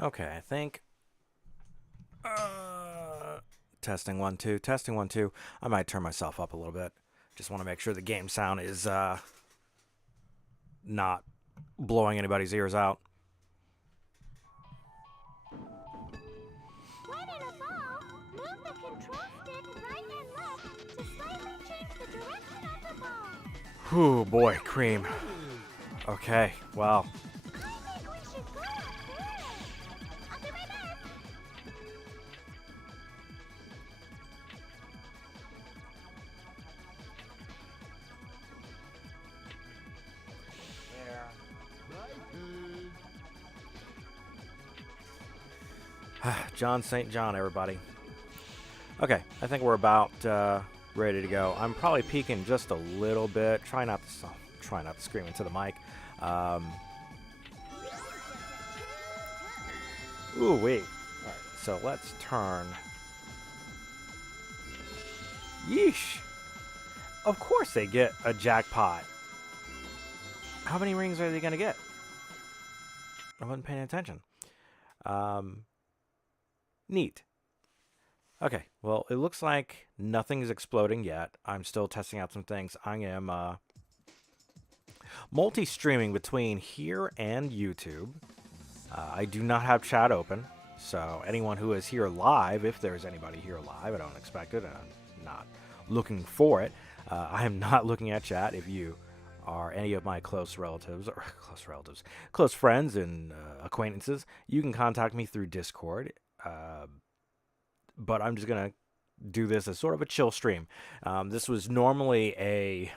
Okay, I think. Testing 1 2, testing 1 2. I might turn myself up a little bit. Just want to make sure the game sound is not blowing anybody's ears out. When in a ball, move the control stick right and left to slightly change the direction of the ball. Whew, boy, cream. Okay, well, I think we should go upstairs. I'll do my best. John St. John, everybody. Okay, I think we're about ready to go. I'm probably peeking just a little bit. Try not to scream into the mic. Ooh, wait. All right, so let's turn. Yeesh. Of course they get a jackpot. How many rings are they going to get? I wasn't paying attention. Neat. Okay, well, it looks like nothing is exploding yet. I'm still testing out some things. I am multi-streaming between here and YouTube. I do not have chat open, so anyone who is here live, if there's anybody here live, I don't expect it, and I'm not looking for it. I am not looking at chat. If you are any of my close friends and acquaintances, you can contact me through Discord. But I'm just going to do this as sort of a chill stream. This was normally a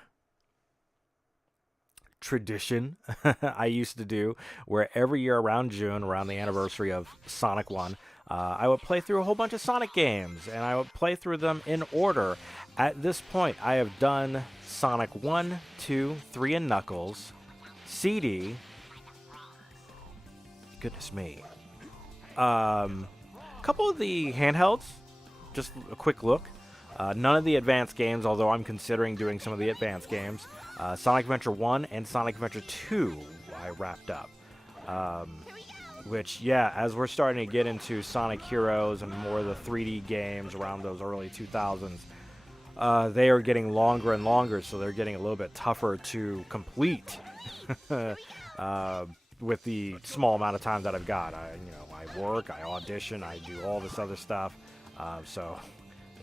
tradition I used to do where every year around June, around the anniversary of Sonic 1, I would play through a whole bunch of Sonic games, and I would play through them in order. At this point, I have done Sonic 1, 2, 3, and Knuckles, CD, goodness me, couple of the handhelds, just a quick look. None of the advanced games, although I'm considering doing some of the advanced games. Sonic Adventure 1 and Sonic Adventure 2 I wrapped up. Which, yeah, as we're starting to get into Sonic Heroes and more of the 3D games around those early 2000s, they are getting longer and longer, so they're getting a little bit tougher to complete. With the small amount of time that I've got. I work, I audition, I do all this other stuff. So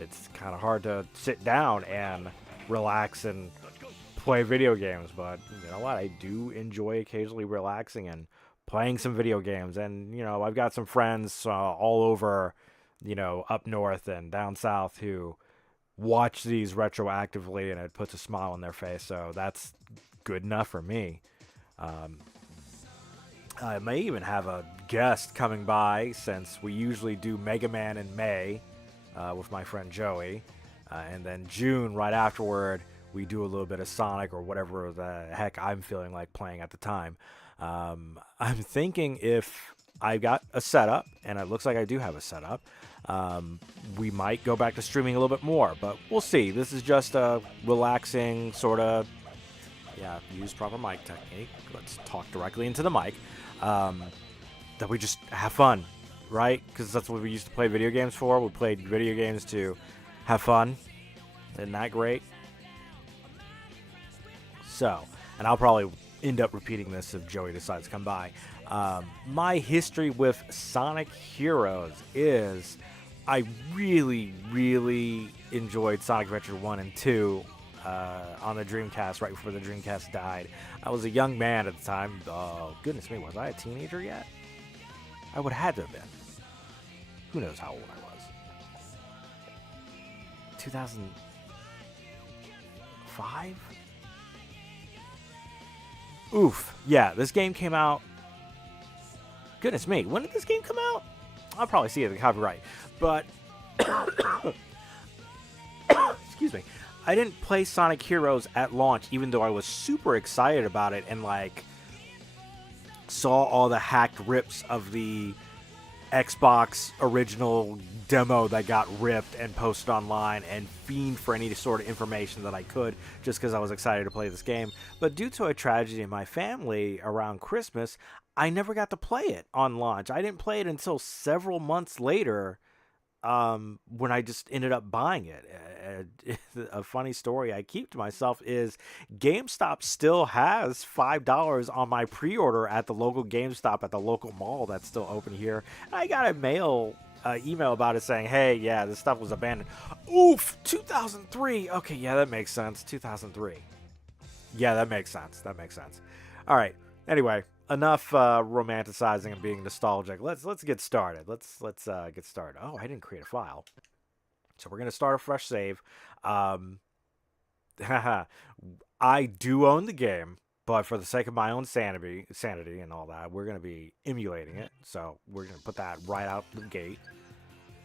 it's kind of hard to sit down and relax and play video games. But you know what? I do enjoy occasionally relaxing and playing some video games. And, I've got some friends all over, up north and down south who watch these retroactively, and it puts a smile on their face. So that's good enough for me. I may even have a guest coming by, since we usually do Mega Man in May with my friend Joey. And then June, right afterward, we do a little bit of Sonic or whatever the heck I'm feeling like playing at the time. I'm thinking if I got a setup, and it looks like I do have a setup, we might go back to streaming a little bit more. But we'll see. This is just a relaxing sort of, use proper mic technique. Let's talk directly into the mic. That we just have fun, right? Because that's what we used to play video games for. We played video games to have fun. Isn't that great? So, and I'll probably end up repeating this if Joey decides to come by. My history with Sonic Heroes is I really, really enjoyed Sonic Adventure 1 and 2 on the Dreamcast right before the Dreamcast died. I was a young man at the time. Oh, goodness me, was I a teenager yet? I would have had to have been. Who knows how old I was? 2005? Oof. Yeah, this game came out. Goodness me, when did this game come out? I'll probably see it in the copyright. But, excuse me. I didn't play Sonic Heroes at launch, even though I was super excited about it and, saw all the hacked rips of the Xbox original demo that got ripped and posted online, and fiend for any sort of information that I could, just because I was excited to play this game. But due to a tragedy in my family around Christmas, I never got to play it on launch. I didn't play it until several months later, when I just ended up buying it. A funny story I keep to myself is GameStop still has $5 on my pre-order at the local GameStop at the local mall that's still open here. And I got a email about it saying, hey, yeah, this stuff was abandoned. Oof, 2003. Okay, yeah, that makes sense. 2003. Yeah, that makes sense. That makes sense. All right. Anyway, enough romanticizing and being nostalgic. Let's get started. Let's get started. Oh, I didn't create a file, so we're gonna start a fresh save. Um, I do own the game, but for the sake of my own sanity and all that, we're gonna be emulating it. So we're gonna put that right out the gate.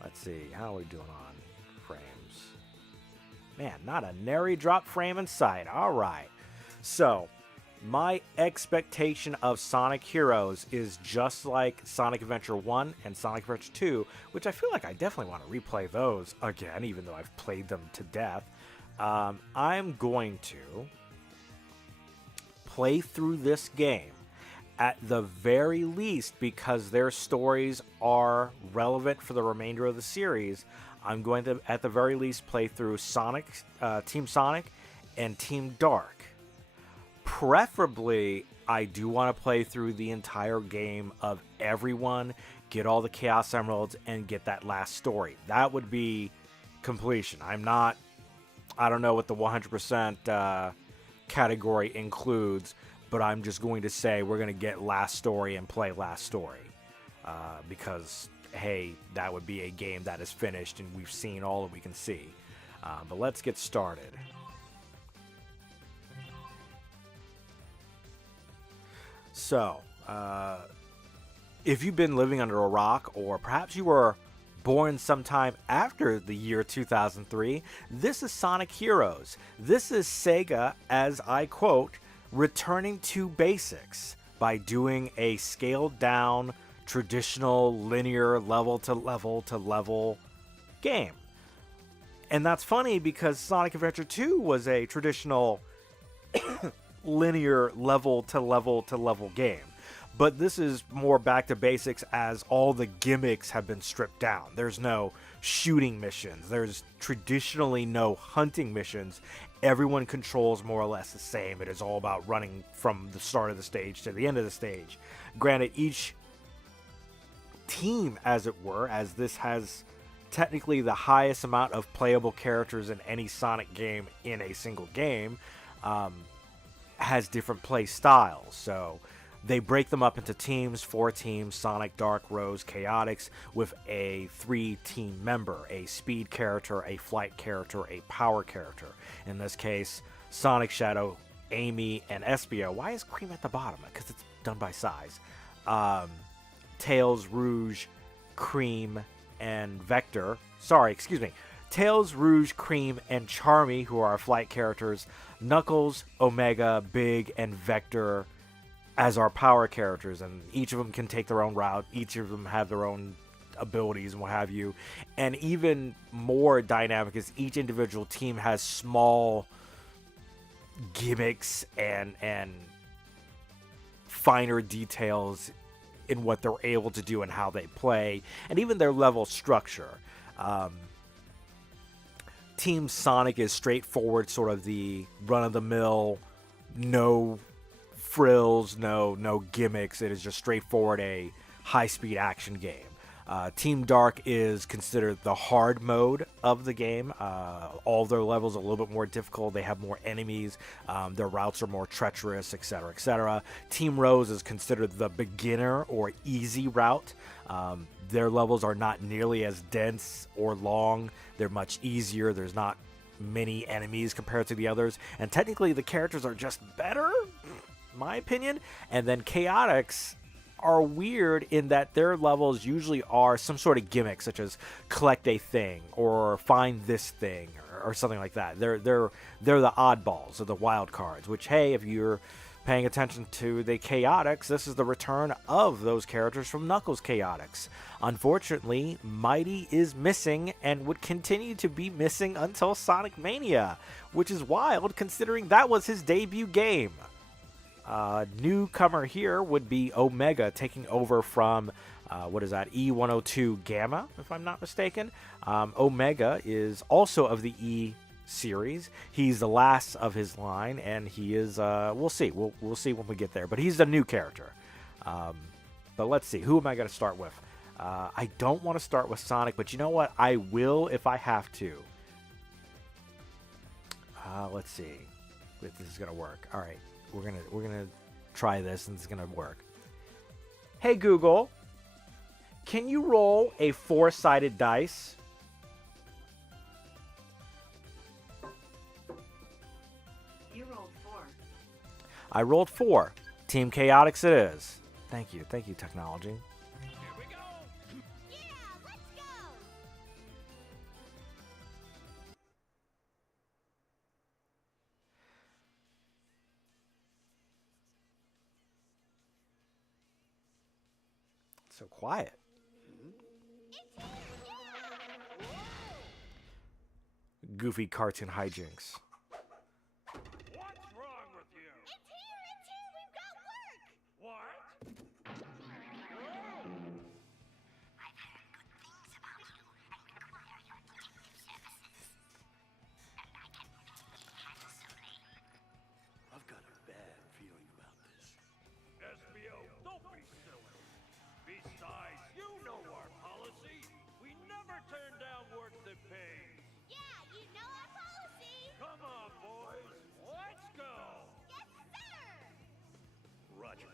Let's see, how are we doing on frames? Man, not a nary drop frame in sight. All right, so. My expectation of Sonic Heroes is just like Sonic Adventure 1 and Sonic Adventure 2, which I feel like I definitely want to replay those again, even though I've played them to death. I'm going to play through this game at the very least because their stories are relevant for the remainder of the series. I'm going to, at the very least, play through Team Sonic and Team Dark. Preferably, I do want to play through the entire game of everyone, get all the Chaos Emeralds, and get that last story. That would be completion. I don't know what the 100% category includes, but I'm just going to say we're going to get last story and play last story. Because, hey, that would be a game that is finished and we've seen all that we can see. But let's get started. So, if you've been living under a rock, or perhaps you were born sometime after the year 2003, this is Sonic Heroes. This is Sega, as I quote, returning to basics by doing a scaled down, traditional, linear, level to level game. And that's funny because Sonic Adventure 2 was a traditional linear level to level game, but this is more back to basics as all the gimmicks have been stripped down. There's no shooting missions, there's traditionally no hunting missions. Everyone controls more or less the same. It is all about running from the start of the stage to the end of the stage. Granted, each team, as it were, as this has technically the highest amount of playable characters in any Sonic game in a single game, has different play styles. So they break them up into teams, 4 teams: Sonic, Dark, Rose, Chaotix, with a 3-team member: a speed character, a flight character, a power character. In this case, Sonic, Shadow, Amy, and Espio. Why is Cream at the bottom? Because it's done by size. Tails, Rouge, Cream, and Vector. Tails, Rouge, Cream, and Charmy, who are our flight characters. Knuckles, Omega, Big, and Vector as our power characters, and each of them can take their own route. Each of them have their own abilities and what have you. And even more dynamic is each individual team has small gimmicks and finer details in what they're able to do and how they play, and even their level structure. Team Sonic is straightforward, sort of the run-of-the-mill, no frills, no gimmicks. It is just straightforward, a high-speed action game. Team Dark is considered the hard mode of the game. All of their levels are a little bit more difficult. They have more enemies. Their routes are more treacherous, etc., etc. Team Rose is considered the beginner or easy route. Their levels are not nearly as dense or long. They're much easier. There's not many enemies compared to the others. And technically, the characters are just better, in my opinion. And then Chaotix are weird in that their levels usually are some sort of gimmick, such as collect a thing or find this thing or something like that. They're the oddballs or the wild cards, which, hey, if you're paying attention to the Chaotix, this is the return of those characters from Knuckles Chaotix. Unfortunately, Mighty is missing and would continue to be missing until Sonic Mania, which is wild considering that was his debut game. Newcomer here would be Omega, taking over from, what is that, E102 Gamma, if I'm not mistaken. Omega is also of the E series. He's the last of his line, and he is, we'll see. We'll see when we get there. But he's a new character. But let's see. Who am I going to start with? I don't want to start with Sonic, but you know what? I will if I have to. Let's see if this is gonna work. All right, we're gonna try this, and it's gonna work. Hey Google, can you roll a 4-sided dice? You rolled 4. I rolled 4. Team Chaotix it is. Thank you, technology. Yeah, let's go! So quiet. Goofy cartoon hijinks. What's wrong with you? It's here! We've got work! What? I've heard good things about you and require your detective services. And I can pay handsomely. I've got a bad feeling about this. SBO, don't be silly. Besides, you know our policy. We never turn down work that pays. Yeah, you know our policy! Come on, boys. Let's go. Yes, sir! Roger.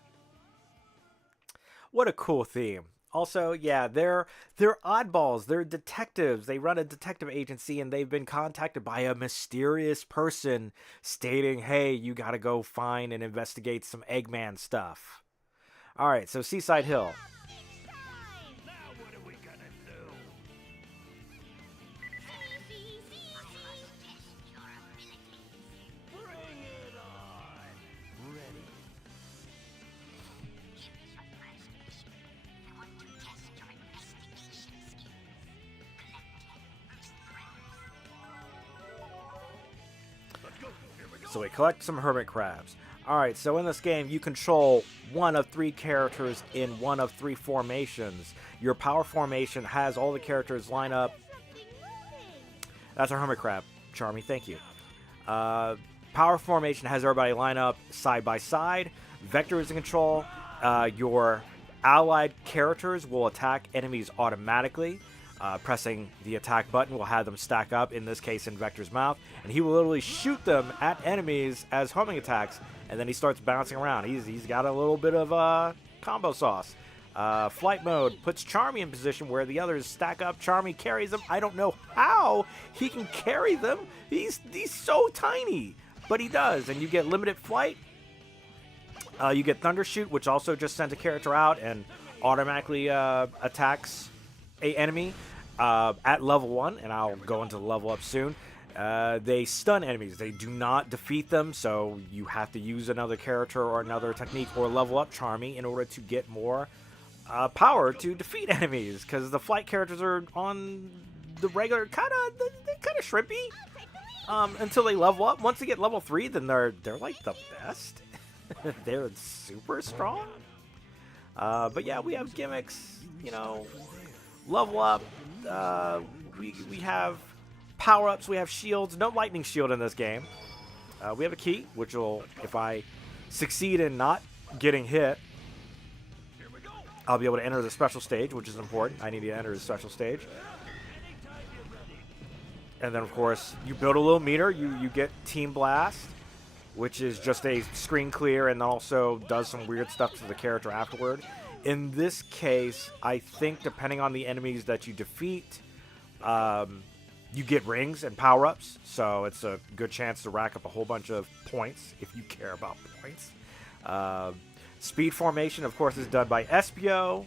What a cool theme. Also, yeah, they're oddballs. They're detectives. They run a detective agency, and they've been contacted by a mysterious person stating, hey, you gotta go find and investigate some Eggman stuff. Alright, so Seaside Hill. It's time! Now what are we gonna do? Bring it on. Ready. Here is your first mission. I want to test your investigation skills. Collect 10 hermit crabs. So we collect some hermit crabs. Alright, so in this game, you control one of 3 characters in one of 3 formations. Your power formation has all the characters line up. Something moving! That's a hermit crab, Charmy, thank you. Power formation has everybody line up side by side. Vector is in control. Your allied characters will attack enemies automatically. Pressing the attack button will have them stack up, in this case in Vector's mouth, and he will literally shoot them at enemies as homing attacks, and then he starts bouncing around. He's got a little bit of combo sauce. Flight mode puts Charmy in position where the others stack up. Charmy carries them. I don't know how he can carry them. He's so tiny, but he does, and you get limited flight. You get Thundershoot, which also just sends a character out and automatically attacks a enemy at level 1, and I'll go into the level up soon. They stun enemies. They do not defeat them, so you have to use another character or another technique or level up Charmy in order to get more power to defeat enemies, because the flight characters are on the regular kind of shrimpy until they level up. Once they get level 3, then they're like the best. They're super strong. But yeah, we have gimmicks, you know, level up. We have power-ups, we have shields. No lightning shield in this game. We have a key, which will, if I succeed in not getting hit, I'll be able to enter the special stage, which is important. I need to enter the special stage. And then, of course, you build a little meter. You get Team Blast, which is just a screen clear and also does some weird stuff to the character afterward. In this case, I think depending on the enemies that you defeat, you get rings and power-ups, so it's a good chance to rack up a whole bunch of points if you care about points. Speed formation, of course, is done by Espio.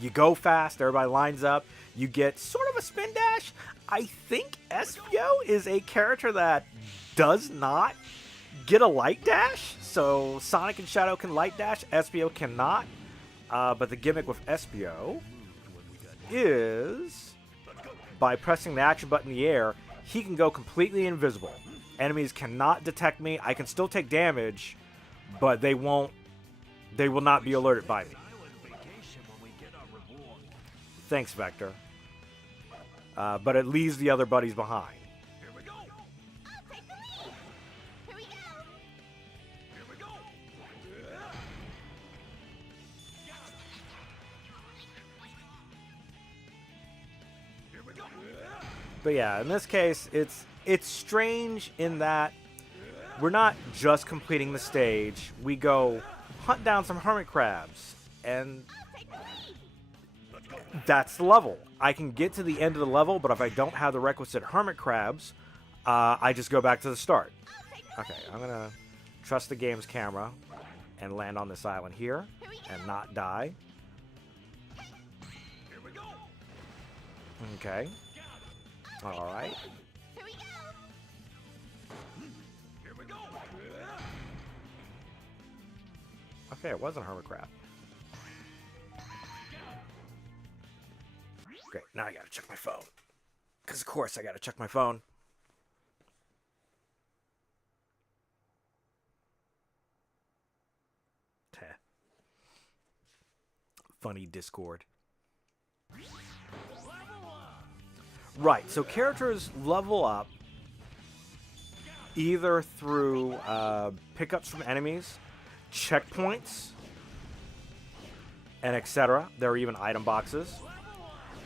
You go fast, everybody lines up. You get sort of a spin dash. I think Espio is a character that does not get a light dash, so Sonic and Shadow can light dash, Espio cannot. But the gimmick with Espio is by pressing the action button in the air, he can go completely invisible. Enemies cannot detect me. I can still take damage, but they will not be alerted by me. Thanks, Vector. But it leaves the other buddies behind. Here we go. I'll take the lead. Here we go. Here we go. Here we go. But yeah, in this case, it's strange in that we're not just completing the stage. We go hunt down some hermit crabs, and that's the level. I can get to the end of the level, but if I don't have the requisite hermit crabs, I just go back to the start. Okay, I'm gonna trust the game's camera and land on this island here and not die. Here we go. Okay. All right. Here we go. Here we go. Okay, it wasn't a hermit crab. Great, now I gotta check my phone. Because, of course, I gotta check my phone. Teh. Funny Discord. Right, so characters level up either through pickups from enemies, checkpoints, and etc. There are even item boxes.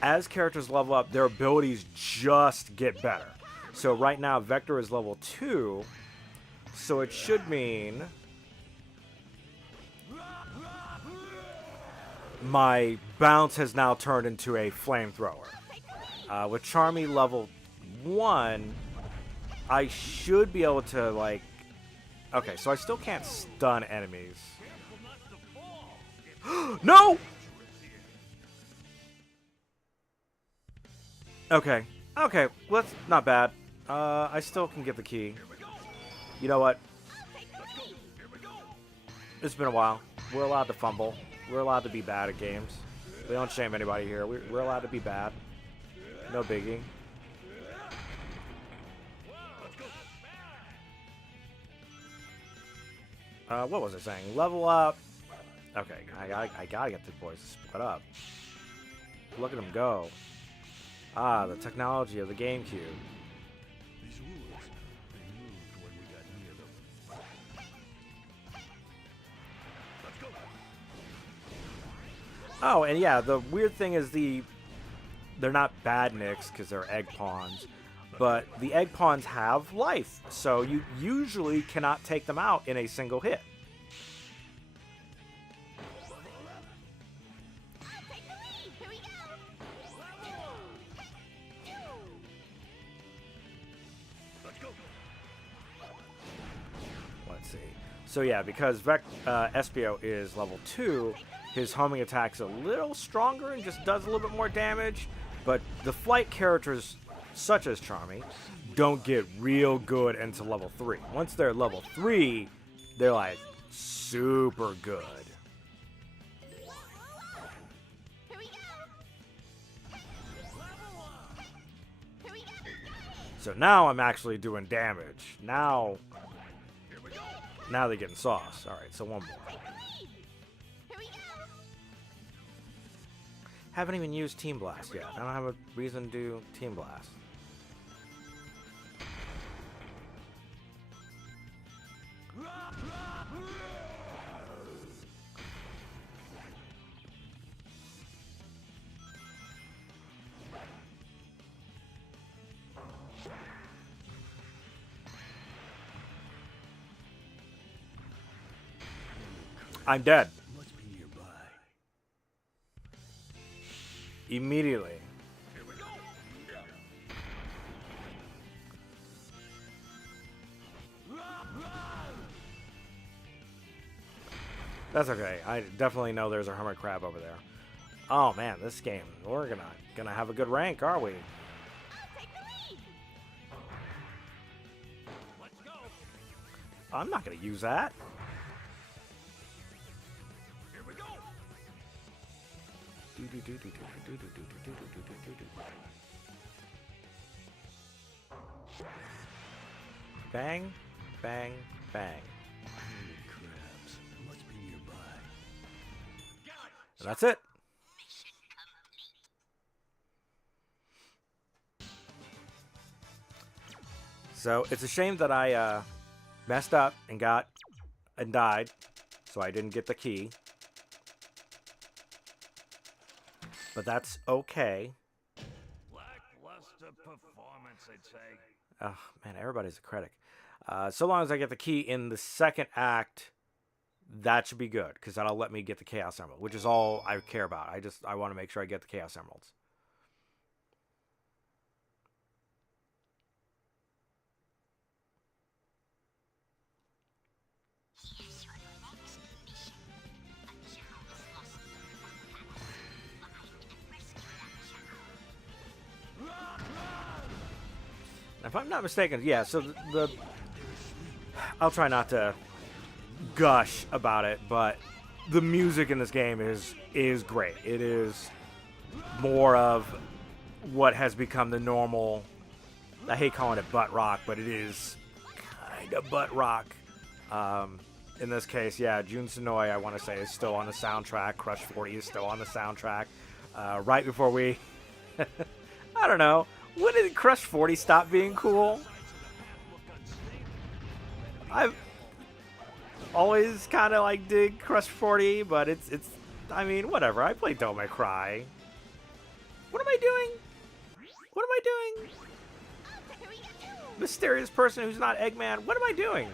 As characters level up, their abilities just get better. So right now, Vector is level 2, so it should mean my bounce has now turned into a flamethrower. With Charmy level 1, I should be able to, like... Okay, so I still can't stun enemies. No! Okay. Okay, well, that's not bad. I still can get the key. You know what? It's been a while. We're allowed to fumble. We're allowed to be bad at games. We don't shame anybody here. We're allowed to be bad. No biggie. What was I saying? Level up. Okay, I gotta get the boys to split up. Look at them go. Ah, the technology of the GameCube. These rules, they moved when we got near them. Let's go. Oh, and yeah, the weird thing is they're not badniks because they're egg pawns, but the egg pawns have life, so you usually cannot take them out in a single hit. Here we go. Let's go. Let's see. So yeah, because Espio is level 2, his homing attack's a little stronger and just does a little bit more damage, but the flight characters, such as Charmy, don't get real good until level 3. Once they're level 3, they're like super good. Here we go. Here we go. So now I'm actually doing damage. Now they're getting sauce. Alright, so one more. Here we go. Haven't even used Team Blast yet. I don't have a reason to do Team Blast. I'm dead. Must be nearby. Immediately. That's okay. I definitely know there's a hermit crab over there. Oh man, this game, we're gonna have a good rank, are we? Let's go. I'm not gonna use that. Here we go. Bang, bang, bang. Holy crabs. Must be nearby. And that's it. Mission complete. So it's a shame that I messed up and died, so I didn't get the key. But that's okay. Lackluster performance, I'd say. Oh man, everybody's a critic. So long as I get the key in the second act, that should be good, because that'll let me get the Chaos Emerald, which is all I care about. I want to make sure I get the Chaos Emeralds. Here's your next mission. A child is lost in the planet. Find and rescue that child. Now, if I'm not mistaken, yeah, so I'll try not to gush about it, but the music in this game is great. It is more of what has become the normal, I hate calling it butt rock, but it is kind of butt rock. In this case, yeah, Jun Senoi, I want to say, is still on the soundtrack. Crush 40 is still on the soundtrack. Right before we, I don't know, when did Crush 40 stop being cool? I've always kind of like dig Crush 40, but it's I mean, whatever. I play Don't May Cry. What am I doing? What am I doing? Mysterious person who's not Eggman. What am I doing?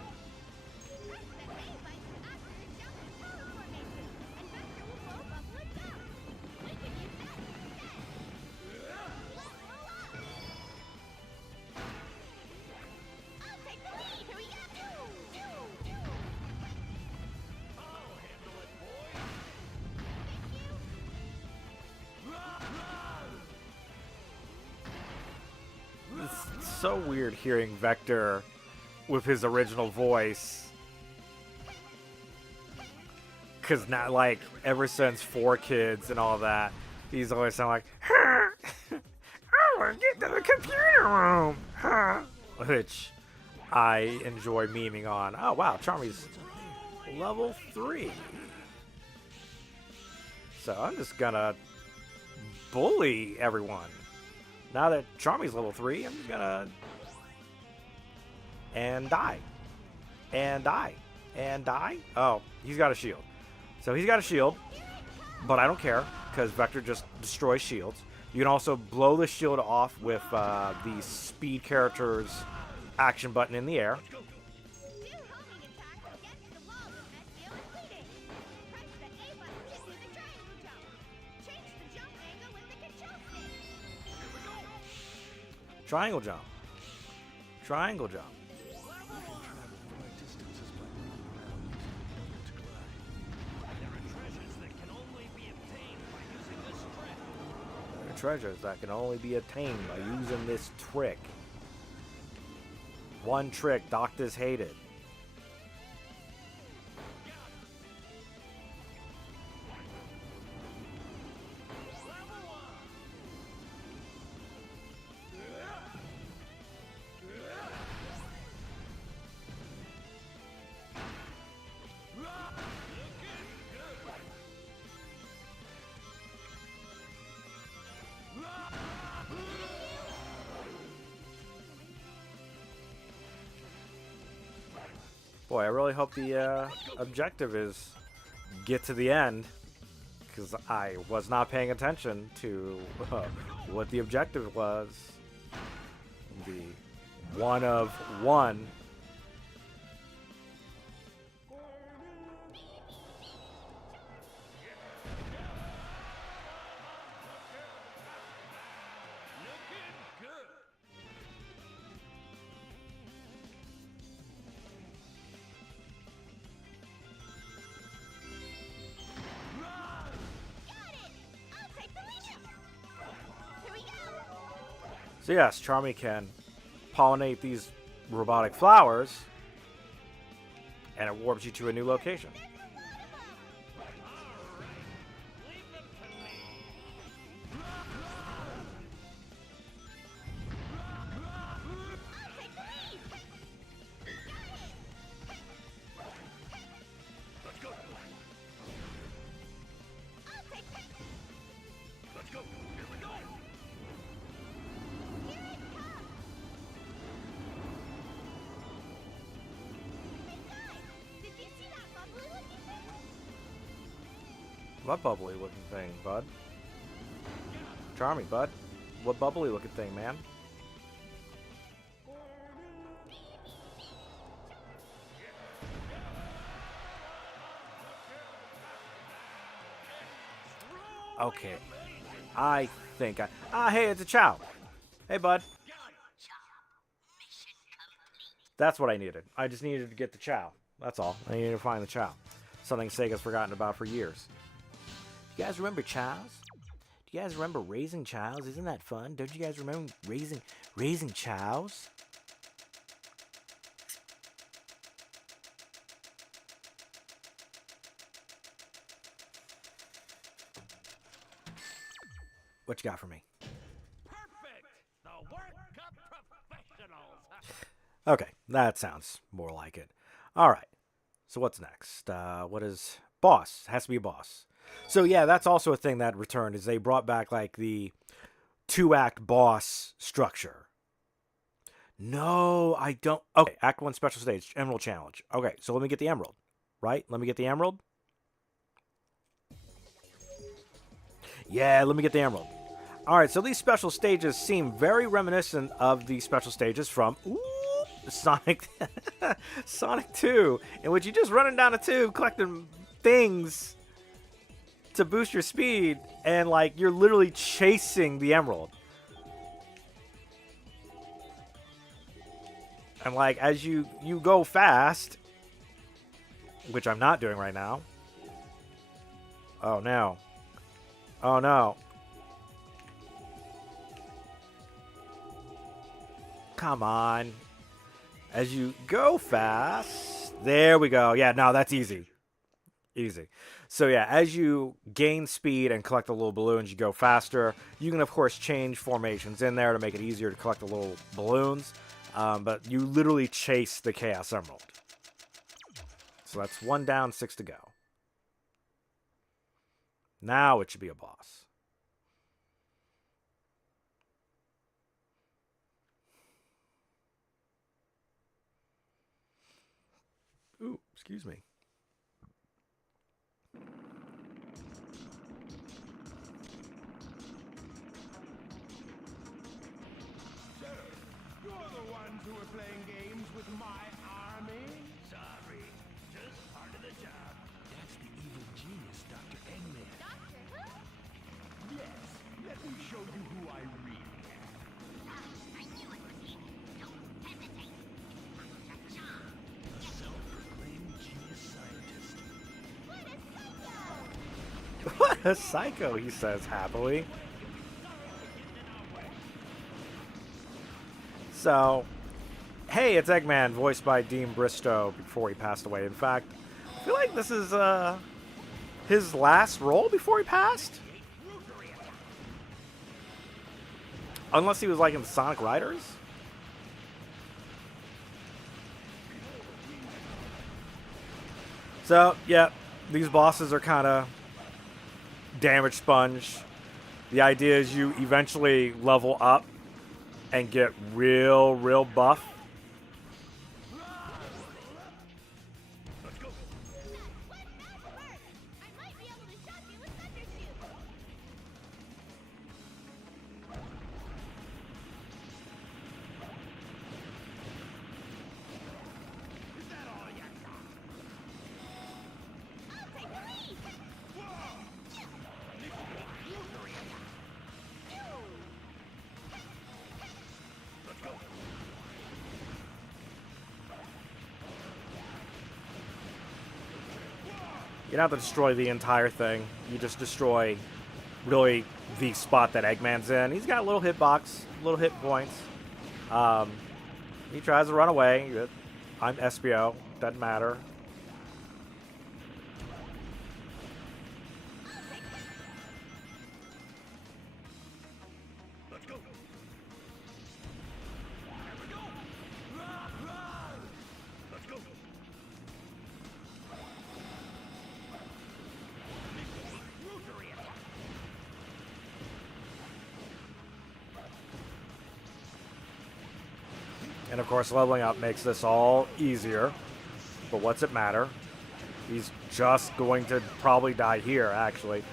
It's so weird hearing Vector with his original voice. Because not like ever since 4Kids and all that, he's always sound like, I want to get to the computer room, which I enjoy memeing on. Oh wow, Charmy's level 3. So I'm just gonna bully everyone. Now that Charmy's level 3, I'm just gonna and die. And die. And die? Oh, he's got a shield. So he's got a shield, but I don't care, because Vector just destroys shields. You can also blow the shield off with the speed character's action button in the air. Triangle jump. Triangle jump. There are treasures that can only be obtained by using this trick. One trick doctors hated. Boy, I really hope the objective is get to the end, because I was not paying attention to what the objective was. The one of one. So yes, Charmy can pollinate these robotic flowers, and it warps you to a new location. What bubbly looking thing, bud? Charming, bud. What bubbly looking thing, man? Okay. I think I... Ah, hey, it's a Chow. Hey, bud. That's what I needed. I just needed to get the Chow. That's all. I needed to find the Chow. Something Sega's forgotten about for years. You guys remember Chows? Do you guys remember raising Chows? Isn't that fun? Don't you guys remember raising Chows? What you got for me? Perfect! The work of professionals! Okay, that sounds more like it. All right. So what's next? What is boss? Has to be a boss. So yeah, that's also a thing that returned. Is they brought back like the 2-act boss structure. No, I don't. Okay, Act 1 special stage, Emerald Challenge. Okay, so let me get the Emerald. Right? Let me get the Emerald. Yeah, let me get the Emerald. All right, so these special stages seem very reminiscent of the special stages from Sonic Sonic 2, in which you're just running down a tube collecting things to boost your speed, and like you're literally chasing the Emerald. And like as you go fast, which I'm not doing right now. Oh no. Oh no. Come on. As you go fast. There we go. Yeah, no, that's easy. Easy. So yeah, as you gain speed and collect the little balloons, you go faster. You can, of course, change formations in there to make it easier to collect the little balloons. But you literally chase the Chaos Emerald. So that's 1 down, 6 to go. Now it should be a boss. Ooh, excuse me. So, you're the ones who are playing games with my army? Sorry, just part of the job. That's the evil genius, Dr. Eggman. Yes, let me show you who I really am. I knew it was him. Don't hesitate. It's Dr. Shaw. A self-proclaimed genius scientist. What a psycho, he says happily. So, hey, it's Eggman, voiced by Dean Bristow before he passed away. In fact, I feel like this is his last role before he passed. Unless he was like in Sonic Riders. So, yeah, these bosses are kind of damage sponge. The idea is you eventually level up and get real buff. You don't have to destroy the entire thing. You just destroy really the spot that Eggman's in. He's got a little hitbox, little hit points. He tries to run away. I'm SBO. Doesn't matter. And of course, leveling up makes this all easier. But what's it matter? He's just going to probably die here, actually.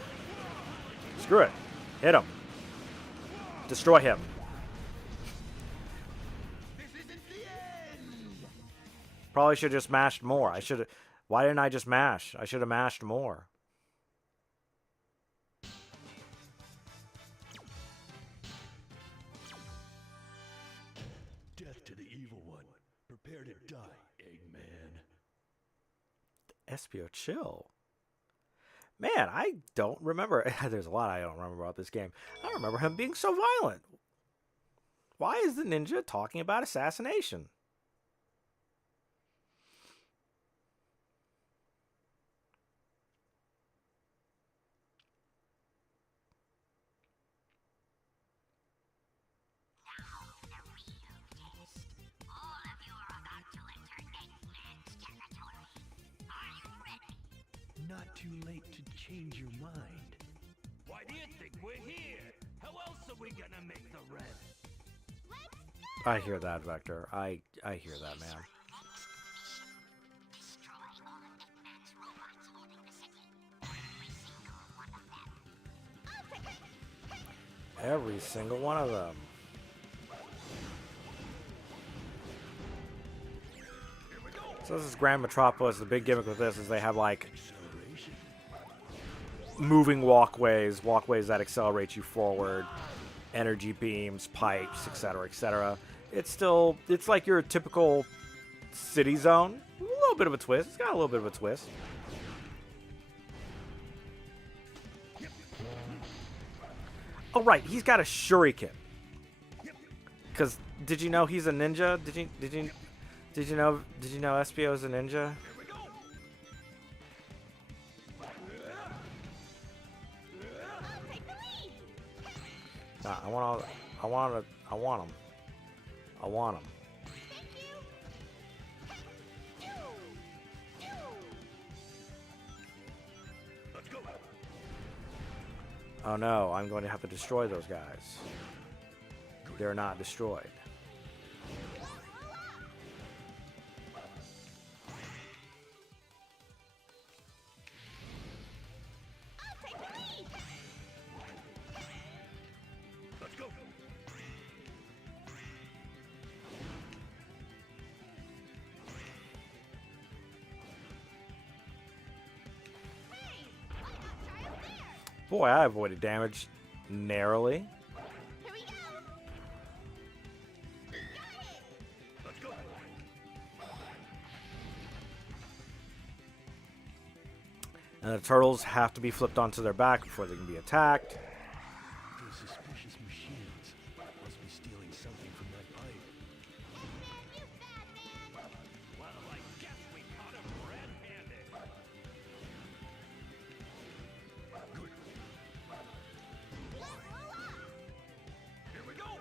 Screw it. Hit him. Destroy him. This isn't the end! Probably should have just mashed more. I should have... Why didn't I just mash? I should have mashed more. Death to the evil one. Prepare to die, Eggman. Espio, chill. Man, I don't remember. There's a lot I don't remember about this game. I don't remember him being so violent. Why is the ninja talking about assassination? Now the real test. All of you are about to enter Eggman's territory. Are you ready? Not too late to change your mind. Why do you think we're here? How else are we gonna make the rent? I hear that, Vector. I hear that, man. Destroy all of Eggman's robots holding the city. Every single one of them. Every single one of them. So this is Grand Metropolis. The big gimmick with this is they have like Acceleration. moving walkways that accelerate you forward, energy beams, pipes, etc., etc. It's like your typical city zone. A little bit of a twist. It's got a little bit of a twist. Oh right, he's got a shuriken. Cause did you know he's a ninja? Did you know Espio's a ninja? Nah, I want him. I want him. Let's go. Oh no, I'm going to have to destroy those guys. They're not destroyed. Let's go. Boy, I avoided damage narrowly. Let's go. And the turtles have to be flipped onto their back before they can be attacked. Those suspicious machines must be stealing something from that pipe. Well, I guess we caught him red-handed. Good. Here we go. Looking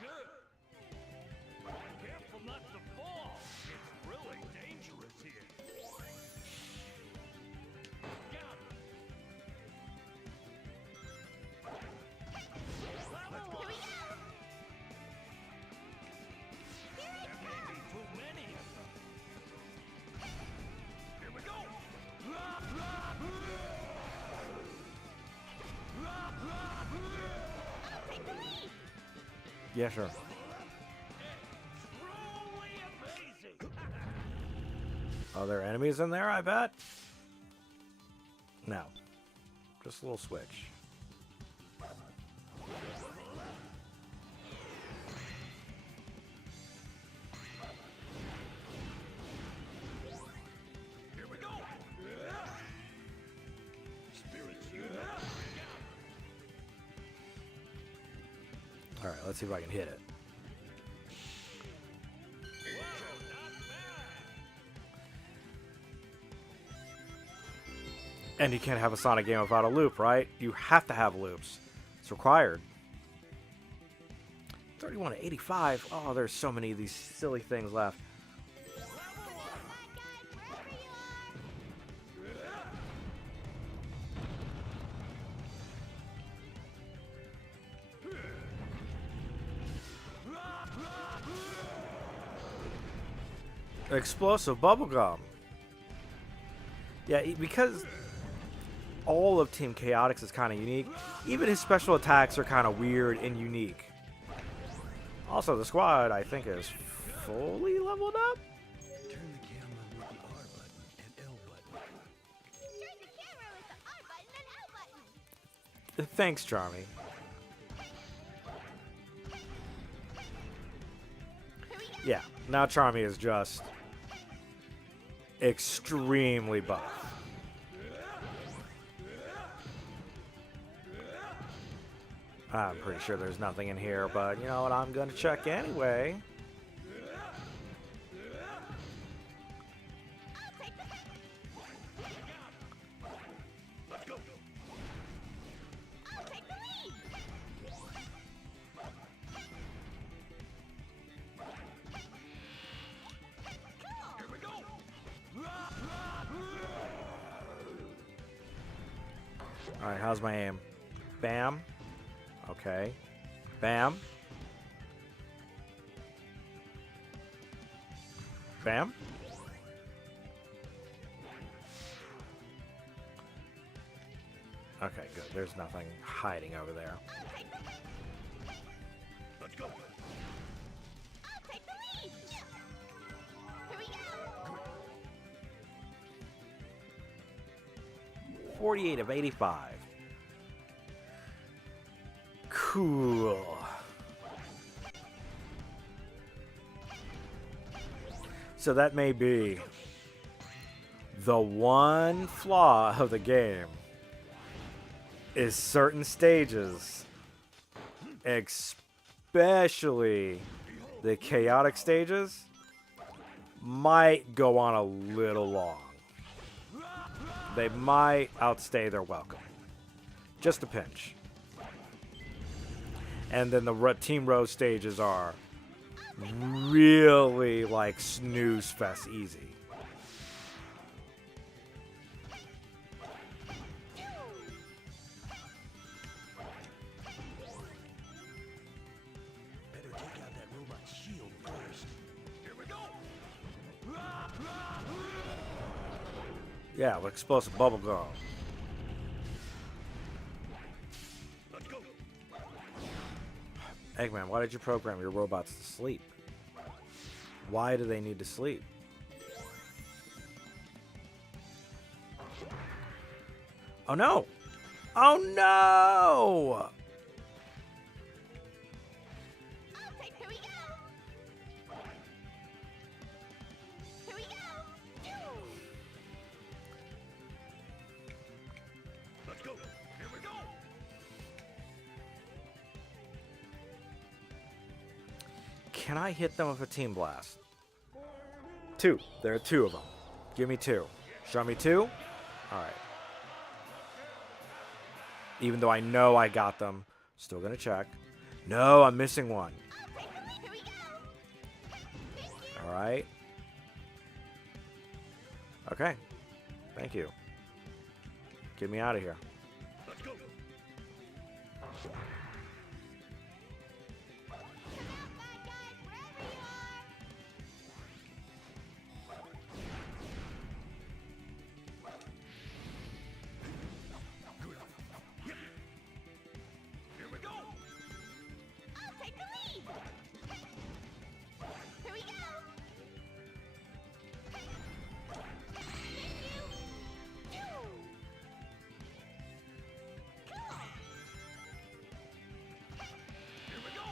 good. Careful not to fall. It's really dangerous here. Got him. There may be too many of them. Here we go. Yeah, sure. Truly amazing. Are there enemies in there, I bet? No. Just a little switch. Here we go. Spirits unite. Alright, let's see if I can hit it. And you can't have a Sonic game without a loop, right? You have to have loops. It's required. 31 to 85. Oh, there's so many of these silly things left. Explosive bubblegum. Yeah, because all of Team Chaotix is kind of unique. Even his special attacks are kind of weird and unique. Also, the squad, I think, is fully leveled up. Turn the camera with the R button and L button. Turn the camera with the R button and L button. Thanks, Charmy. Yeah, now Charmy is just extremely buff. I'm pretty sure there's nothing in here, but you know what? I'm gonna check anyway. I'll take the lead. Alright, how's my aim? Bam. Okay. Bam. Bam. Okay, good. There's nothing hiding over there. Let's go. I'll take the lead. Here we go. 48 of 85. Cool. So that may be the one flaw of the game is certain stages, especially the chaotic stages, might go on a little long. They might outstay their welcome. Just a pinch. And then the Team Rose stages are really like snooze fest easy. Better take out that robot's shield first. Here we go. Yeah, with explosive bubblegum. Let's go. Eggman, why did you program your robots to sleep? Why do they need to sleep? Oh no! Oh no! I'll take. Here we go. Here we go. Let's go. Here we go. Can I hit them with a team blast? Two. There are two of them. Give me two. Show me two. Alright. Even though I know I got them, still gonna check. No, I'm missing one. Here we go. Alright. Okay. Thank you. Get me out of here. Let's go. Bad guys, wherever you are. Here we go. I'll take the lead. Here we go. Thank you. Here we go.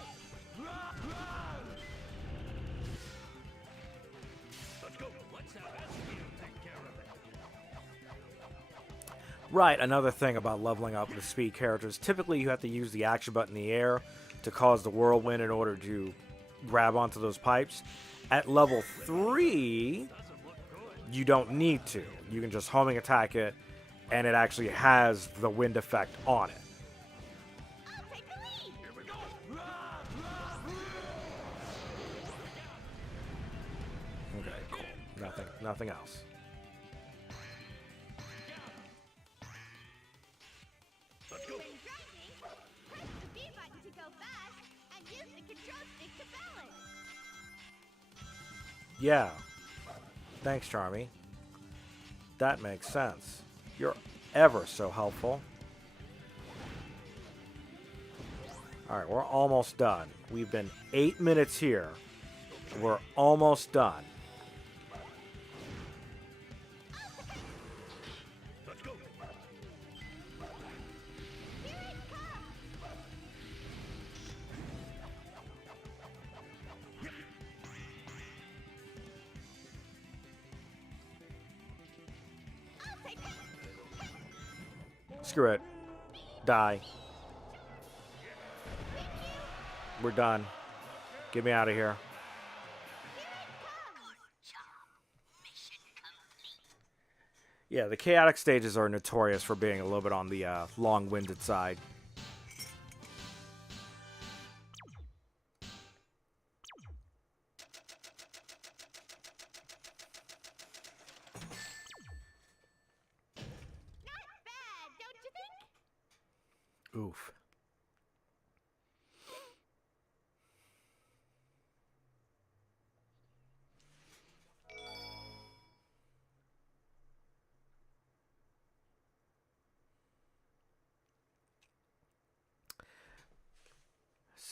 Let's go. Let's have Ezreal take care of it. Right, another thing about leveling up the speed characters, typically you have to use the action button in the air to cause the whirlwind in order to grab onto those pipes. At level 3, you don't need to. You can just homing attack it, and it actually has the wind effect on it. I'll take the lead. Here we go. Okay, cool. Nothing else. Let's go. When driving, press the B button to go fast and use the control stick to balance. Yeah. Thanks, Charmy. That makes sense. You're ever so helpful. Alright, we're almost done. We've been 8 minutes here. We're almost done. Let's go. Screw it. Die. We're done. Get me out of here. Yeah, the chaotic stages are notorious for being a little bit on the long-winded side. Not bad, don't you think? Oof.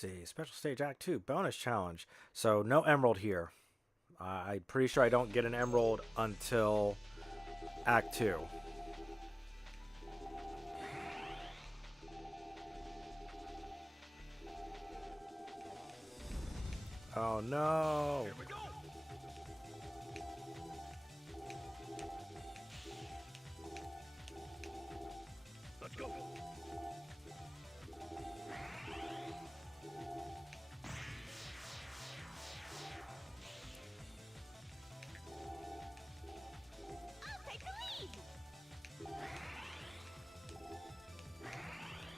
See, special stage act 2 bonus challenge. So no emerald here. I'm pretty sure I don't get an emerald until act 2. Oh no. Here we go. Let's go. I'll take the lead.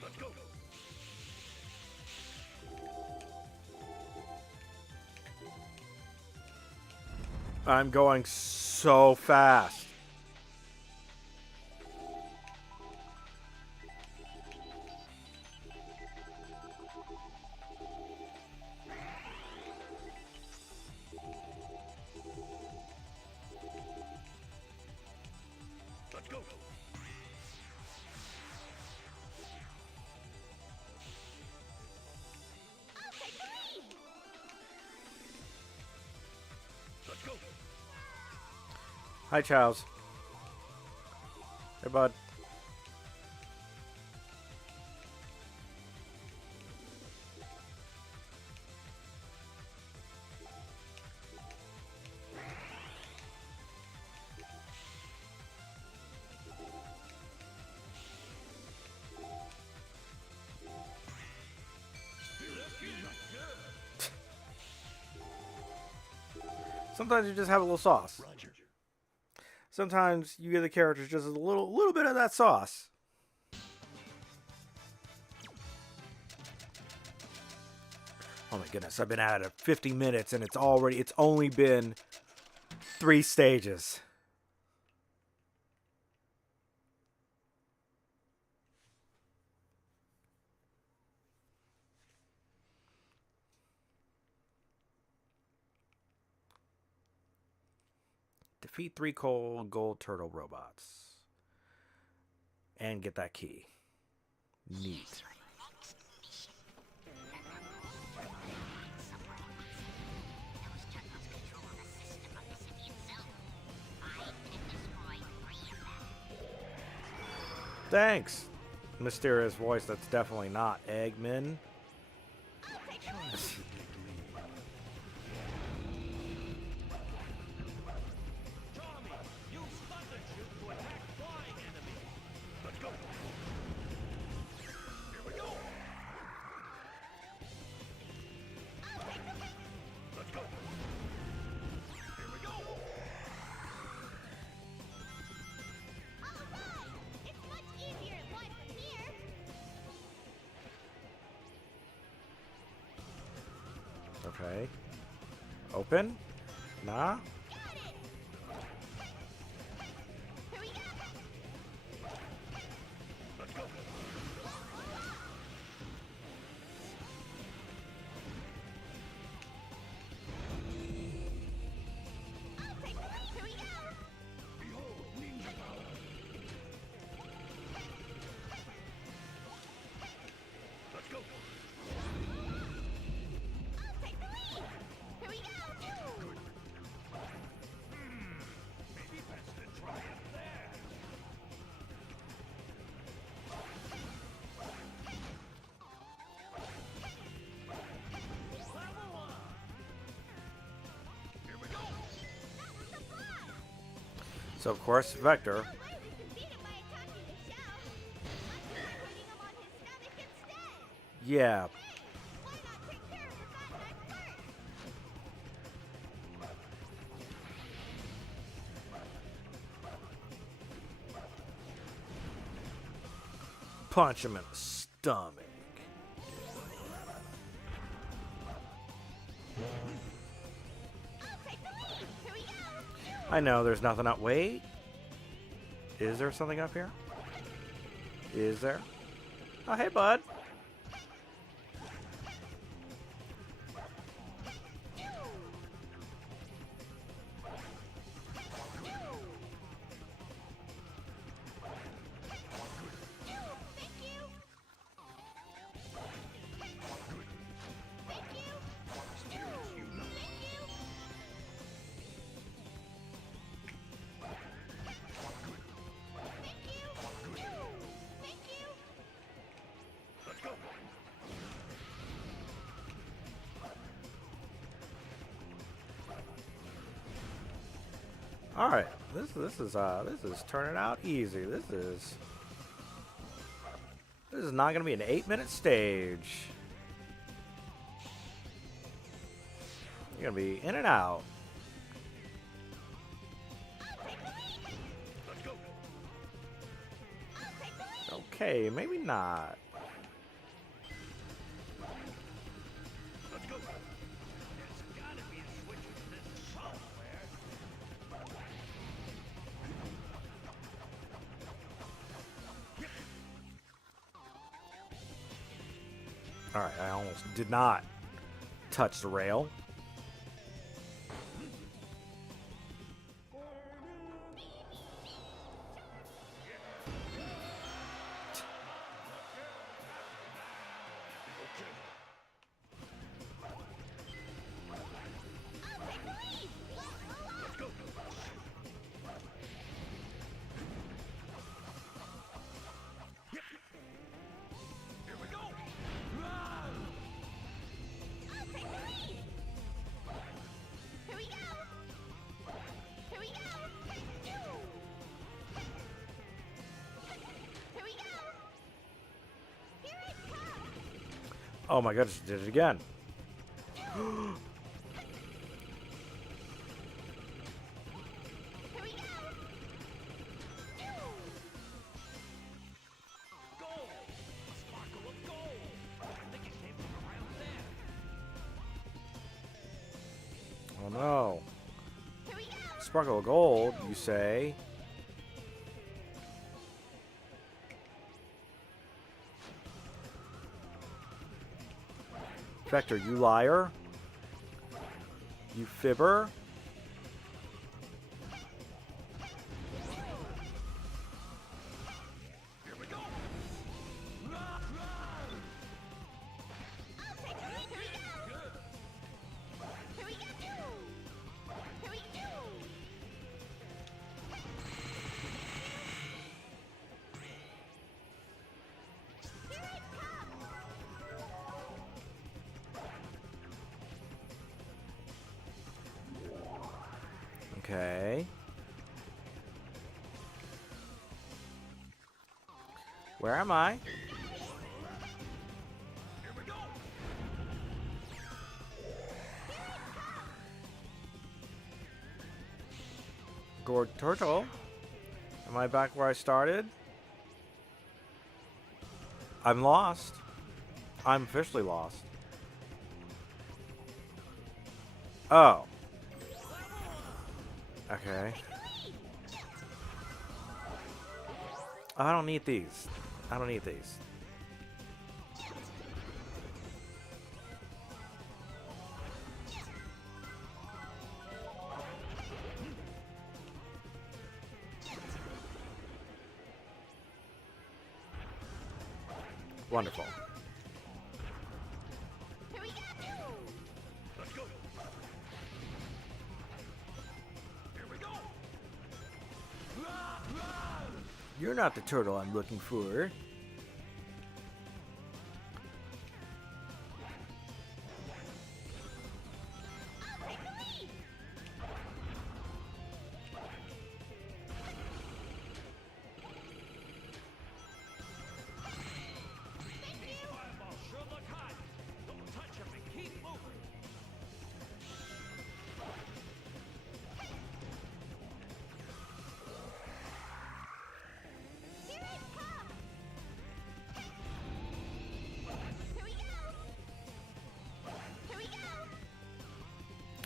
Let's go. I'm going so fast. Let's go. I'll take the lead. Let's go. Hi, Charles. Hey, bud. Sometimes you just have a little sauce. Roger. Sometimes you give the characters just a little bit of that sauce. Oh my goodness, I've been at it 50 minutes and it's only been 3 stages. Defeat 3 cold gold turtle robots. And get that key. Neat. Thanks. Mysterious voice that's definitely not Eggman. Tommy, use thunder shoot to attack flying enemies. Let's go. Here we go. Let's go. Here we go. It's much easier to fly from here. Okay. Open? Nah? Got it. Here we go. Let's go. I'll take the lead. Here we go. So of course, Vector. Yeah. Punch him in the stomach. I know there's nothing up. Wait. Is there something up here? Is there? Oh, hey, bud. All right, this is turning out easy. This is not gonna be an 8-minute stage. You're gonna be in and out. Okay, maybe not. Alright, I almost did not touch the rail. Oh my goodness, did it again. Oh no. Sparkle of gold, you say? Vector, you liar. You fibber. Okay. Where am I? Gourd Turtle. Am I back where I started? I'm lost. I'm officially lost. Oh. Okay. Oh, I don't need these. I don't need these. Wonderful. You're not the turtle I'm looking for.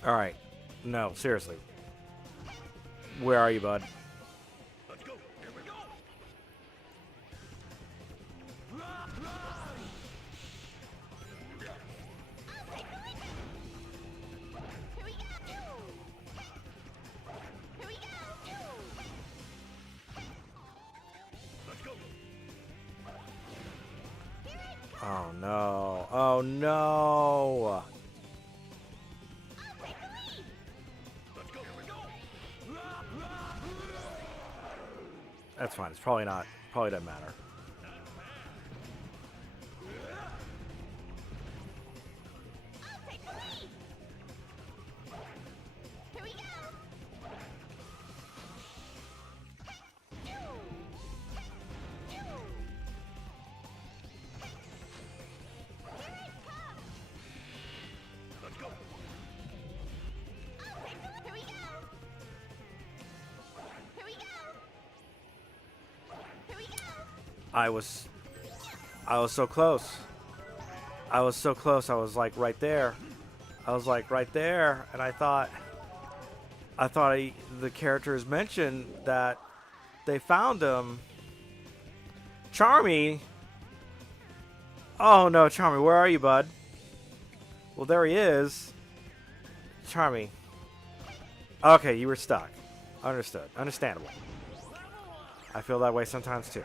All right. No, seriously. Where are you, bud? Let's go. Here we go. Here we go! Here we go! Let's go. Oh no. Oh no. Let's go. Here we go. That's fine. It's probably not. Probably doesn't matter. Here we go! Let's go. Here we go! Here we go! Here we go! I was so close. I was so close. I was like right there. I was like right there, and I thought the characters mentioned that they found him. Charmy. Oh no, Charmy, where are you, bud? Well, there he is. Charmy. Okay, you were stuck. Understood. Understandable. I feel that way sometimes too.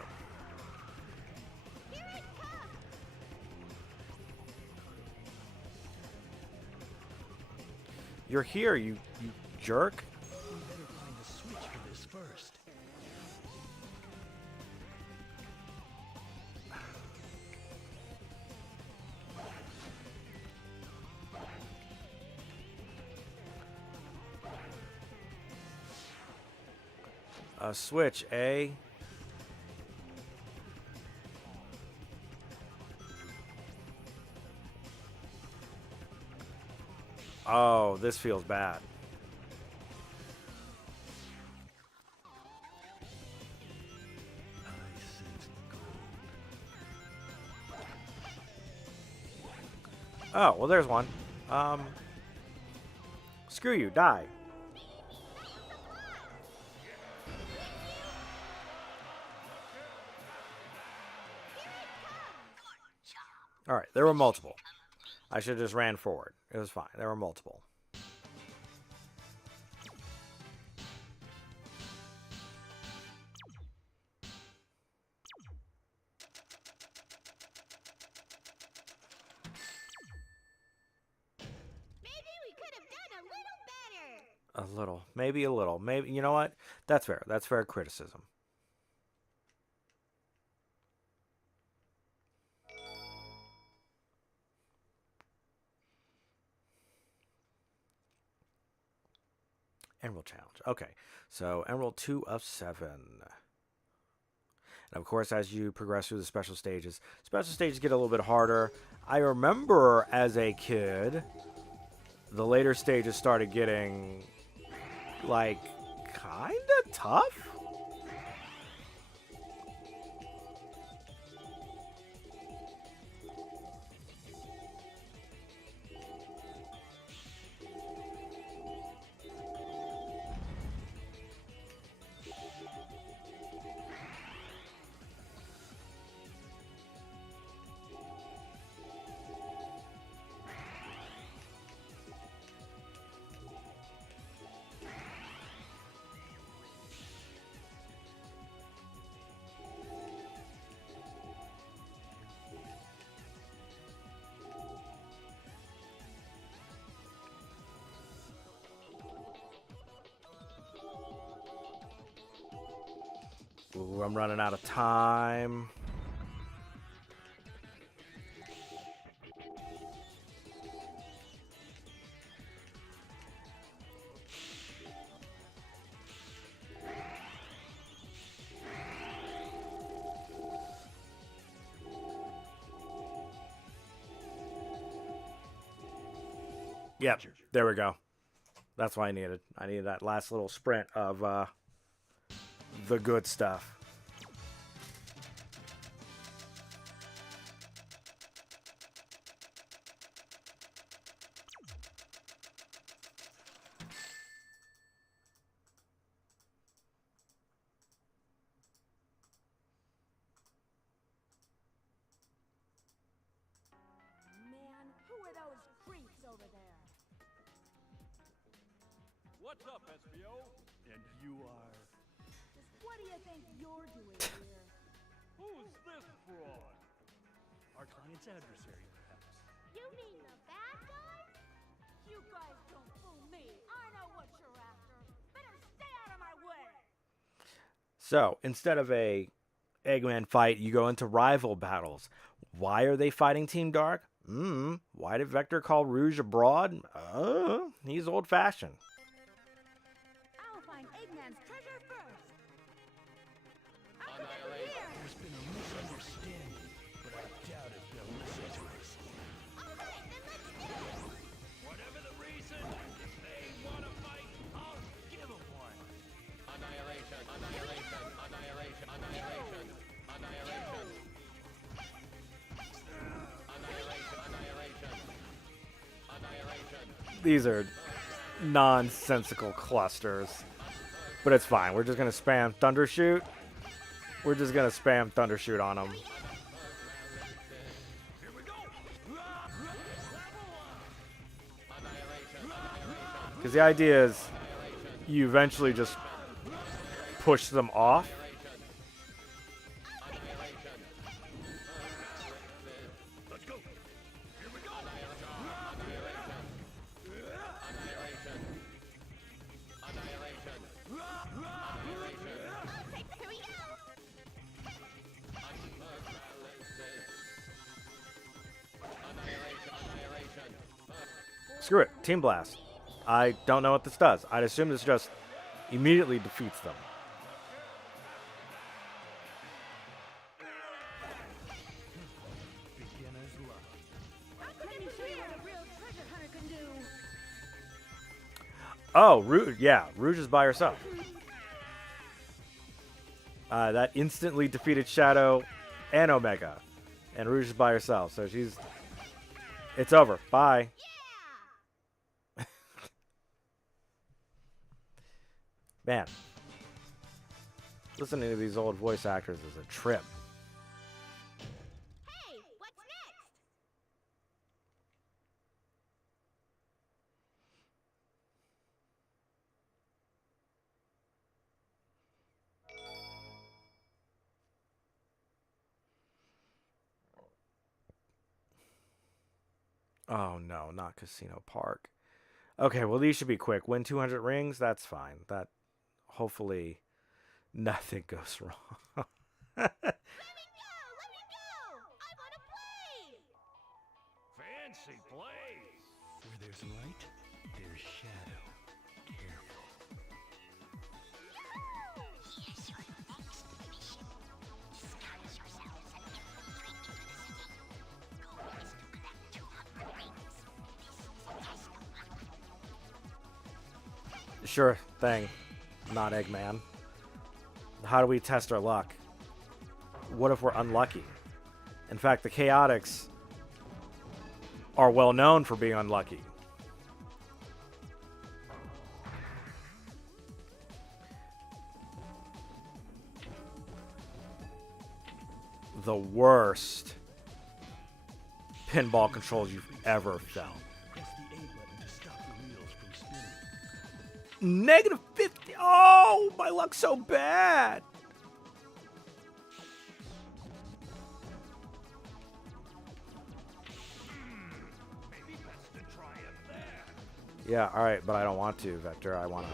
You're here, you jerk. We better find a switch for this first. A switch, eh? Oh, this feels bad. I sense gold. Oh, well, there's one. Screw you, die. Alright, there were multiple. I should have just ran forward. It was fine. There were multiple. Maybe we could have done a little better. A little. Maybe a little. Maybe, you know what? That's fair. That's fair criticism. Emerald Challenge. Okay, so Emerald 2 of 7. And of course, as you progress through the special stages get a little bit harder. I remember as a kid, the later stages started getting, like, kind of tough. Ooh, I'm running out of time. Yep, there we go. That's what I needed. I needed that last little sprint of the good stuff. What's up, SBO? And you are... Just what do you think you're doing here? Who's this fraud? Our client's adversary, perhaps. You mean the bad guys? You guys don't fool me. I know what you're after. Better stay out of my way. So, instead of a Eggman fight, you go into rival battles. Why are they fighting Team Dark? Why did Vector call Rouge abroad? He's old-fashioned. I'll find Eggman's treasure first. I'll come over here. There's been a misunderstanding, but I doubt if they'll listen to us. All right, then let's do it. Whatever the reason, if they want to fight, I'll give them one. Annihilation, annihilation, annihilation, annihilation, annihilation. Annihilation, annihilation, annihilation. These are nonsensical clusters. But it's fine. We're just going to spam Thundershoot. We're just going to spam Thundershoot on them. Here we go. Because the idea is you eventually just push them off. Let's go. Here we go. Here we go. Screw it. Team Blast. I don't know what this does. I'd assume this just immediately defeats them. Beginner's luck. Let me show you what a real treasure hunter can do. Oh, Rouge. Yeah, Rouge is by herself. That instantly defeated Shadow and Omega. And Rouge is by herself. So she's... It's over. Bye. Man. Listening to these old voice actors is a trip. Hey, what's next? Oh no, not Casino Park. Okay, well these should be quick. Win 200 rings, that's fine. That hopefully nothing goes wrong. Let me go! I want to play! Fancy plays. Where there's light, there's shadow. Careful. Here's your next mission. Disguise yourselves and infiltrate into the city. Goal is to collect 200 rings. This is a test of luck. Sure thing, not Eggman. How do we test our luck? What if we're unlucky? In fact, the Chaotix are well known for being unlucky. The worst pinball controls you've ever felt. Press the A button to stop the wheels from spinning. -50. Oh, my luck's so bad. Maybe best to try it there. Yeah, all right, but I don't want to, Vector. I want to.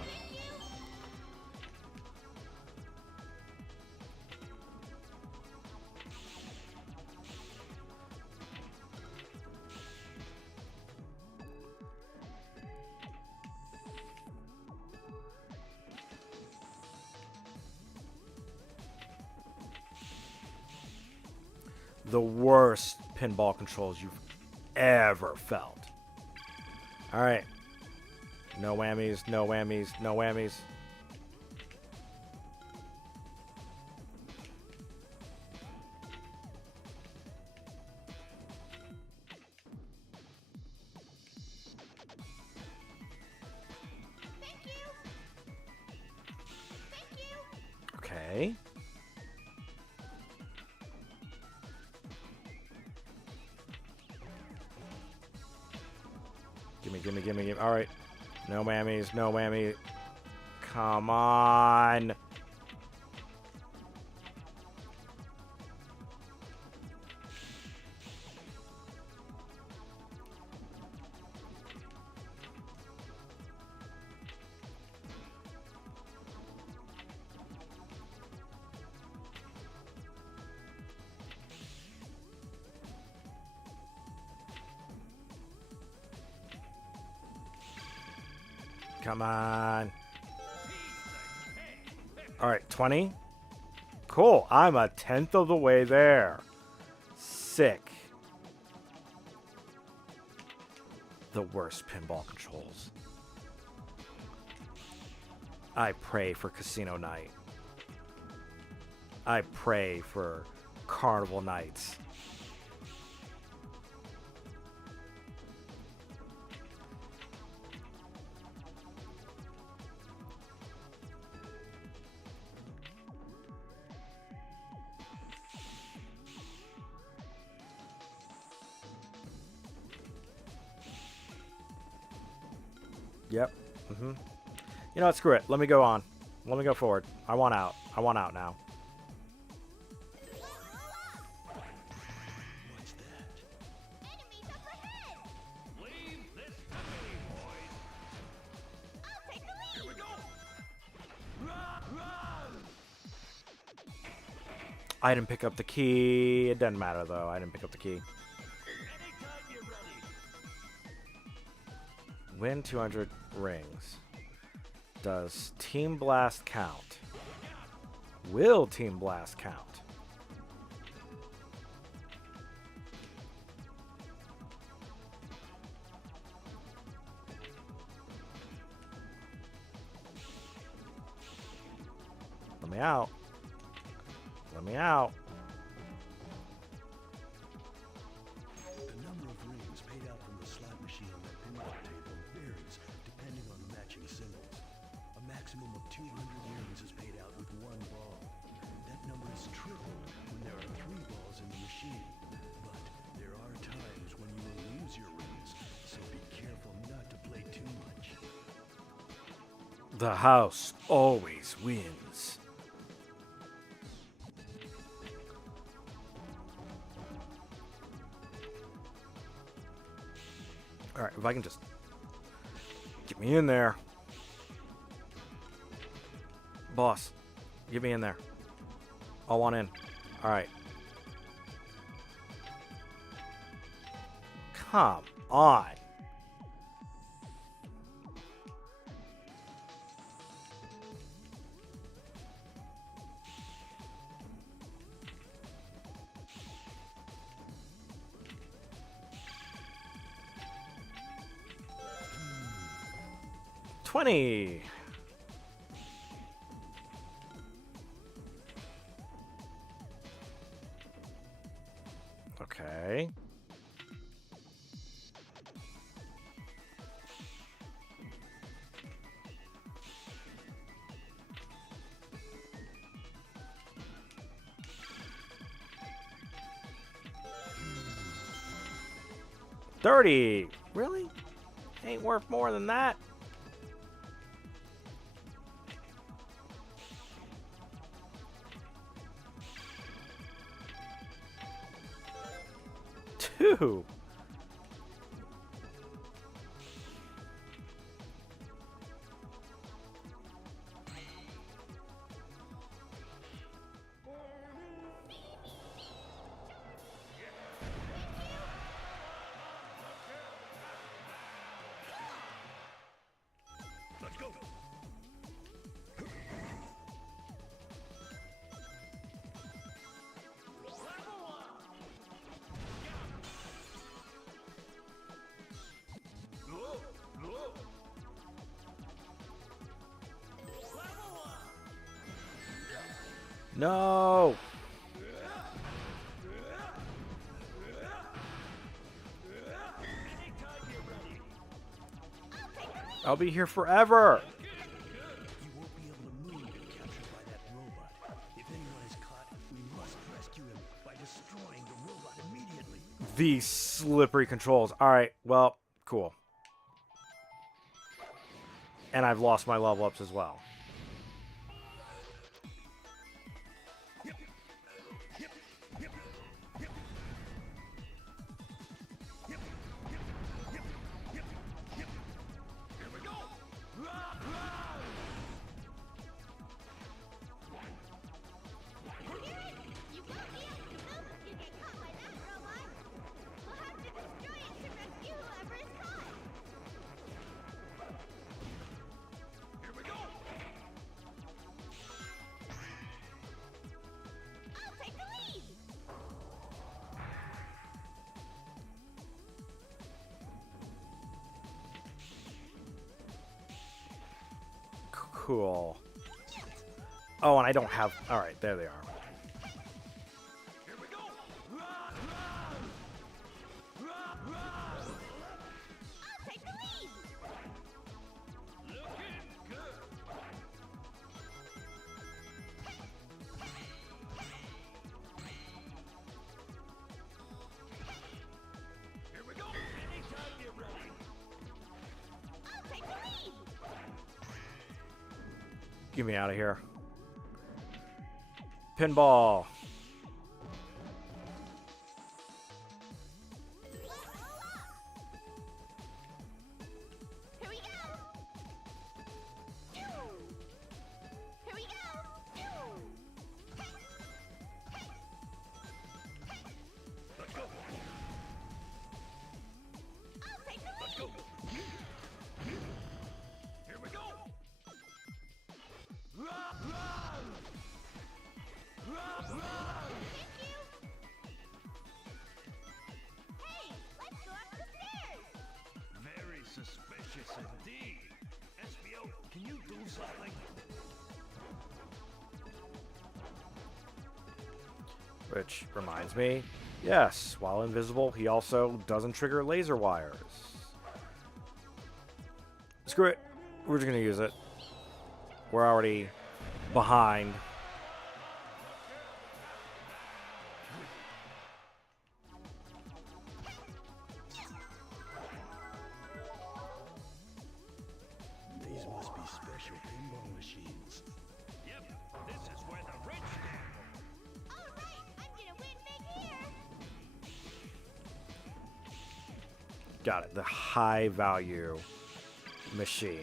The worst pinball controls you've ever felt. All right. No whammies, no whammies, no whammies. Thank you! Thank you! Okay. Gimme. All right. No whammies, no whammy. Come on. Come on. All right, 20. Cool. I'm a tenth of the way there. Sick. The worst pinball controls. I pray for casino night. I pray for carnival nights. Yep. Mm-hmm. You know what? Screw it. Let me go on. Let me go forward. I want out. I want out now. What's that? Enemies up ahead! Leave this to me, boys. I'll take the lead! Here we go. I didn't pick up the key. It doesn't matter, though. I didn't pick up the key. Anytime you're ready. Win 200 rings. Does Team Blast count? Will Team Blast count? Let me out. Let me out. The number of rings paid out from the slot machine on that pinball table varies depending on the matching symbols. A maximum of 200 rings is paid out with one ball. That number is tripled when there are 3 balls in the machine. But there are times when you will lose your rings, so be careful not to play too much. The house always wins. All right, if I can just get me in there. Boss, get me in there. I want in. All right. Come on. $20. Okay. $30. Really? Ain't worth more than that. Two. Let's go! No. I'll be here forever. You won't be able to move if captured by that robot. If anyone is caught, we must rescue him by destroying the robot immediately. These slippery controls. All right. Well, cool. And I've lost my level ups as well. You won't be able to move if you get caught by that robot. We'll have to destroy it to rescue whoever is caught. I'll take the lead. Cool. Oh, and I don't have... Alright, there they are. I'll take the lead. I'll take the lead. Get me out of here. Pinball. Here we go. Here we go. I'll take the lead. Here we go! Thank you. Hey, let's go up the stairs. Very suspicious indeed. SBO, can you do something? Which reminds me, yes, while invisible, he also doesn't trigger laser wires. Screw it. We're just going to use it. We're already behind. These must be special pinball machines. Yep, this is where the rich gamble. All right, I'm gonna win big here. Got it. The high value machines.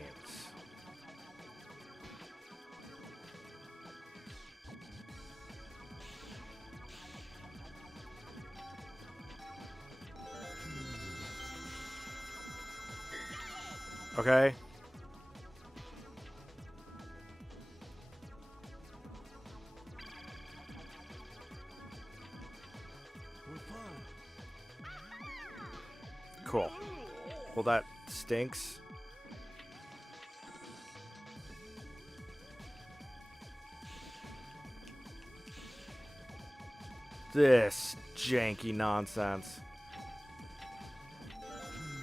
Okay. We're fine. Cool. Well, that stinks. This janky nonsense.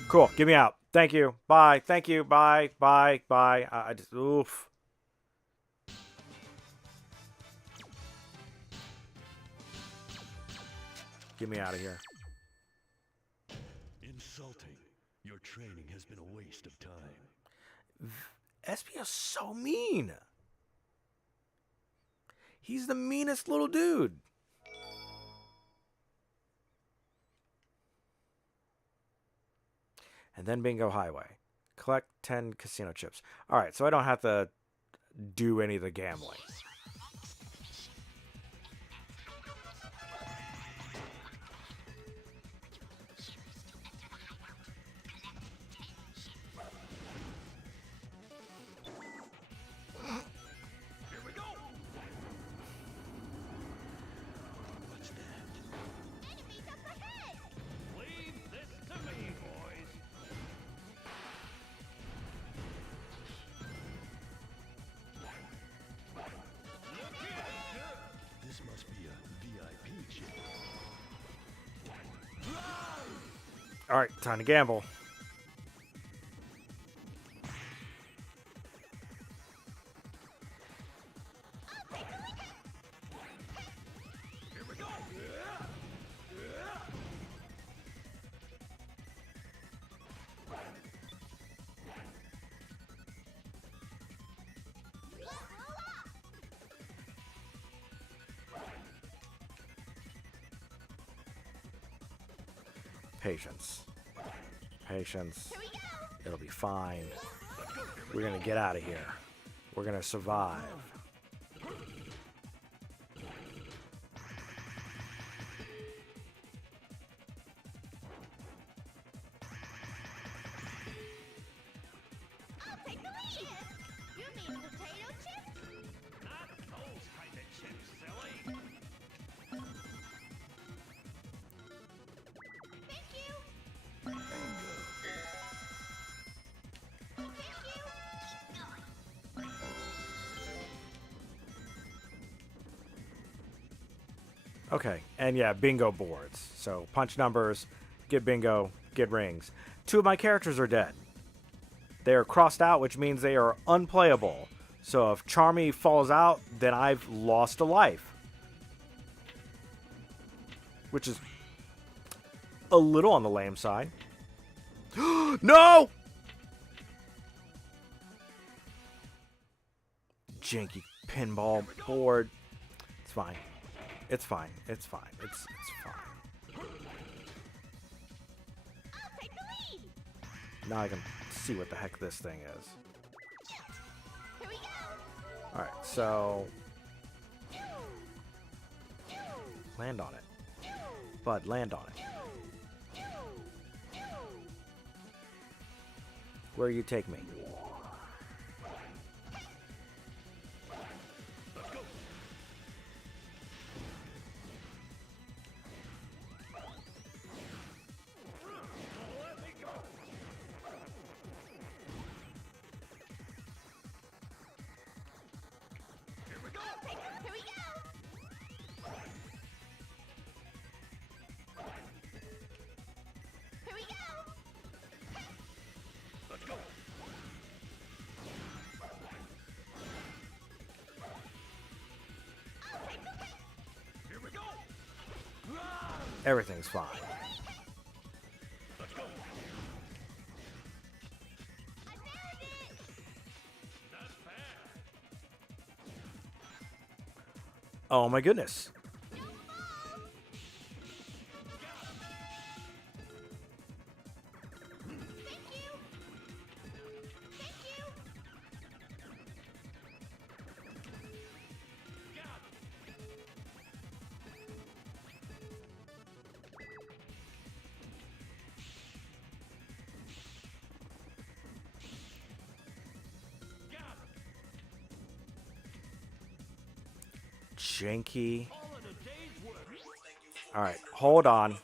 Cool. Get me out. Thank you. Bye. Thank you. Bye. Bye. Bye. I just... Oof. Get me out of here. Insulting. Your training has been a waste of time. SBO's so mean. He's the meanest little dude. And then Bingo Highway. Collect 10 casino chips. All right, so I don't have to do any of the gambling. Here we go! What's that? Enemies up ahead. Leave this to me, boys. This must be a VIP chip. All right, time to gamble. Here we go! Patience. Patience. Here we go. It'll be fine. We're gonna get out of here. We're gonna survive. I'll take the lead. You mean potato chips? Not those kind of chips, silly. Thank you. Thank you. Okay, and yeah, bingo boards. So punch numbers, get bingo, get rings. 2 of my characters are dead. They are crossed out, which means they are unplayable. So if Charmy falls out, then I've lost a life. Which is a little on the lame side. No! Janky pinball board. It's fine. It's fine. It's fine. It's fine. I'll take the lead. Now I can see what the heck this thing is. Here we go. Alright, so land on it. Bud, land on it. Where you take me? Here we go. Here we go. Let's go. I'll take the lead. Here we go. Everything's fine. Let's go. I nailed it. Not bad. Oh my goodness. Don't fall. Thank you. Thank you. Got it. Got it. Janky. All in a day's work. Alright, hold on.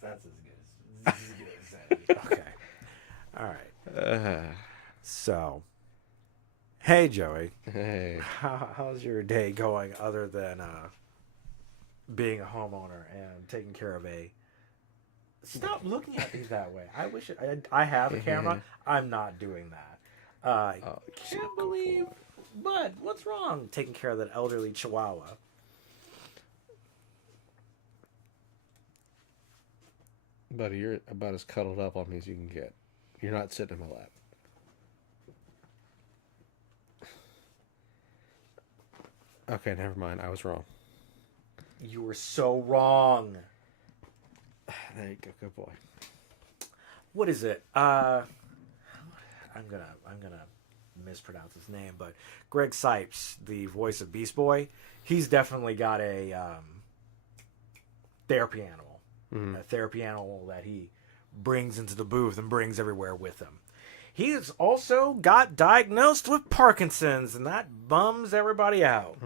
That's as good as any. Okay. All right. So, hey, Joey. Hey. How's your day going other than being a homeowner and taking care of a... Stop looking at me that way. I wish I have a camera. I'm not doing that. I can't believe... But what's wrong taking care of that elderly chihuahua? Buddy, you're about as cuddled up on me as you can get. You're not sitting in my lap. Okay, never mind. I was wrong. You were so wrong. There you go. Good boy. What is it? I'm gonna mispronounce his name, but Greg Sipes, the voice of Beast Boy, he's definitely got a therapy animal. A therapy animal that he brings into the booth and brings everywhere with him. He has also got diagnosed with Parkinson's, and that bums everybody out.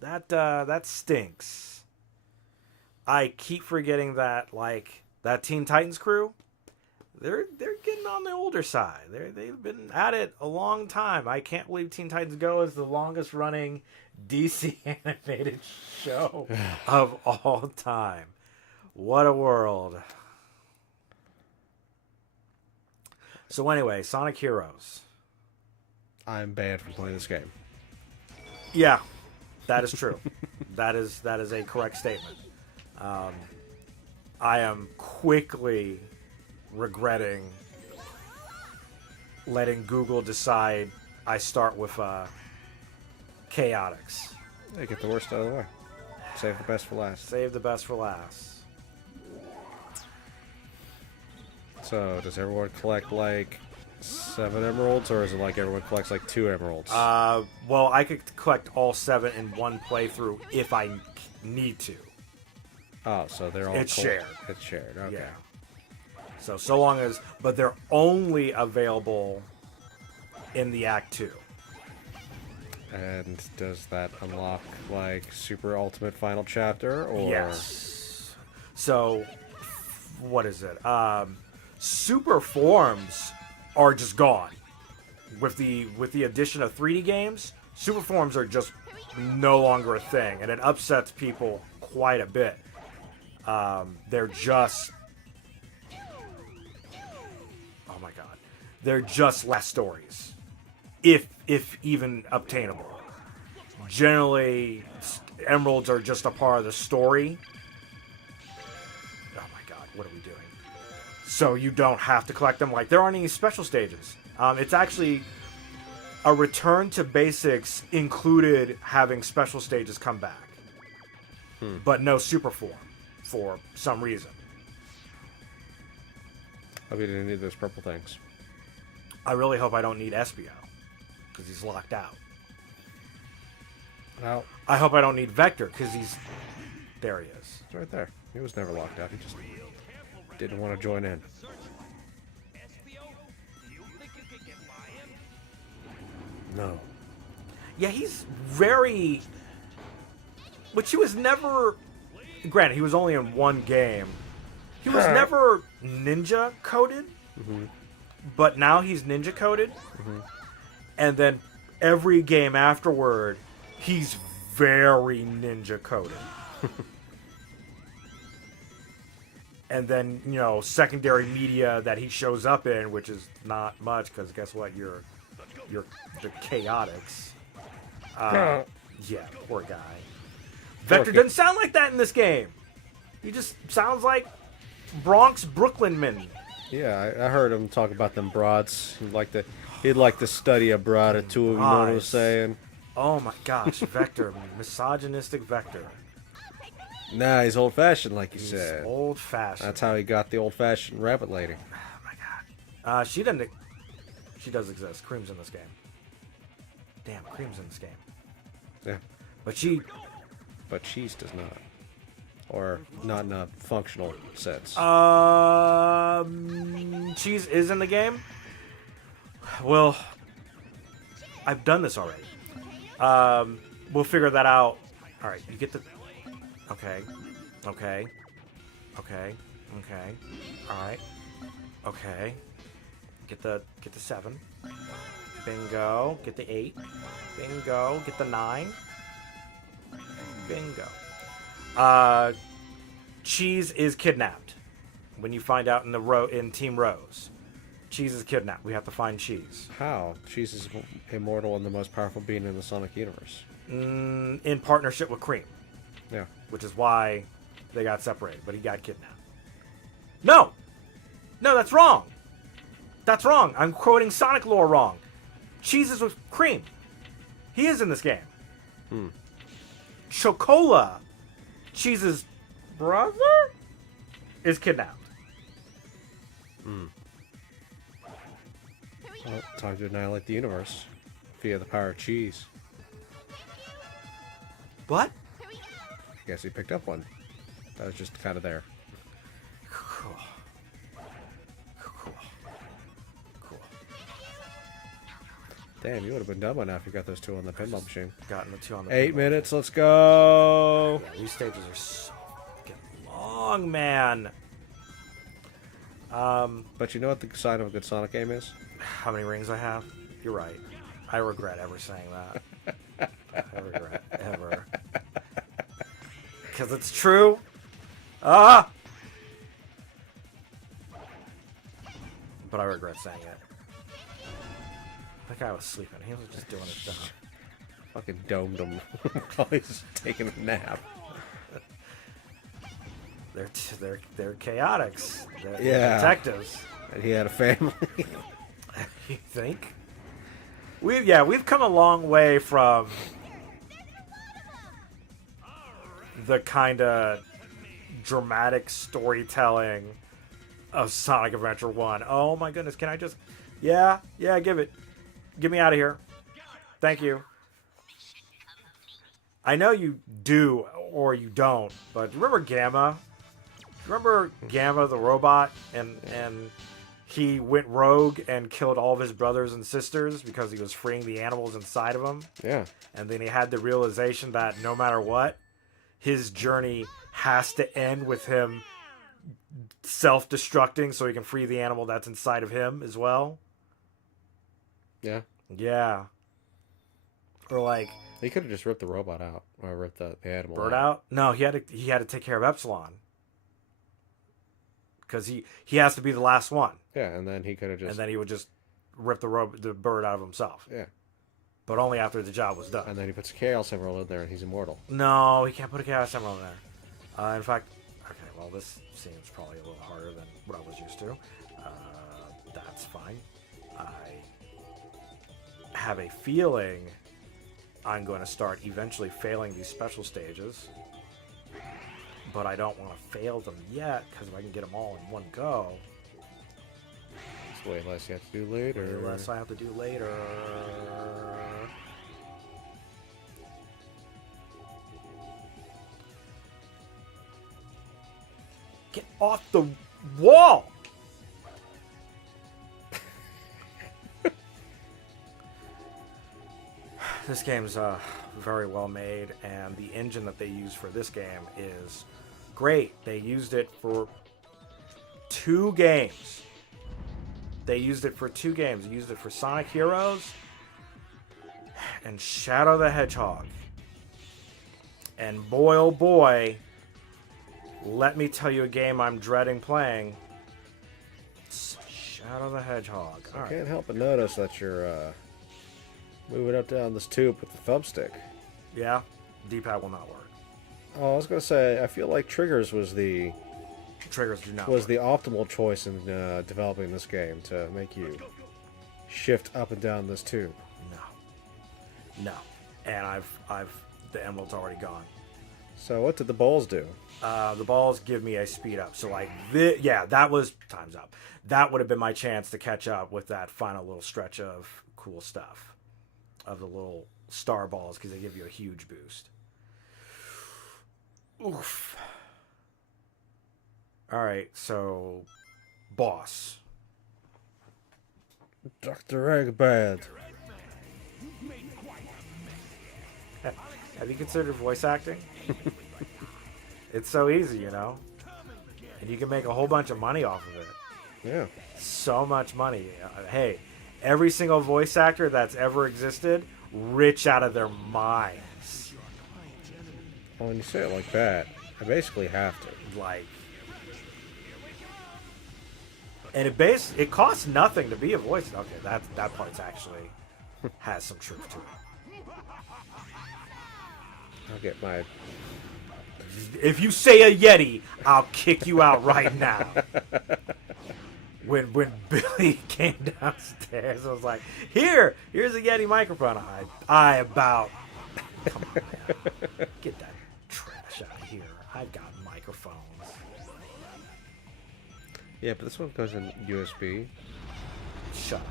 That stinks. I keep forgetting that, like, that Teen Titans crew, they're getting on the older side. They've been at it a long time. I can't believe Teen Titans Go is the longest running DC animated show of all time. What a world. So anyway, Sonic Heroes. I'm banned from playing this game. Yeah, that is true. that is a correct statement. I am quickly regretting letting Google decide I start with Chaotix. Hey, get the worst out of the way. Save the best for last. Save the best for last. So, does everyone collect like 7 emeralds, or is it like everyone collects like 2 emeralds? Well, I could collect all 7 in one playthrough if I need to. Oh, so they're all It's shared. It's shared. Okay. Yeah. So long as, but they're only available in the Act 2. And does that unlock like Super Ultimate Final Chapter, or Yes. So, what is it? Super forms are just gone. With the addition of 3D games, super forms are just no longer a thing, and it upsets people quite a bit. They're just, oh my god, they're just less stories, if even obtainable. Generally, emeralds are just a part of the story. Oh my god, what are we doing? So you don't have to collect them. Like, there aren't any special stages. It's actually a return to basics included having special stages come back. But no super form for some reason. hope you didn't need those purple things. I really hope I don't need Espio, because he's locked out. Well, I hope I don't need Vector, because there he is. it's right there. He was never locked out. He just didn't want to join in. Espio, you think you can get by him? No. Yeah, he's very... Which he was never... Granted, he was only in one game. He was never ninja coded. But now he's ninja coded. And then every game afterward, he's very ninja coded. And then, you know, secondary media that he shows up in, which is not much, because guess what? You're the Chaotix. Yeah, poor guy. Vector doesn't sound like that in this game. He just sounds like Bronx Brooklyn man. Yeah, I heard him talk about them broads. He'd like to study a broad or two. You know what I'm Nice. saying? Oh my gosh, Vector, misogynistic Vector. Nah, he's old fashioned, like you He's said. old fashioned. That's how he got the old fashioned rabbit lady. Oh my god. She doesn't. She does exist. Cream's in this game. Damn, Cream's in this game. Yeah, But she. but cheese does not, or not in a functional sense. Cheese is in the game. Well, I've done this already. We'll figure that out. All right, you get the. Okay. Okay. All right. Okay. Get the 7. Bingo. Get the 8. Bingo. Get the 9. Bingo. Cheese is kidnapped. When you find out in Team Rose, Cheese is kidnapped. We have to find Cheese. How? Cheese is immortal and the most powerful being in the Sonic universe. In partnership with Cream, Yeah. which is why they got separated. But he got kidnapped. No, that's wrong. That's wrong. I'm quoting Sonic lore wrong. Cheese is with Cream. He is in this game. Chocola, Cheese's brother, is kidnapped. Well, time to annihilate the universe via the power of cheese. What? I guess he picked up one. That was just kind of there. Cool. Damn, you would have been done by now if you got those 2 on the pinball machine. Gotten the 2 on the 8 pinball. minutes, let's go! Yeah, these stages are so fucking long, man. But you know what the sign of a good Sonic game is? How many rings I have? You're right. I regret ever saying that. I regret ever. Because it's true. Ah! But I regret saying it. That guy was sleeping. He was just doing his job. Fucking domed him while he's taking a nap. They're chaotics. They're Yeah. detectives. And he had a family. You think? We've come a long way from the kind of dramatic storytelling of Sonic Adventure 1. Oh my goodness, can I just... Yeah, give me out of here. Thank you. I know you do or you don't, but remember Gamma? Remember Gamma the robot? And he went rogue and killed all of his brothers and sisters because he was freeing the animals inside of him. Yeah. And then he had the realization that no matter what, his journey has to end with him self-destructing so he can free the animal that's inside of him as well. Yeah. Yeah. Or like He could have just ripped the robot out. Or ripped the animal Bird out? No, he had to take care of Epsilon. Because he has to be the last one. Yeah, and then he could have just... And then he would just rip the bird out of himself. Yeah. But only after the job was done. And then he puts a Chaos Emerald in there and he's immortal. No, he can't put a Chaos Emerald in there. In fact, okay, well, this seems probably a little harder than what I was used to. That's fine. I have a feeling I'm going to start eventually failing these special stages. But I don't want to fail them yet, because if I can get them all in one go... It's way less you have to do later. Way less I have to do later. Get off the wall! This game's very well made, and the engine that they use for this game is great. They used it for 2 games. They used it for 2 games. They used it for Sonic Heroes and Shadow the Hedgehog. And boy, oh boy, let me tell you a game I'm dreading playing. It's Shadow the Hedgehog. I can't help but notice that you're moving up down this tube with the thumbstick. Yeah, D-pad will not work. Oh, I was gonna say, I feel like triggers was the Triggers do not was work. the optimal choice in developing this game to make you shift up and down this tube. No. And the emerald's already gone. So what did the balls do? The balls give me a speed up. So like, that was time's up. That would have been my chance to catch up with that final little stretch of cool stuff, of the little star balls, because they give you a huge boost. Oof. All right, so boss. Dr. Eggman. Have you considered voice acting? It's so easy, you know. And you can make a whole bunch of money off of it. Yeah. So much money. Hey, every single voice actor that's ever existed, rich out of their minds. Well, when you say it like that, I basically have to. Like, and it costs nothing to be a voice. Okay, that part's actually has some truth to it. I'll get my... If you say a Yeti, I'll kick you out right now. When Billy came downstairs, I was like, here's a Yeti microphone. I about, come on, man. Get that trash out of here. I've got microphones. Yeah, but this one goes in USB. Shut up.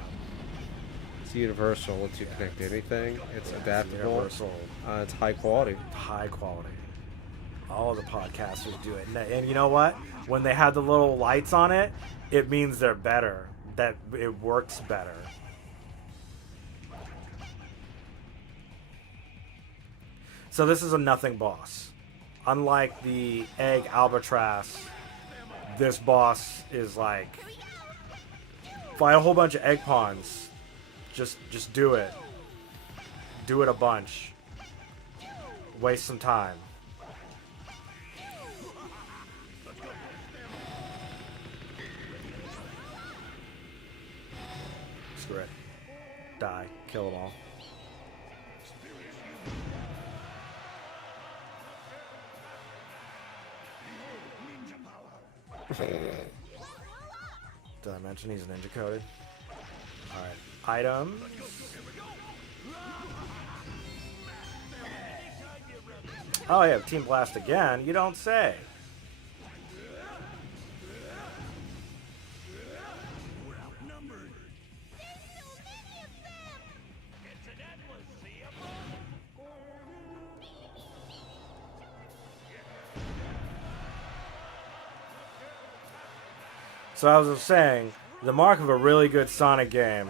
It's universal. Lets you connect to anything. It's adaptable. Universal. It's high quality. High quality. All of the podcasters do it. And you know what? When they have the little lights on it, it means they're better. That it works better. So this is a nothing boss. Unlike the egg albatross, this boss is like, fight a whole bunch of egg pawns. Just do it. Do it a bunch. Waste some time. Screw it. Die. Kill them all. Did I mention he's ninja coded? Alright. Items. Oh yeah, Team Blast again? You don't say. So as I was saying, the mark of a really good Sonic game,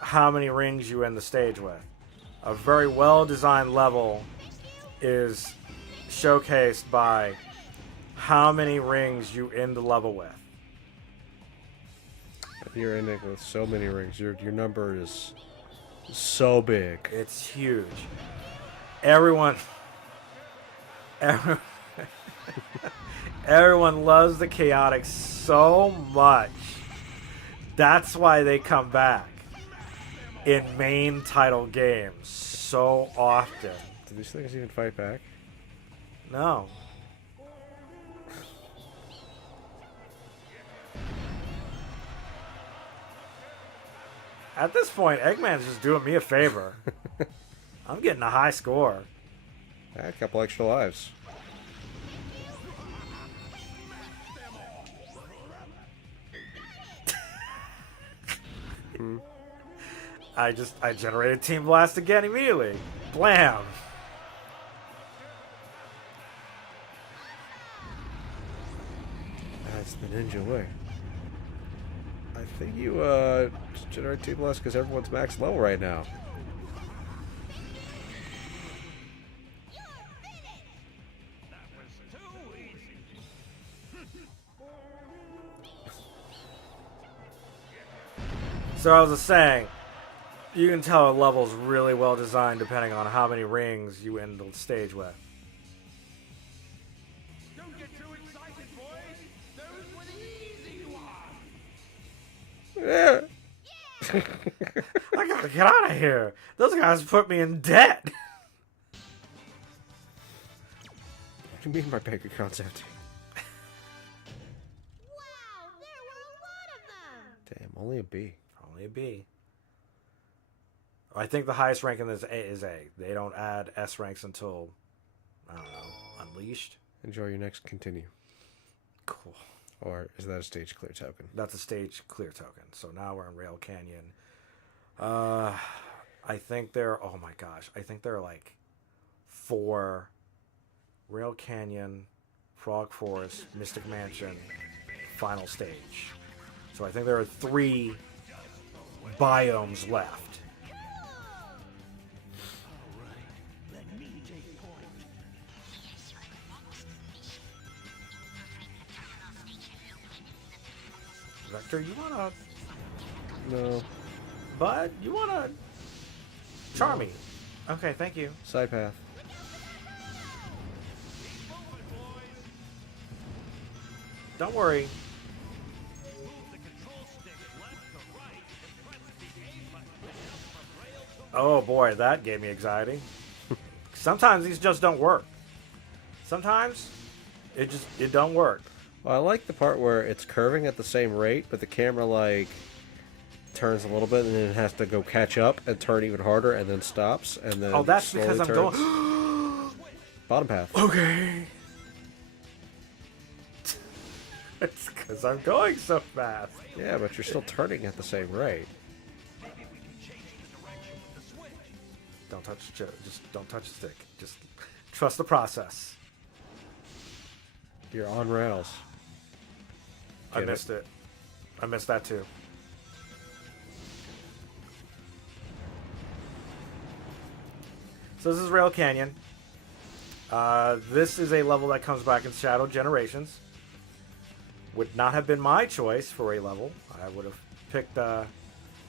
how many rings you end the stage with. A very well-designed level is showcased by how many rings you end the level with. If you're ending with so many rings, your number is so big. It's huge. Everyone loves the chaotic so much. That's why they come back in main title games so often. Do these things even fight back? No. At this point, Eggman's just doing me a favor. I'm getting a high score. A couple extra lives. I generated Team Blast again immediately. Blam! That's the ninja way. I think you just generate Team Blast because everyone's max level right now. So I was just saying, you can tell a level's really well designed depending on how many rings you end the stage with. Don't get too excited, boys. Those were the easy ones. Yeah. I gotta get out of here. Those guys put me in debt. What do you mean my bank account's empty? Wow, there were a lot of them. Damn, only a B. Only a B. I think the highest rank in this is A. They don't add S ranks until, I don't know, Unleashed. Enjoy your next continue. Cool. Or is that a stage clear token? That's a stage clear token. So now we're in Rail Canyon. I think oh my gosh, I think there are like 4 Rail Canyon, Frog Forest, Mystic Mansion, final stage. So I think there are 3 biomes left. Let me take point. Here's your next mission. You'll find the Vector, you wanna... No. Bud, you wanna... Charm me. Okay, thank you. Side path. Don't worry. Oh boy, that gave me anxiety. Sometimes these just don't work. Sometimes it don't work. Well, I like the part where it's curving at the same rate, but the camera like turns a little bit and then it has to go catch up and turn even harder and then stops and then Oh, that's slowly because I'm turns. going. Bottom path. Okay. It's because I'm going so fast. Yeah, but you're still turning at the same rate. Don't touch, just don't touch the stick. Just trust the process. You're on rails. I Get it? missed it. I missed that too. So this is Rail Canyon. This is a level that comes back in Shadow Generations. Would not have been my choice for a level. I would have picked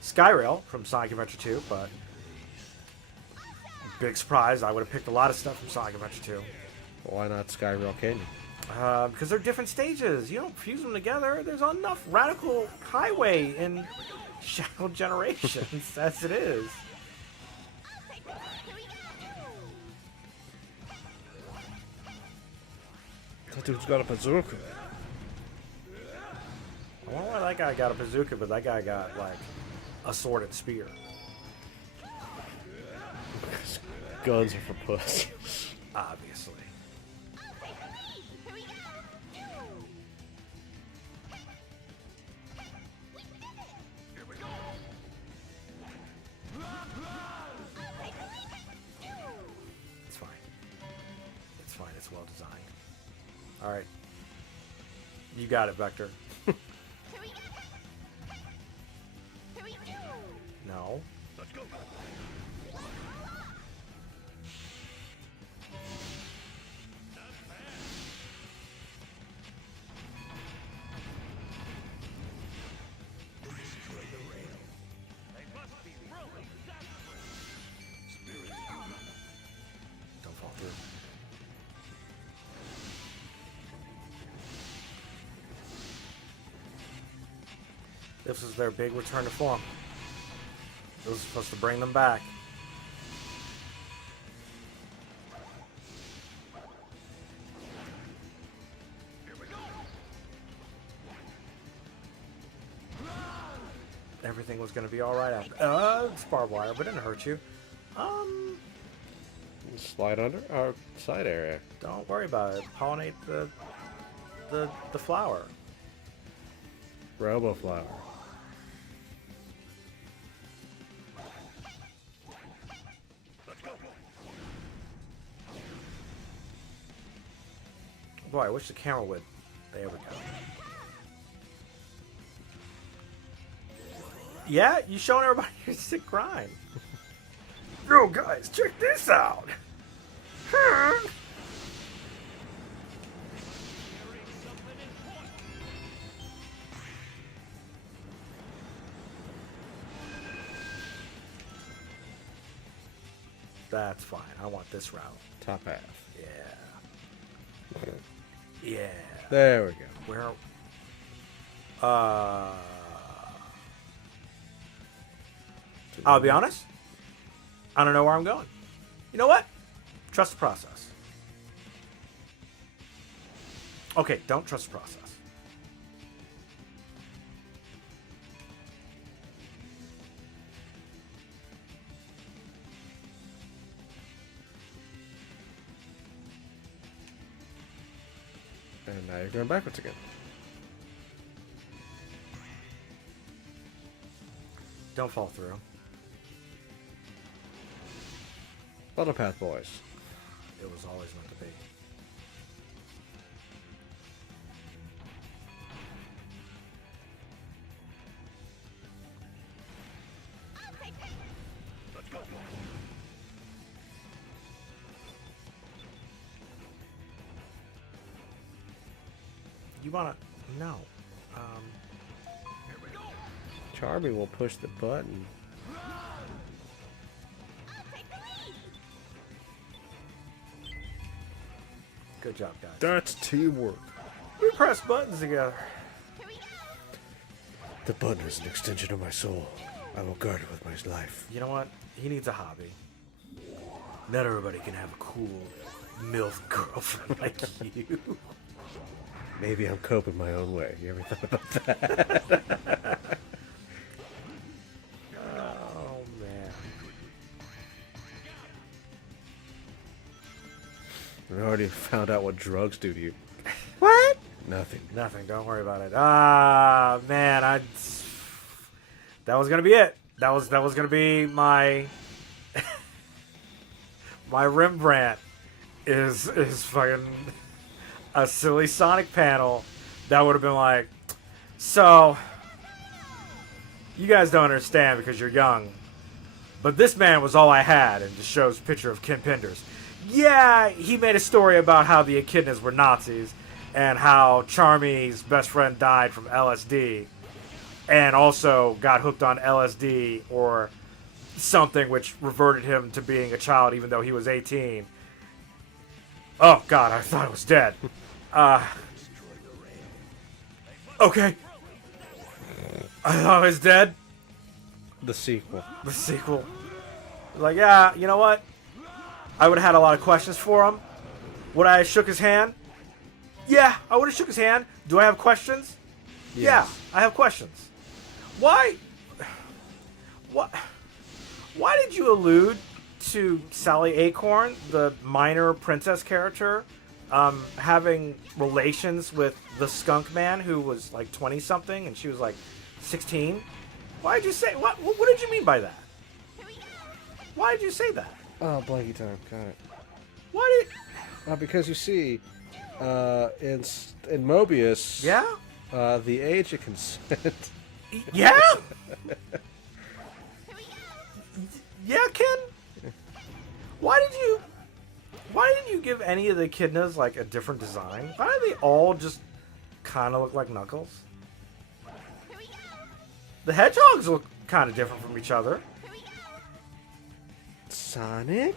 Skyrail from Sonic Adventure 2, but big surprise, I would have picked a lot of stuff from Sonic Adventure 2. Why not Skyrail Canyon? Because they're different stages. You don't fuse them together. There's enough Radical Highway in Shadow Generations as it is. That dude's got a bazooka. I wonder why that guy got a bazooka, but that guy got, like, a sword and spear. Guns are for puss. Obviously. It's fine. It's fine. It's well designed. All right. You got it, Vector. No. Let's go. Don't fall through. This is their big return to form. This was supposed to bring them back. Everything was going to be all right after. It's barbed wire, but it didn't hurt you. Slide under our side area. Don't worry about it. Pollinate the flower. Robo flower. Boy, I wish the camera would. There we go. Yeah, you showing everybody your sick grind. Yo, guys, check this out. That's fine. I want this route. Top half. Yeah. Yeah. There we go. Where? I'll be honest. I don't know where I'm going. You know what? Trust the process. Okay, don't trust the process. And now you're going backwards again. Don't fall through. Bottom path, boys. It was always meant to be. Let's go. You wanna? No. Charmy will push the button. Good job, guys. That's teamwork. We press buttons together. The button is an extension of my soul. I will guard it with my life. You know what? He needs a hobby. Not everybody can have a cool MILF girlfriend like you. Maybe I'm coping my own way. You ever thought about that? Oh, man. I already found out what drugs do to you. What? Nothing. Nothing. Don't worry about it. Ah, man. That was gonna be it. That was gonna be my my Rembrandt is fucking a silly Sonic panel that would have been like, so you guys don't understand because you're young, but this man was all I had, and just shows a picture of Ken Penders. Yeah, he made a story about how the echidnas were Nazis and how Charmy's best friend died from LSD and also got hooked on LSD or something which reverted him to being a child even though he was 18. Oh, God, I thought it was dead. Okay. I thought it was dead. The sequel. The sequel. Like, yeah, you know what? I would have had a lot of questions for him. Would I have shook his hand? Yeah, I would have shook his hand. Do I have questions? Yes. Yeah, I have questions. Why? What? Why did you allude to Sally Acorn, the minor princess character, having relations with the skunk man who was like 20 something and she was like 16? Why did you say what did you mean by that? Why did you say that? Oh, blanky time. Got it. Why did Because you see, in Mobius, Yeah? the age of consent. Yeah? Yeah, Ken? Why didn't you give any of the echidnas like a different design? Why do they all just kind of look like Knuckles? The hedgehogs look kind of different from each other. Sonic?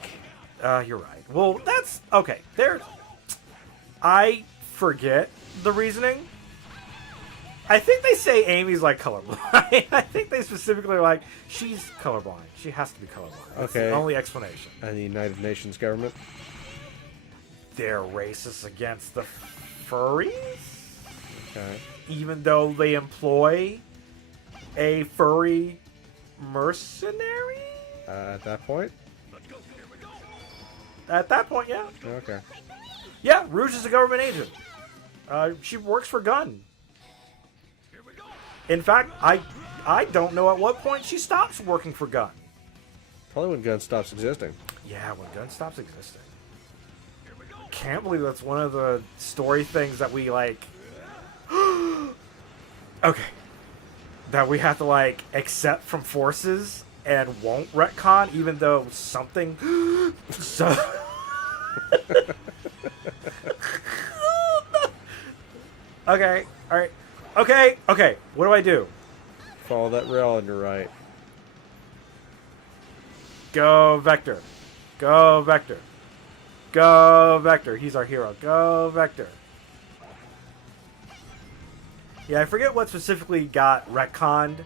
You're right. Well, that's okay. I forget the reasoning. I think they say Amy's like colorblind. I think they specifically are like she's colorblind. She has to be colorblind. That's Okay. the only explanation. And the United Nations government? They're racist against the furries, Okay. even though they employ a furry mercenary. At that point? At that point, yeah. Okay. Yeah, Rouge is a government agent. She works for Gunn. In fact, I don't know at what point she stops working for Gunn. Probably when Gun stops existing. Yeah, when Gunn stops existing. Can't believe that's one of the story things that we like. Okay. That we have to like accept from forces and won't retcon, even though something. So. Okay. All right. Okay. Okay. What do I do? Follow that rail on your right. Go Vector. Go Vector. Go Vector. He's our hero. Go Vector. Yeah, I forget what specifically got retconned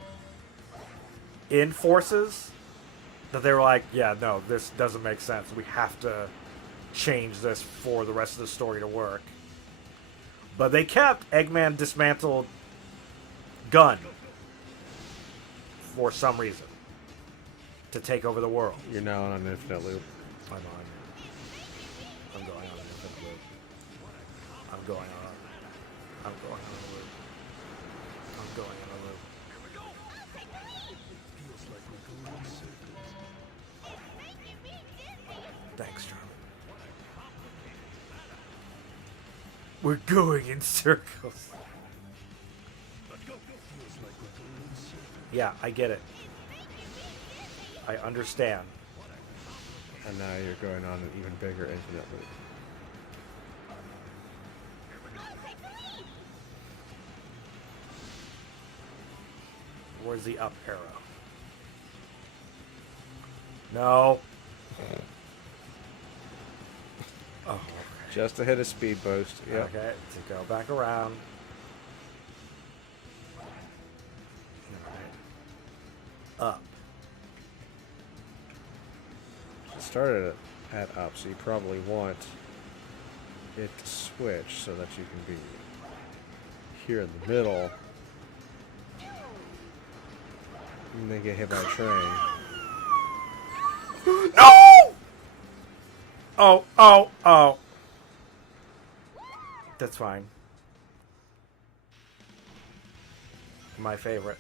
in Forces. That they were like, yeah, no, this doesn't make sense. We have to change this for the rest of the story to work. But they kept Eggman dismantled Gun for some reason to take over the world. You're now on an infinite loop. I'm going on an infinite loop. I'm going on a loop. I'm going on a loop. Feels like we're going in circles. Thanks, Charlie. We're going in circles. Yeah, I get it. I understand. And now you're going on an even bigger infinite loop. Where's the up arrow? No. Oh. Just to hit a speed boost. Yep. Okay, to go back around. Alright. Up. It started at up, so you probably want it to switch so that you can be here in the middle. And then get hit by a train. No! Oh. That's fine. My favorite.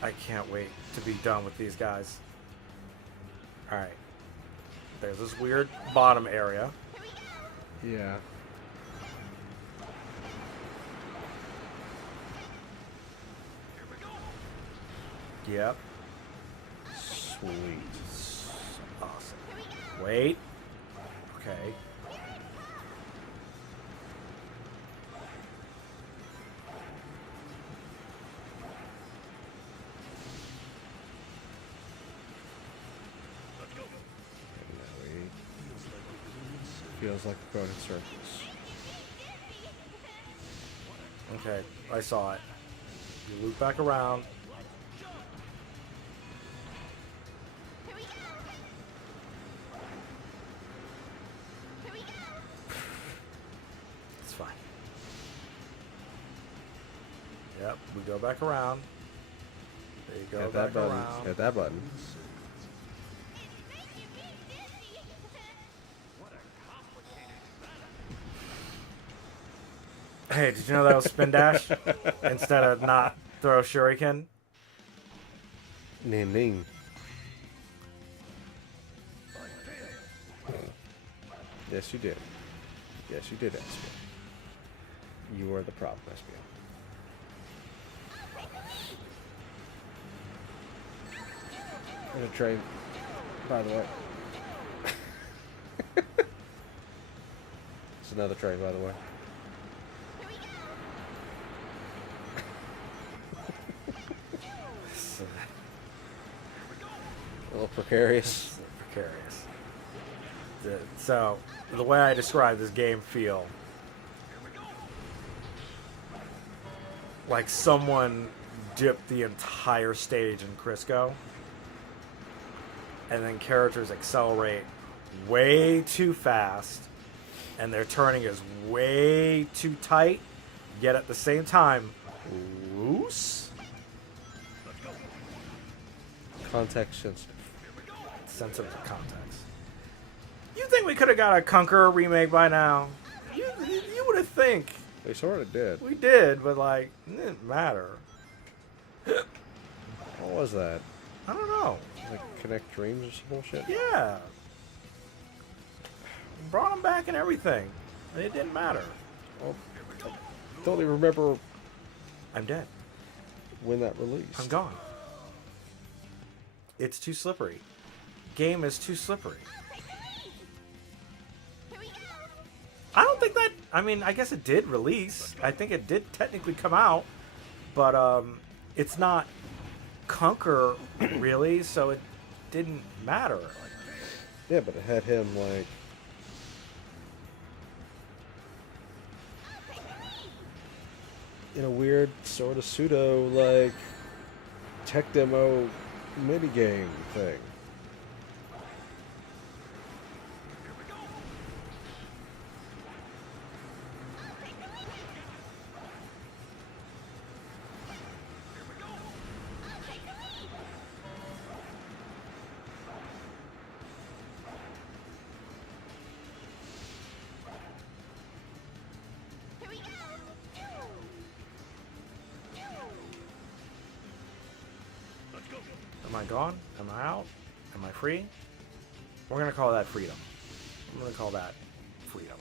I can't wait to be done with these guys. Alright. There's this weird bottom area. Yeah. Yep. Sweet. Awesome. Wait. Okay. And now feels like we're going in circles. Okay, I saw it. You loop back around. It's fine. Yep, we go back around. There you go, Hit back that button. around. Hit that button. Hey, did you know that was spin dash instead of not throw shuriken? Ning ning. Yes, you did. Yes, you did, Espion. You were the problem, Espion. And a train, by the way. It's another train, by the way. A little precarious. Precarious. So, the way I describe this game feel like someone dipped the entire stage in Crisco and then characters accelerate way too fast and their turning is way too tight, yet at the same time loose. Context sensitive. Sensitive context. You think we could have got a Conqueror remake by now? You would have think. They sort of did. We did, but like, it didn't matter. What was that? I don't know. Like Connect Dreams or some bullshit? Yeah. Brought them back and everything. It didn't matter. Well, I don't even remember I'm dead. when that released. I'm gone. It's too slippery. Game is too slippery. I don't think that... I mean, I guess it did release. I think it did technically come out. But it's not Conquer, really, so it didn't matter. Yeah, but it had him, like... in a weird, sort of pseudo, like... tech demo minigame thing. Am I gone? Am I out? Am I free? We're going to call that freedom. I'm going to call that freedom.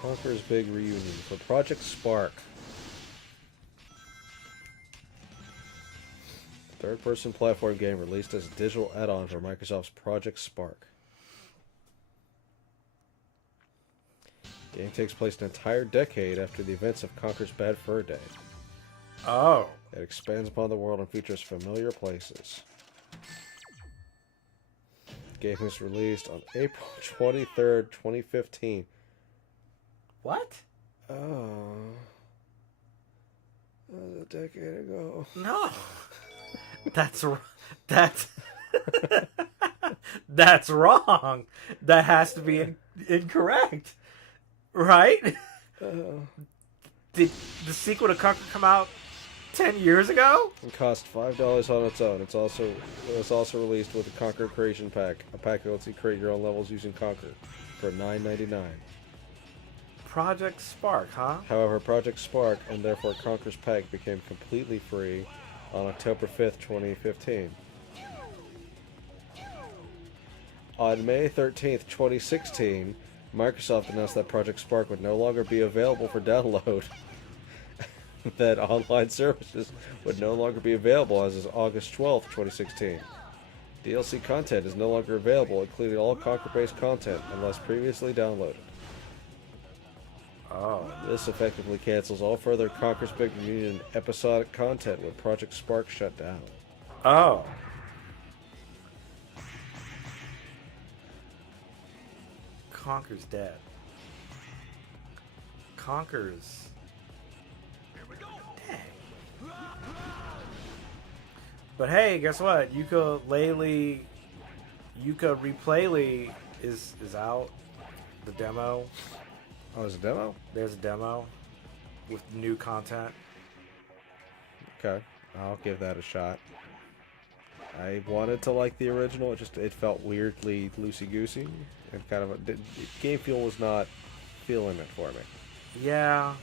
Conker's big reunion for Project Spark. Third-person platform game released as a digital add-on for Microsoft's Project Spark. Game takes place an entire decade after the events of Conker's Bad Fur Day. Oh. It expands upon the world and features familiar places. Game was released on April 23rd, 2015. What? Oh. That was a decade ago. No. That's that's wrong. That has to be incorrect. Right? Did the sequel to Conker come out 10 years ago? It cost $5 on its own. It was also released with a Conker Creation Pack, a pack that lets you create your own levels using Conker for $9.99. Project Spark, huh? However, Project Spark and therefore Conker's Pack became completely free on October 5th, 2015. On May 13th, 2016, Microsoft announced that Project Spark would no longer be available for download. That online services would no longer be available as of August 12th, 2016. DLC content is no longer available, including all Conker-based content, unless previously downloaded. Oh. This effectively cancels all further Conker's Big Reunion episodic content when Project Spark shut down. Oh. Conker's dead. Conker's... Dang. But hey, guess what? Yooka Replayly is out. The demo. Oh, is it a demo? There's a demo with new content. Okay, I'll give that a shot. I wanted to like the original, it felt weirdly loosey-goosey, and kind of game feel was not feeling it for me. Yeah.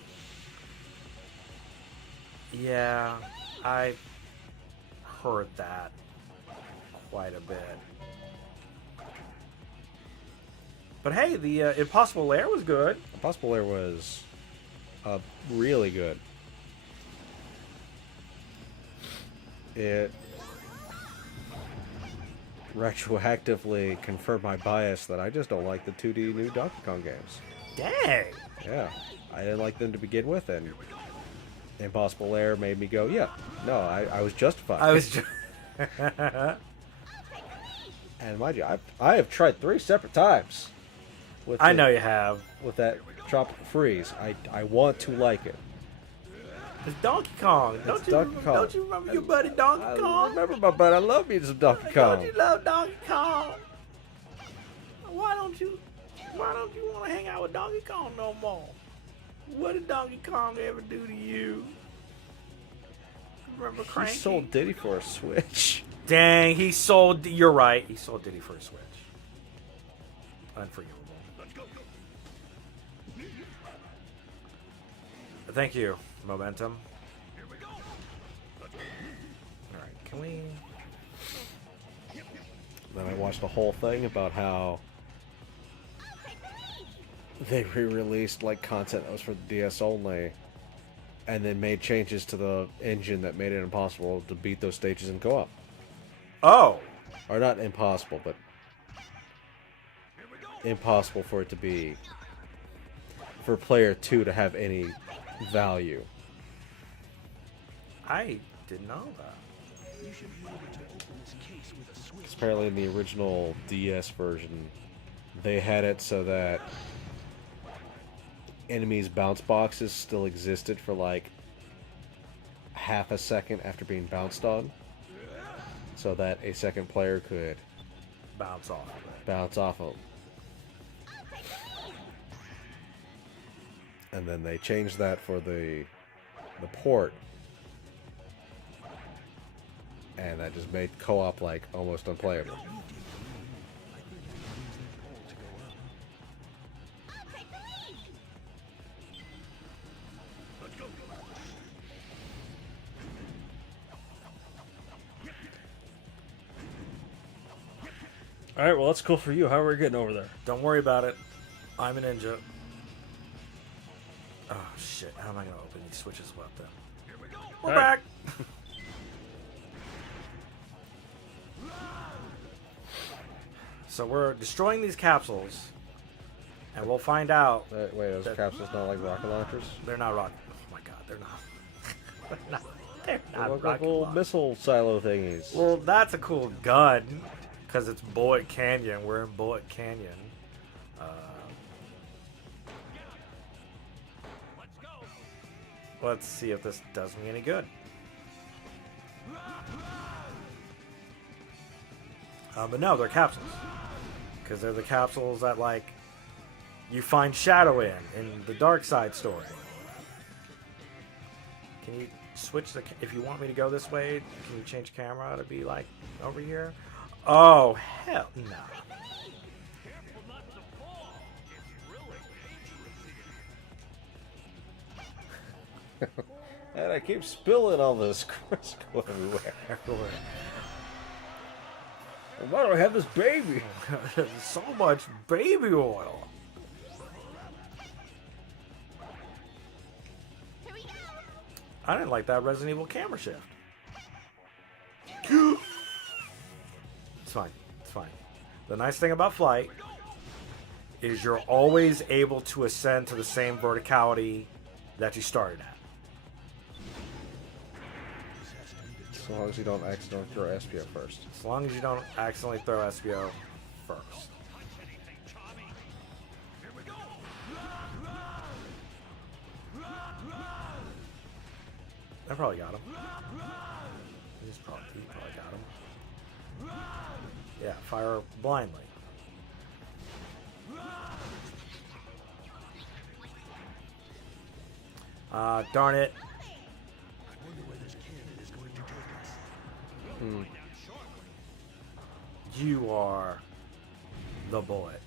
Yeah, I heard that quite a bit. But hey, the Impossible Lair was good. Impossible Lair was really good. It retroactively confirmed my bias that I just don't like the 2D new Donkey Kong games. Dang. Yeah, I didn't like them to begin with, and Impossible Lair made me go, yeah, no, I was justified. I was And mind you, I have tried 3 separate times. I know you have. With that Tropical Freeze. I want to like it. It's Donkey Kong. Don't you remember your buddy Donkey Kong? I remember my buddy. I love me some Donkey Kong. Don't you love Donkey Kong? Why don't you want to hang out with Donkey Kong no more? What did Donkey Kong ever do to you? Remember Cranky? He sold Diddy for a Switch. Dang, you're right. He sold Diddy for a Switch. Unforgivable. Thank you, Momentum. Alright, can we... Then I watched the whole thing about how they re-released like content that was for the DS only, and then made changes to the engine that made it impossible to beat those stages in co-op. Oh! Or not impossible, but impossible for it to be, for player 2 to have any value. I didn't know that. Apparently in the original DS version, they had it so that enemies' bounce boxes still existed for like half a second after being bounced on, so that a second player could bounce off of them. And then they changed that for the port, and that just made co-op like almost unplayable. Alright, well, that's cool for you. How are we getting over there? Don't worry about it. I'm a ninja. Oh, shit. How am I going to open these switches up then? We're back! So we're destroying these capsules. And we'll find out. Wait, those capsules not like rocket launchers? They're not rocket. Oh my god, they're not. they're not. They're They not look like rocket little launchers. missile silo thingies. Well, that's a cool gun, because it's Bullet Canyon. We're in Bullet Canyon. Let's see if this does me any good. But no, they're capsules. Because they're the capsules that, like, you find Shadow in the Dark Side story. Can you switch the... If you want me to go this way, can you change camera to be, like, over here? Oh, hell no. Careful not to fall. It's really dangerous here. And I keep spilling all this Crisco everywhere. Why do I have this baby? So much baby oil. Here we go. I didn't like that Resident Evil camera shift. It's fine. It's fine. The nice thing about flight is you're always able to ascend to the same verticality that you started at. As long as you don't accidentally throw SPO first. As long as you don't accidentally throw SBO first. I probably got him. He probably got him. Yeah, fire blindly. Darn it. I wonder where this cannon is going to take us. You are the bullet.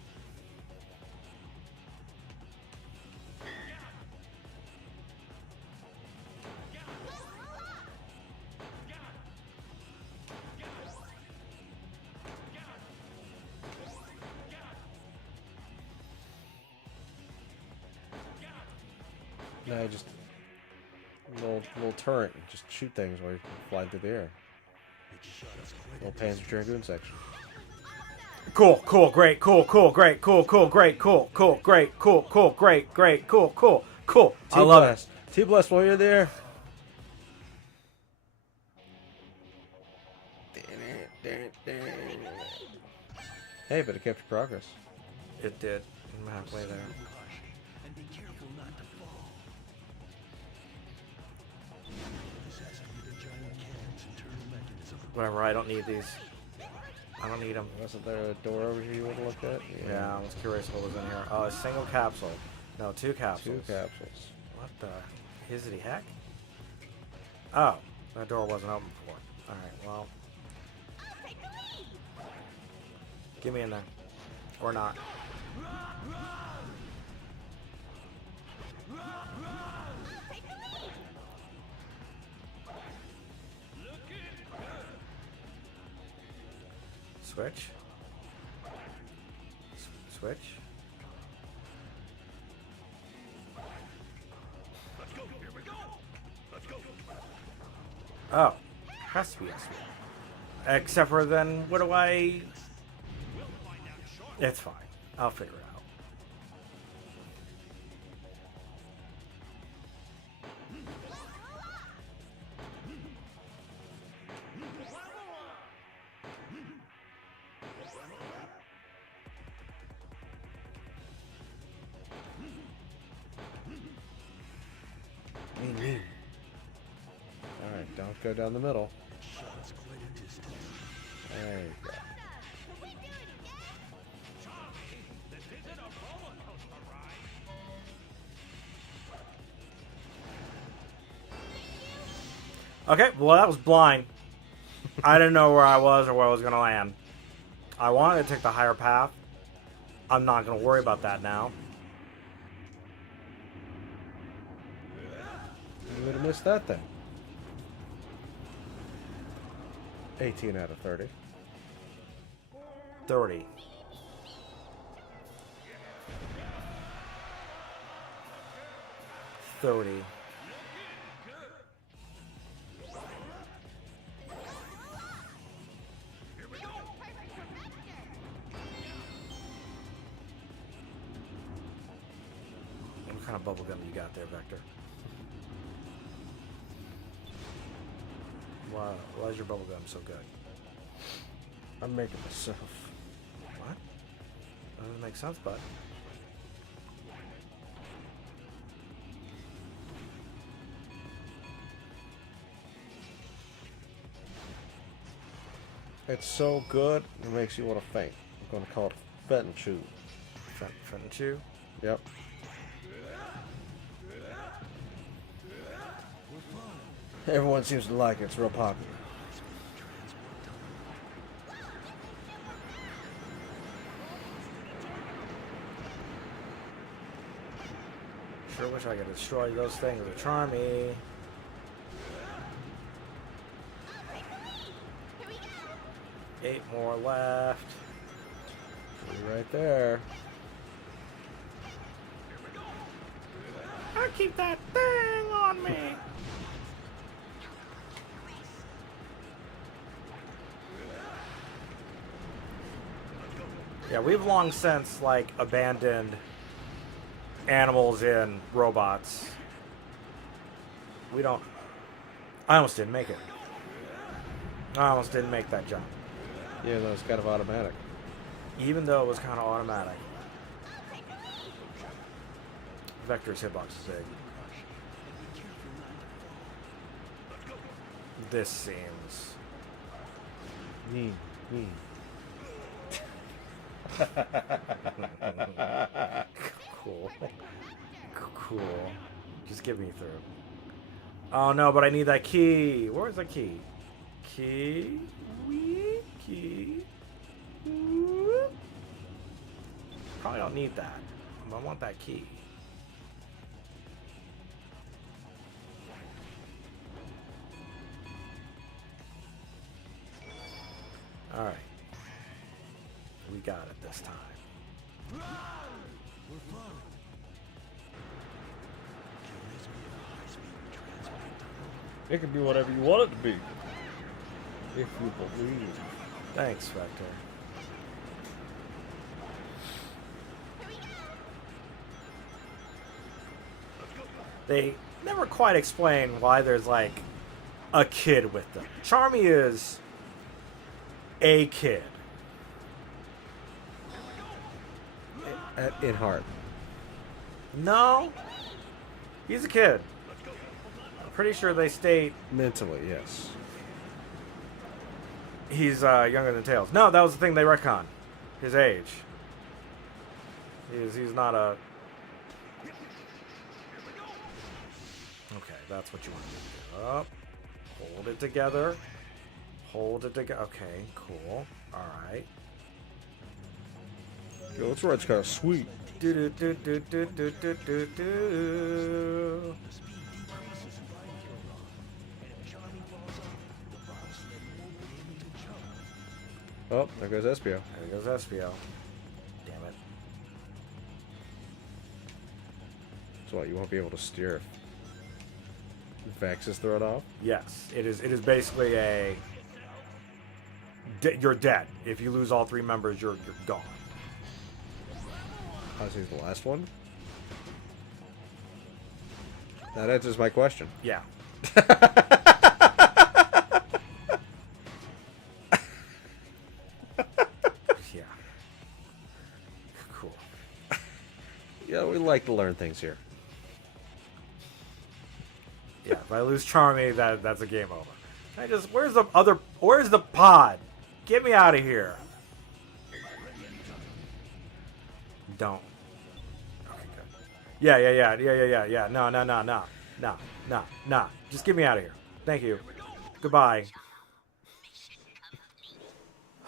No, just little turret. Just shoot things while you're flying through the air. Little Panzer Dragoon section. Cool, cool, great, cool, cool, great, cool, cool, great, cool, cool, great, cool, cool, great, great, cool, cool, cool. I love it. T-Blast while you're there. Hey, but it kept your progress. It did. I'm halfway there. And be careful not to fall. This has to be the giant cannon's internal mechanism. Whatever, I don't need these. I don't need them. Wasn't there a door over here you want to look at? Yeah, I was curious what was in here. Oh, a single capsule. No, two capsules. Two capsules. What the hizzity heck? Oh, that door wasn't open before. Alright, well. Get me in there. Or not. Switch. Switch. Oh, has to be SB. Except for then, what do I... It's fine. I'll figure it out. Alright, don't go down the middle. Shot us quite a distance. There you go. Okay, well that was blind. I didn't know where I was or where I was going to land. I wanted to take the higher path. I'm not going to worry about that now. You would have missed that then. 18 out of 30. 30. kind of bubblegum you got there, Vector? Why is your bubblegum so good? I'm making myself. What? That doesn't make sense, bud. It's so good, it makes you want to faint. I'm going to call it Fenton Chew. Fenton Chew? Yep. Everyone seems to like it. It's real popular. Sure wish I could destroy those things with Charmy. Here we go. 8 more left. Be right there. I keep that thing on me. Yeah, we've long since like abandoned animals in robots. We don't. I almost didn't make it. I almost didn't make that jump. Yeah, no, it's kind of automatic. Even though it was kind of automatic. Vector's hitbox is big. This seems... Cool. Cool. Just get me through. Oh no, but I need that key. Where's the key? Key? Key? Probably don't need that. But I want that key. Alright. We got it this time. It can be whatever you want it to be. If you believe. Thanks, Vector. They never quite explain why there's like a kid with them. Charmy is a kid. In heart. No, he's a kid. I'm pretty sure they state Mentally, yes. he's younger than Tails. No, that was the thing they retconned. His age. He's not a... Okay, that's what you want to do. Up. Hold it together. Hold it together. Okay, cool. Alright. Yo, this ride's kind of sweet. Do do do do do do do do do. Oh, there goes Espio. There goes Espio. Damn it. So what, you won't be able to steer if Vex is thrown off? Yes, it is. It is basically a. You're dead. If you lose all 3 members, you're gone. Oh, so he's the last one? That answers my question. Yeah. Yeah. Cool. Yeah, we like to learn things here. Yeah, if I lose Charmy, that's a game over. I just where's the pod? Get me out of here. Don't. Okay, good. Yeah. No. Just get me out of here. Thank you. Goodbye.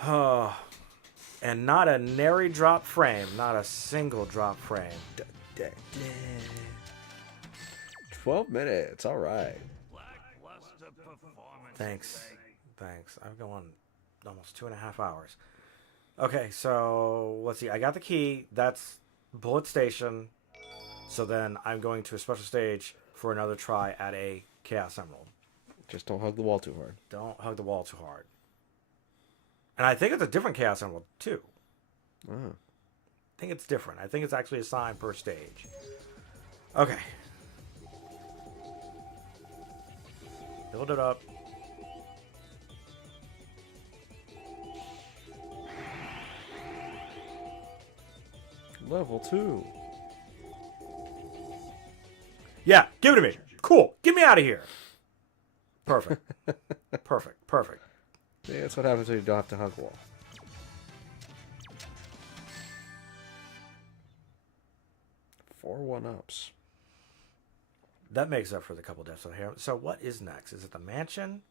Oh. And not a nary drop frame. Not a single drop frame. 12 minutes, alright. Thanks. I've gone almost 2.5 hours. Okay, so let's see. I got the key. That's Bullet Station. So then I'm going to a special stage for another try at a Chaos Emerald. Just don't hug the wall too hard. Don't hug the wall too hard. And I think it's a different Chaos Emerald, too. Oh. I think it's different. I think it's actually assigned per stage. Okay. Build it up. Level 2. Yeah, give it to me. Cool. Get me out of here. Perfect. Perfect. Perfect. Yeah, that's what happens when you don't have to hug wall. 4 1-ups. That makes up for the couple deaths on here. So what is next? Is it the mansion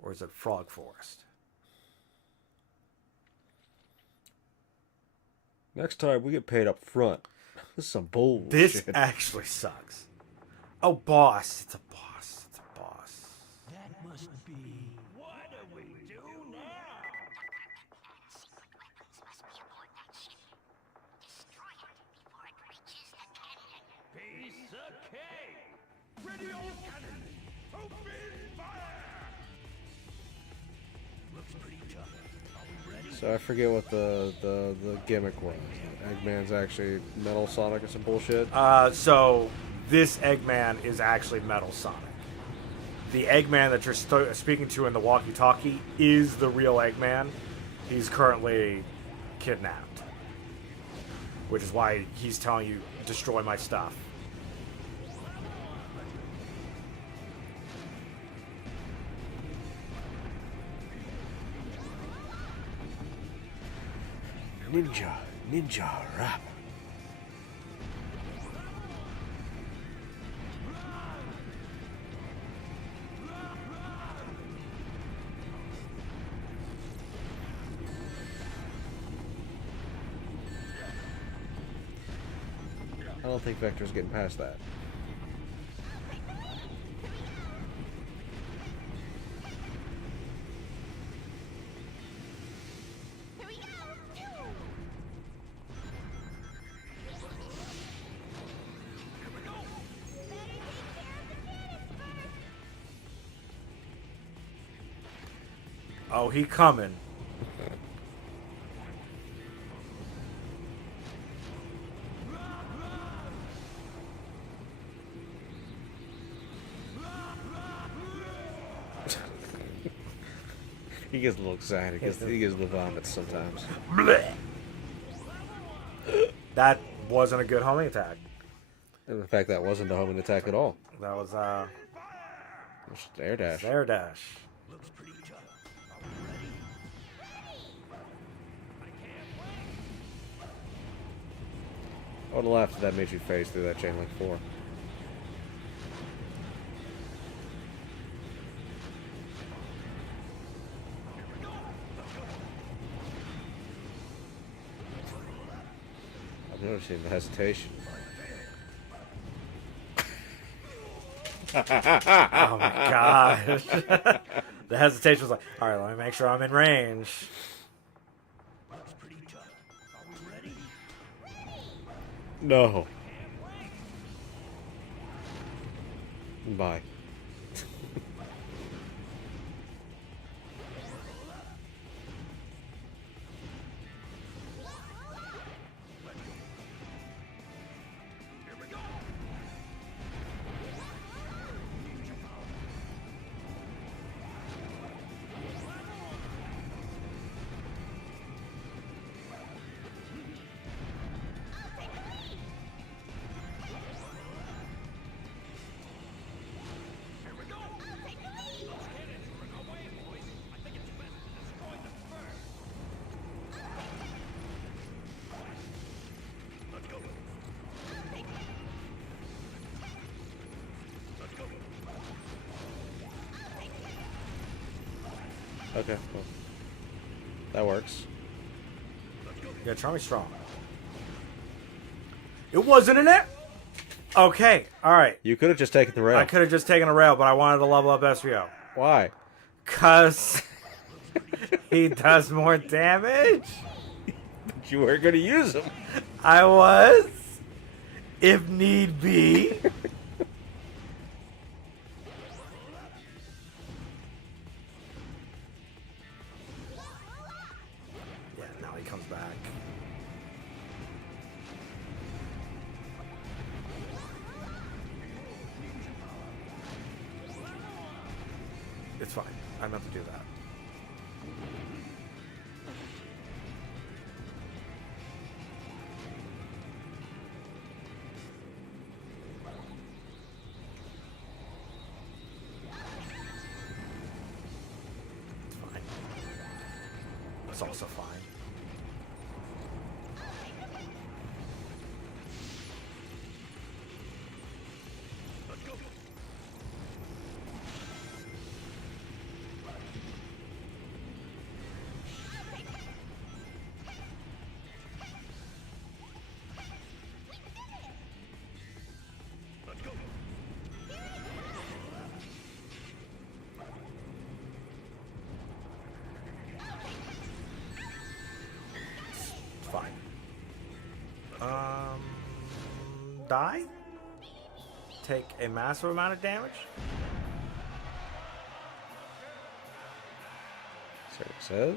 or is it Frog Forest? Next time we get paid up front. This is some bullshit. This actually sucks. Oh, boss. It's a boss. It's a boss. That must be. What do we do now? Secret weapons must be aboard that ship. Destroy it before it reaches the canyon. Piece of cake! Ready all cannons! Open fire! Looks pretty tough. Are we ready? So I forget what the gimmick was. Eggman's actually Metal Sonic or some bullshit. So this Eggman is actually Metal Sonic. The Eggman that you're speaking to in the walkie-talkie is the real Eggman. He's currently kidnapped, which is why he's telling you, destroy my stuff. Ninja rap. I don't think Vector's getting past that. Here we go! Oh, he coming. He gets a little excited. He gets the vomits sometimes. Blech. That wasn't a good homing attack. And in fact, that wasn't a homing attack at all. That was Just air dash. air dash. Looks pretty tough. Are we ready? I would have laughed if that made you phase through that chain link 4. I'm noticing the hesitation. Oh my gosh. The hesitation was like, all right, let me make sure I'm in range. Looks pretty tough. Are we ready? No. Bye. Okay, well, that works. Yeah, try me strong. It wasn't in it? Okay, alright. You could have just taken the rail. I could have just taken a rail, but I wanted to level up SVO. Why? Because he does more damage? But you weren't going to use them. I was. If need be. Yeah, now he comes back. It's fine. I meant to do that. It's fine. It's also fine. Fine. Die? Take a massive amount of damage? So it says.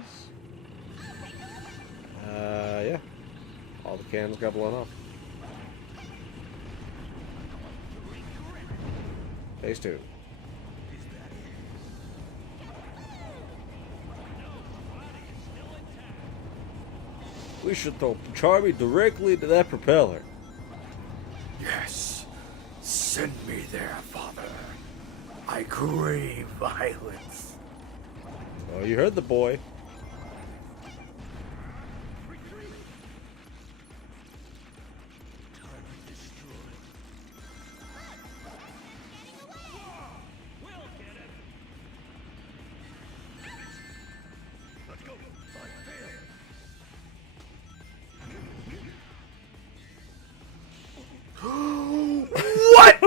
Yeah. All the cannons got blown off. Phase 2. We should throw Charmy directly into that propeller. Yes. Send me there, Father. I crave violence. Oh, you heard the boy. What?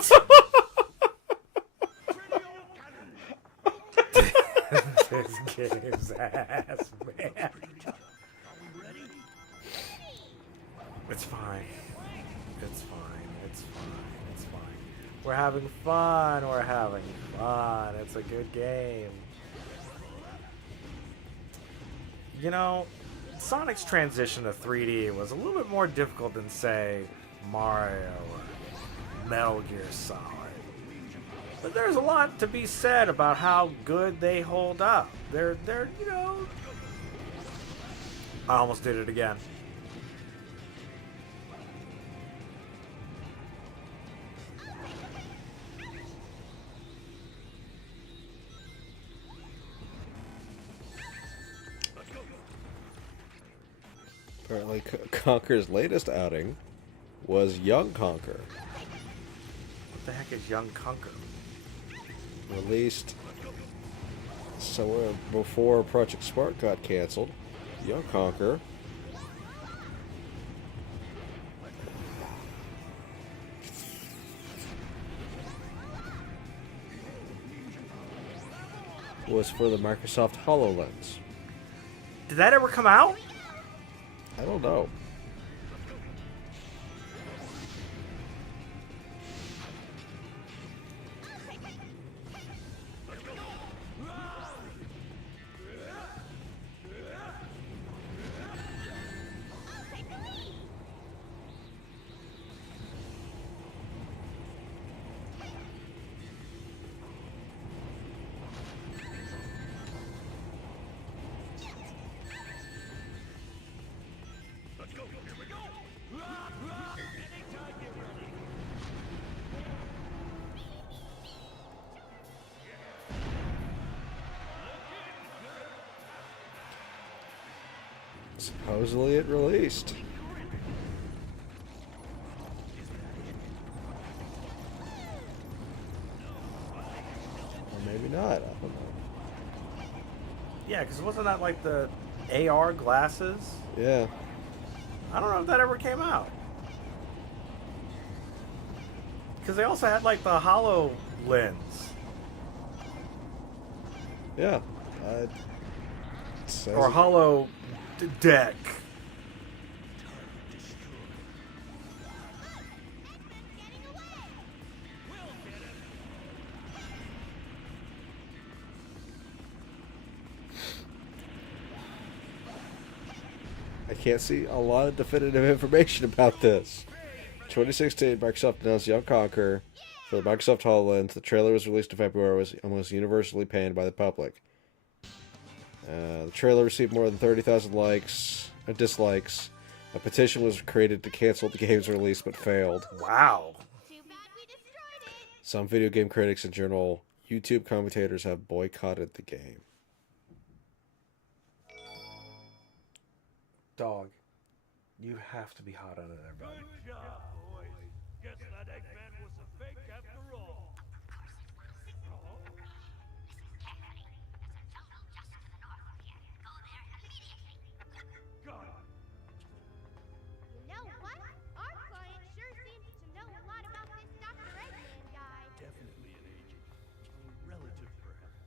This game's ass, man. It's fine. It's fine. It's fine. It's fine. We're having fun. We're having fun. It's a good game. You know, Sonic's transition to 3D was a little bit more difficult than, say, Mario or Metal Gear Solid. But there's a lot to be said about how good they hold up. They're, you know... I almost did it again. Apparently, Conker's latest outing was Young Conker. What the heck is Young Conker? Released somewhere before Project Spark got canceled. Young Conker. Was for the Microsoft HoloLens. Did that ever come out? I don't know. Supposedly it released. Or maybe not. I don't know. Yeah, because wasn't that like the AR glasses? Yeah. I don't know if that ever came out. Because they also had like the HoloLens. Yeah. Says Or Holo Deck. I can't see a lot of definitive information about this. 2016, Microsoft announced Young Conker For the Microsoft HoloLens, the trailer was released in February, was almost universally panned by the public. The trailer received more than 30,000 dislikes. A petition was created to cancel the game's release, but failed. Wow. Too bad we destroyed it. Some video game critics and journal YouTube commentators have boycotted the game. Dog, you have to be hot on it, everybody. Good job, boys. Guess that Eggman was a fake after all. You know what? Our client sure seems to know a lot about this Dr. Eggman guy. Definitely an agent. A relative, perhaps.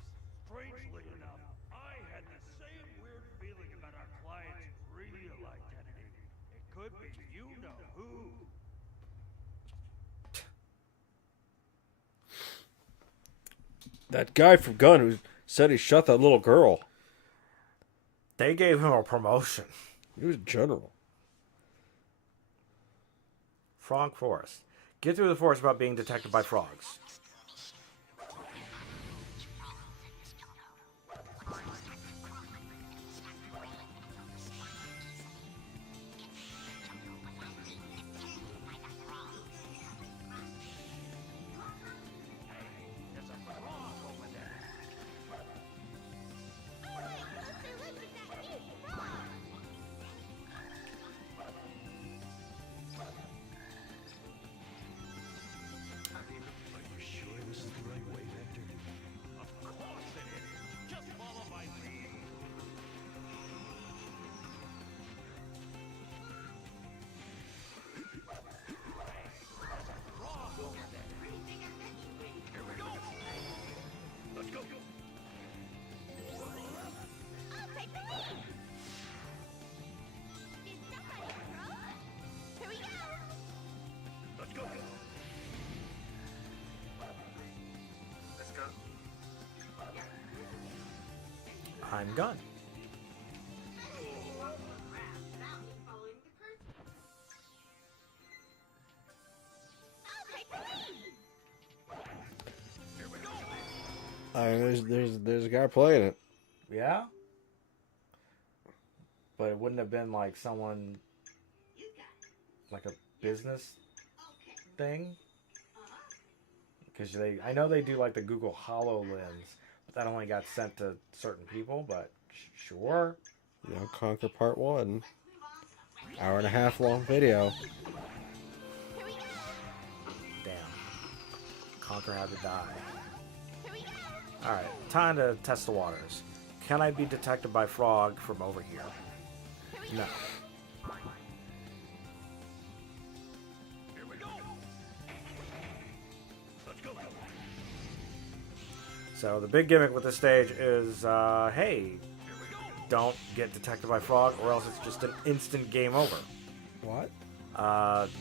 Strangely enough, I had the same weird feeling about our client's real identity. It could be you know who. That guy from Gun who said he shot that little girl. They gave him a promotion. He was general. Frog Forest. Get through the forest without being detected by frogs. There's a frog over there. Closer look at that huge frog. Are you sure this is the right way, Vector? Of course it is. Just follow my lead. Frog over there. Here we go. Let's go. I'll take the lead. Is somebody a frog? Here we go. Let's go. I'm Gun. I'll take the lead. There's a guy playing it. Yeah? But it wouldn't have been like someone, like a business thing? Because I know they do like the Google HoloLens, but that only got sent to certain people, but sure. Young Conquer Part 1. Hour and a half long video. Here we go. Damn. Conquer had to die. Here we go. Alright, time to test the waters. Can I be detected by frog from over here? No. Here we go. Let's go. So the big gimmick with this stage is, hey, don't get detected by frog or else it's just an instant game over. What?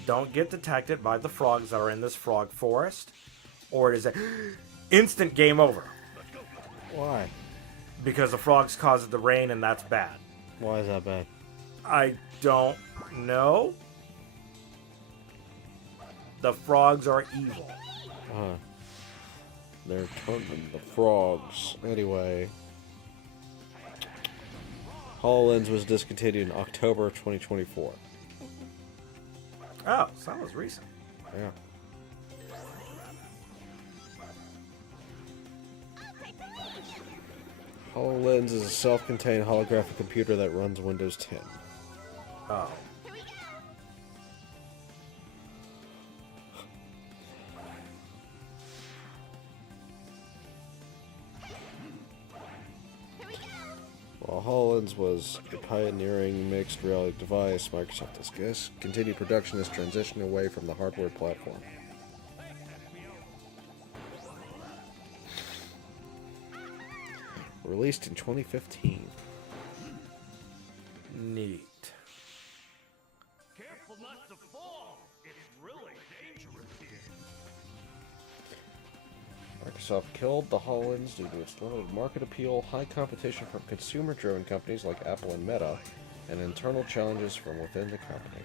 Don't get detected by the frogs that are in this frog forest or it is an instant game over. Why? Because the frogs cause the rain and that's bad. Why is that bad? I don't know. The frogs are evil. They're turning the frogs. Anyway. HoloLens was discontinued in October of 2024. Oh, so that was recent. Yeah. HoloLens is a self-contained holographic computer that runs Windows 10. Oh. Here we go. Here we go. While HoloLens was a pioneering mixed reality device, Microsoft has continued production is transitioning away from the hardware platform. Released in 2015. Neat. Careful not to fall. It's really dangerous here. Microsoft killed the HoloLens due to its limited market appeal, high competition from consumer-driven companies like Apple and Meta, and internal challenges from within the company.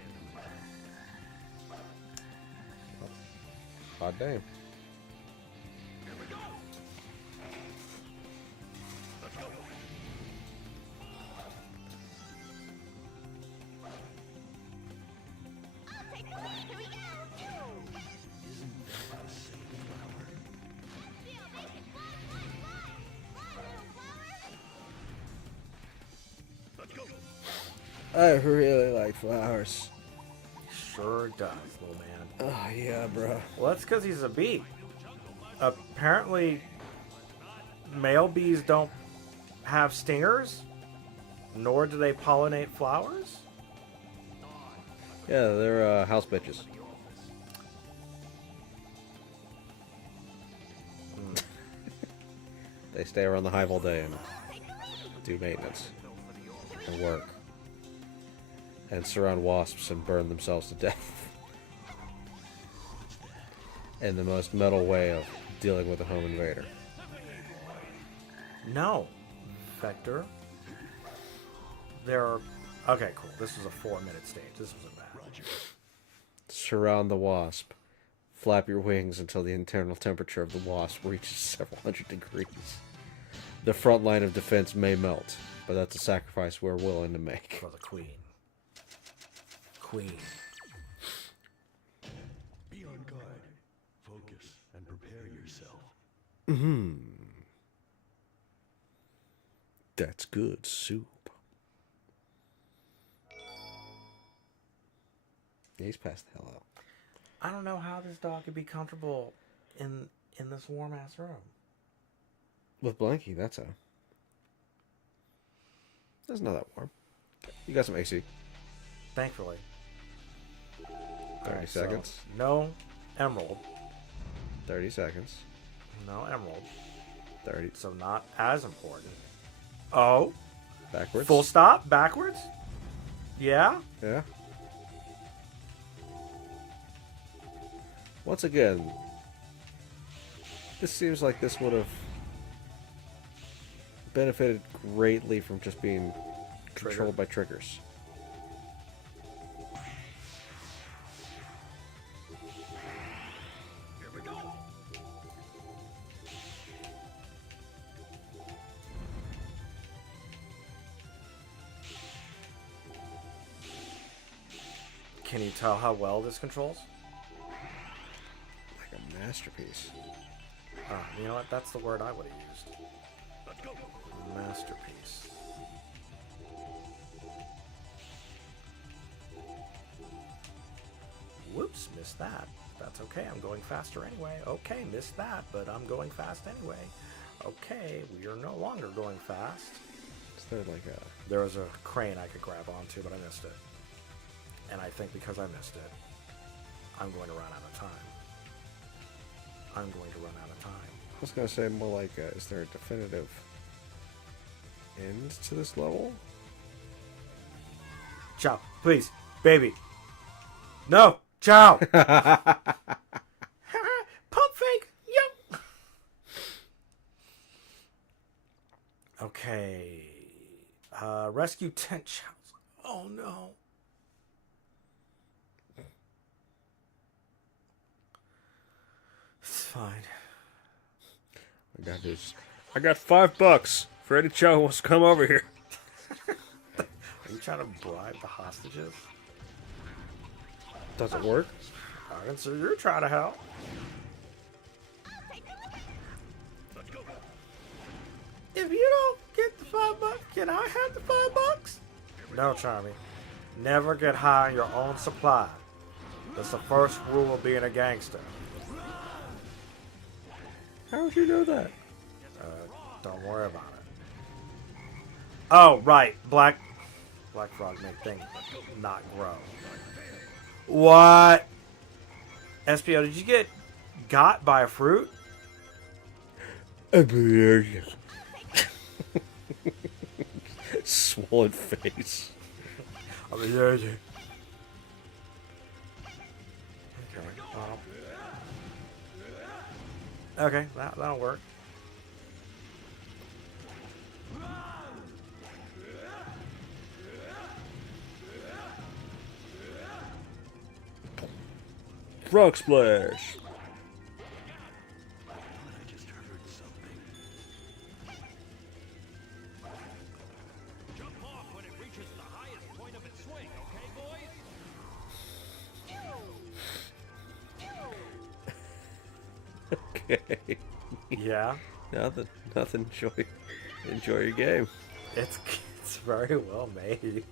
Odd name. I really like flowers. Sure does, little man. Oh, yeah, bro. Well, that's because he's a bee. Apparently, male bees don't have stingers, nor do they pollinate flowers. Yeah, they're house bitches. They stay around the hive all day and do maintenance and work and surround wasps and burn themselves to death in the most metal way of dealing with a home invader. No, Vector. There are... Okay, cool. This was a 4-minute stage. This wasn't bad. Surround the wasp. Flap your wings until the internal temperature of the wasp reaches several hundred degrees. The front line of defense may melt, but that's a sacrifice we're willing to make. For the queen. Queen. Be on guard. Focus and prepare yourself. That's good soup. He's passed the hell out. I don't know how this dog could be comfortable in this warm-ass room. With Blanky, that's not that warm. You got some AC. Thankfully. 30 Alright, seconds. So no emerald. 30 seconds. No emerald. 30. So not as important. Oh. Backwards. Full stop? Backwards? Yeah? Yeah. Once again, this seems like this would have benefited greatly from just being controlled by triggers. Here we go. Can you tell how well this controls? Like a masterpiece. You know what? That's the word I would have used. Let's go. Masterpiece. Whoops, missed that. That's okay, I'm going faster anyway. Okay, missed that, but I'm going fast anyway. Okay, we are no longer going fast. Is there like a... There was a crane I could grab onto, but I missed it. And I think because I missed it, I'm going to run out of time. I'm going to run out of time. I was going to say more like, is there a definitive end to this level? Chow, please, baby. No, Chow. Pump fake. Yep. Okay. Rescue 10 Chows. Oh no. It's fine. I got $5 for any child who wants to come over here. Are you trying to bribe the hostages? Does it work? Alright, so you're trying to help. If you don't get the $5, can I have the $5? No, Charmy. Never get high on your own supply. That's the first rule of being a gangster. How would you know that? Don't worry about it. Oh, right. Black frog make things not grow. What? SPO, did you get got by a fruit? Swollen face. Okay, well. Okay, that'll work. Frog splash. I just heard something. Jump off when it reaches the highest point of its swing, okay, boys? Okay. Yeah, Nothing. Enjoy your game. it's very well made.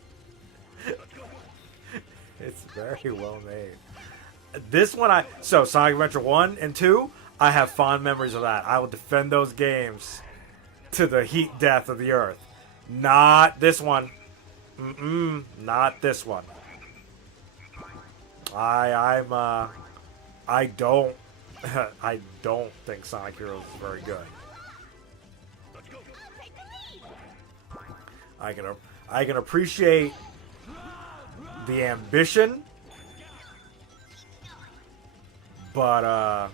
It's very well made. This one, so Sonic Adventure 1 and 2, I have fond memories of that. I will defend those games to the heat death of the earth. Not this one. Not this one. I don't I don't think Sonic Heroes is very good. I can appreciate the ambition, but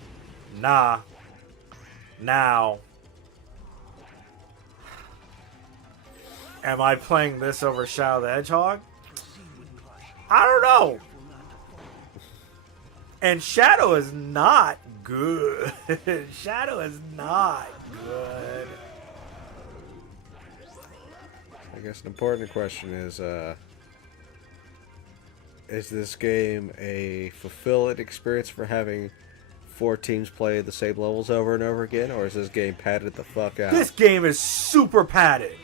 nah. Now, am I playing this over Shadow the Hedgehog? I don't know. And Shadow is not good. Shadow is not good. I guess an important question is this game a fulfilling experience for having 4 teams play the same levels over and over again, or is this game padded the fuck out? This game is super padded.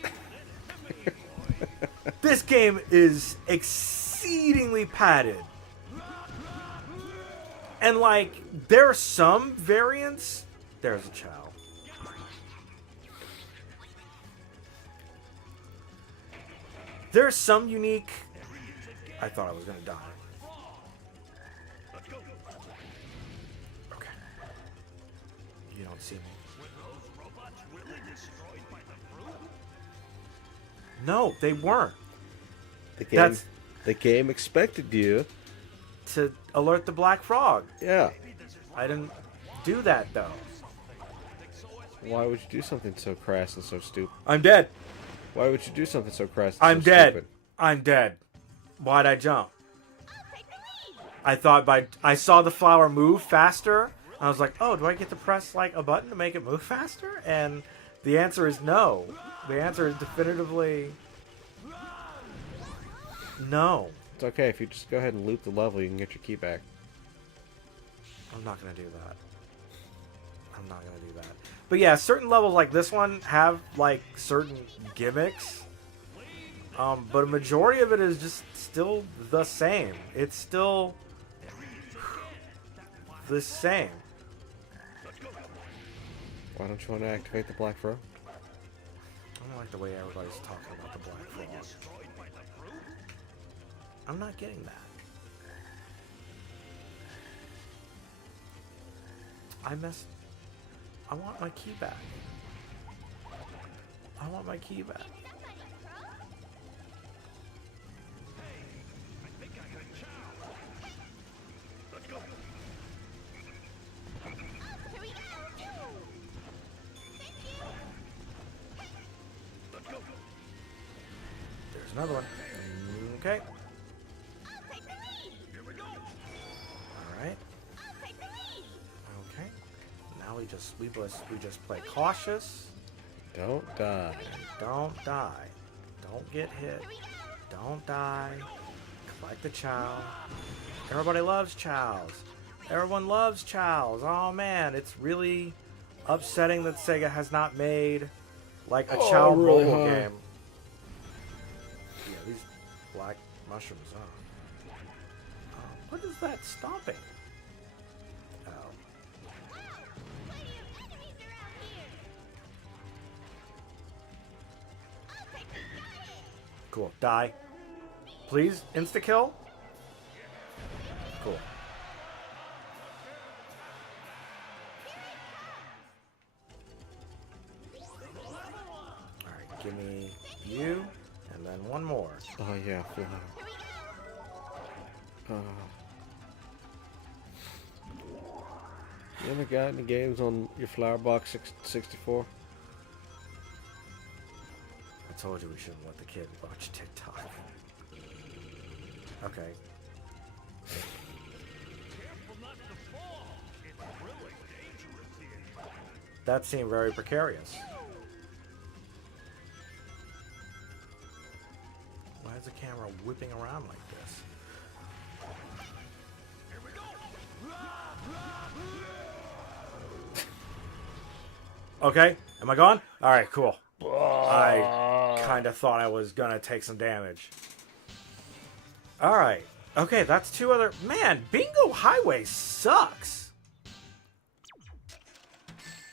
This game is exceedingly padded. And like, there are some variants. There's a Chow. There's some unique. I thought I was gonna die. Okay. You don't see me. No, they weren't. The game expected you to alert the Black Frog. Yeah. I didn't do that though. Why would you do something so crass and so stupid? I'm dead. Why would you do something so crass and I'm so dead. stupid? I'm dead. Why'd I jump? I thought I saw the flower move faster. I was like, oh, do I get to press like a button to make it move faster? And the answer is no. The answer is definitively no. It's okay if you just go ahead and loop the level, you can get your key back. I'm not gonna do that. I'm not gonna do that. But yeah, certain levels like this one have like certain gimmicks. But a majority of it is just still the same. It's still the same. Why don't you want to activate the Black Frog? I don't like the way everybody's talking about the Black Frog. I'm not getting that. I want my key back. I want my key back. There's another one. Okay. Alright. Okay. Now we just play cautious. Don't die. Don't die. Don't get hit. Don't die. Collect the Chow. Everybody loves Chows. Everyone loves Chows. Oh man, it's really upsetting that Sega has not made like a Chow really mobile hard. game. Yeah, these black mushrooms are. What is that stopping? Oh. Cool. Die. Please, insta kill. Cool. Alright, give me you, and then one more. Oh yeah, you ever got any games on your Flowerbox 64? I told you we shouldn't let the kid watch TikTok. Okay. That seemed very precarious. Why is the camera whipping around like this? Okay, am I gone? Alright, cool. I kind of thought I was gonna take some damage. Alright, Okay, that's two other. Man, Bingo Highway sucks.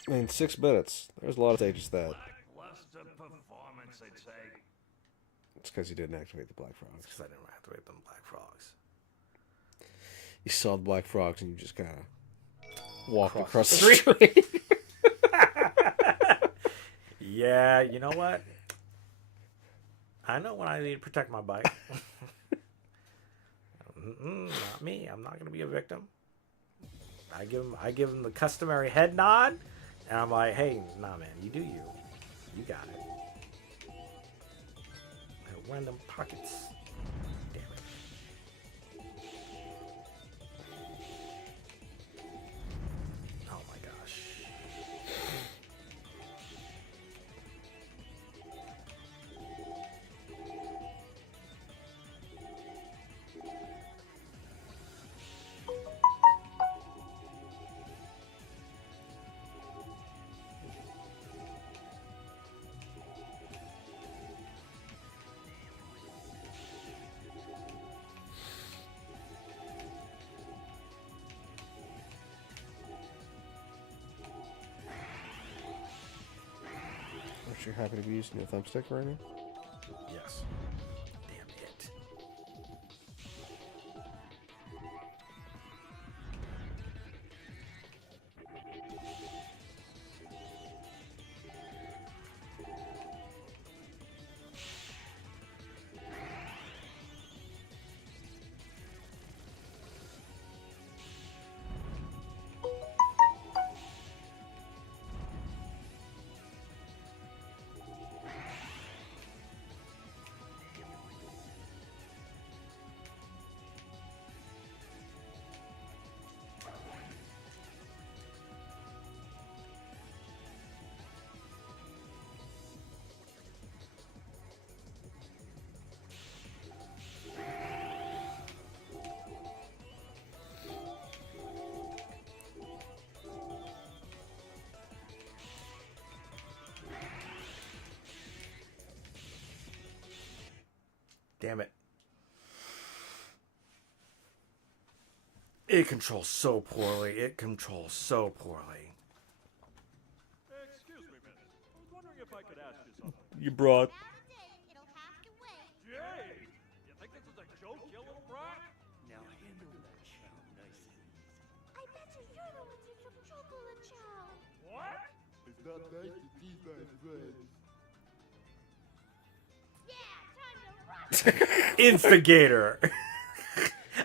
I mean, 6 minutes. There's a lot of stages that. Lackluster performance, I'd say. It's because you didn't activate the Black Frogs. Because I didn't activate them Black Frogs. You saw the Black Frogs and you just kind of walked across the the street. Yeah, you know what? I know when I need to protect my bike. Not me. I'm not going to be a victim. I give him the customary head nod, and I'm like, hey, nah, man, you do you. You got it. Random pockets. Damn it. Oh my gosh. Aren't you happy to be using your thumbstick right now? Yes. Damn it. Damn it. It controls so poorly. It controls so poorly. Excuse me, miss. I was wondering if I could ask you something. You brought. It'll have to wait. Jay! You think this is a joke, you little brat? Now handle that chow nice and easy. I bet you're the ones who took chocolate chow. What? It's not nice to tease my friends. Yeah, time to rock. Instigator.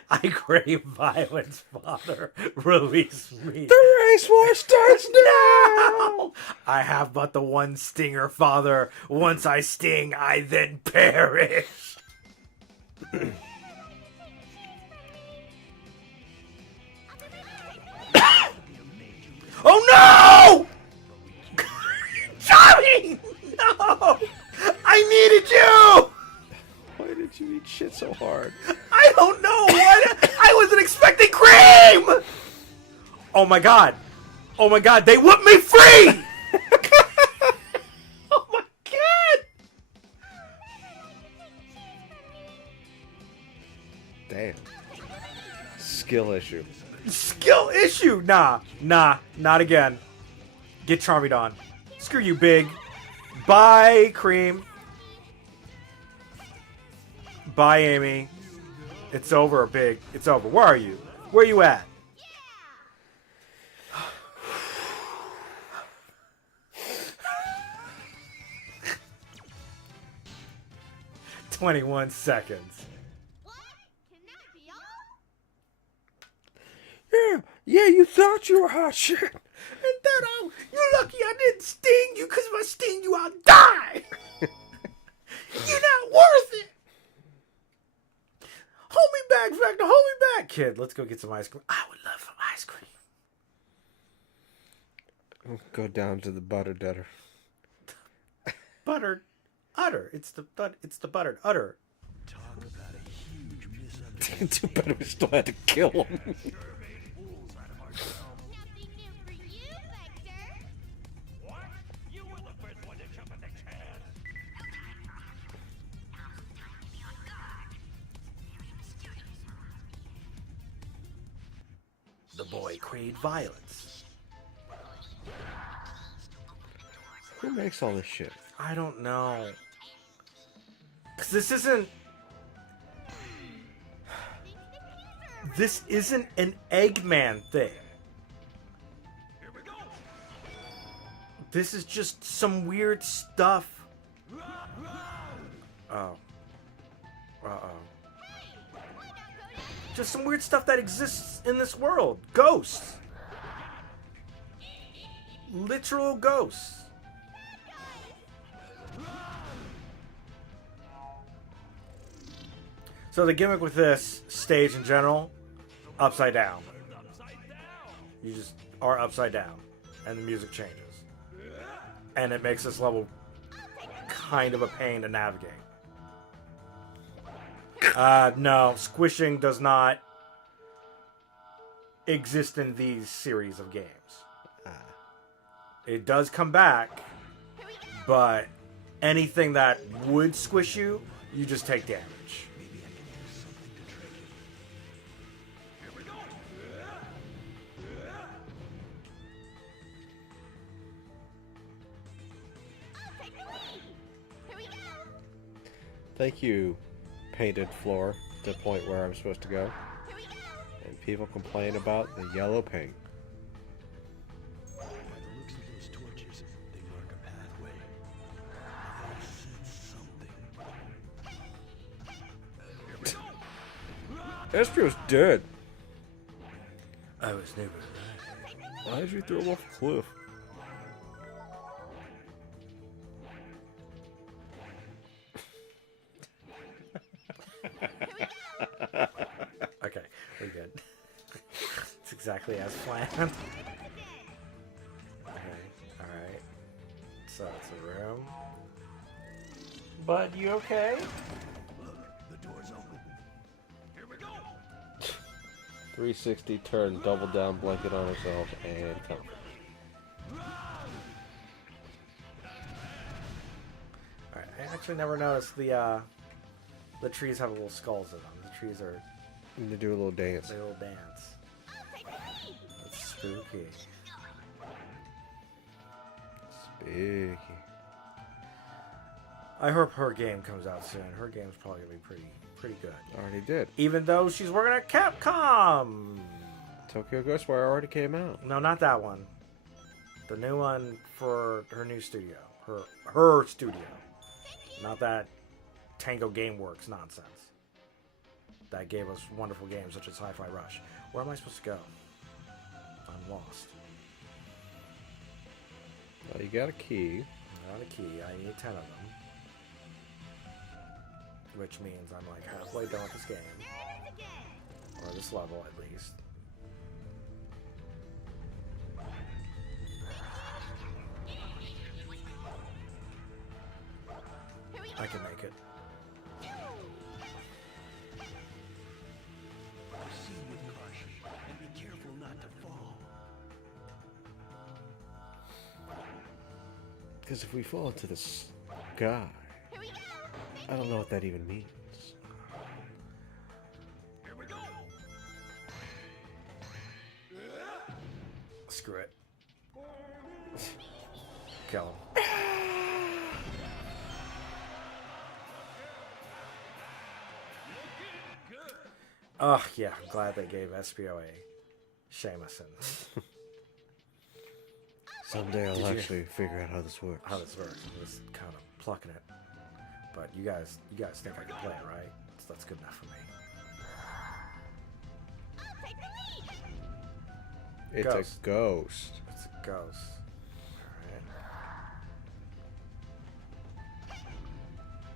I crave violence, Father. Release me. The race war starts now! I have but the one stinger, Father. Once I sting, I then perish. Oh no! Johnny! No! I needed you! Why did you eat shit so hard? I don't know what. I wasn't expecting cream. Oh my god! Oh my god! They whipped me free! Oh my god! Damn. Skill issue. Skill issue? Nah, not again. Get Charmidon. Screw you, Big. Bye, Cream. Bye, Amy. It's over, Big. It's over. Where are you? Where you at? 21 seconds. What? Can that be all? Yeah, you thought you were hot shit. And then you're lucky I didn't sting you, because if I sting you, I'll die. You're not worth it. Hold me back, Vector. Hold me back. Kid, let's go get some ice cream. I would love some ice cream. Go down to the butter dutter. Buttered udder. It's the buttered udder. Talk about a huge misunderstanding. Too bad we still had to kill him. Nothing new for you, Vector. What? You were the first one to jump at the chance. The boy craved violence. Who makes all this shit? I don't know. Cause this isn't an Eggman thing. This is just some weird stuff. Oh. Uh-oh. Just some weird stuff that exists in this world. Ghosts. Literal ghosts. So the gimmick with this stage in general, upside down. You just are upside down, and the music changes. And it makes this level kind of a pain to navigate. No, squishing does not exist in these series of games. It does come back, but anything that would squish you, you just take damage. Thank you, painted floor, to the point where I'm supposed to go. And people complain about the yellow paint. By the looks of those torches, they mark a pathway. They said something. Esprio's dead. I was never right. Why did you throw him off a cliff? Okay, we're good. It's exactly as planned. Okay, alright. So it's a room. Bud, you okay? The door's open. 360 turn, double down, blanket on herself, and come. Alright, I actually never noticed the trees have little skulls in them. The trees are And they do a little dance. they little dance. It's spooky. Spooky. I hope her game comes out soon. Her game's probably gonna be pretty good. Already did. Even though she's working at Capcom. Tokyo Ghostwire already came out. No, not that one. The new one for her new studio. Her studio. Not that Tango Gameworks nonsense. That gave us wonderful games such as Hi-Fi Rush. Where am I supposed to go? I'm lost. Well, you got a key. I got a key. I need 10 of them. Which means I'm like halfway done with this game. Or this level at least. I can make it. Proceed with caution and be careful not to fall. Because if we fall into the sky, I don't know what that even means. Screw it. Kill him. Oh, yeah, I'm glad they gave Espio a Seamus and Someday I'll Did you- actually figure out how this works. how this works. I'm just kind of plucking it. But you guys think I can play it, right? So that's good enough for me. It's Ghost. a ghost. It's a ghost. Alright.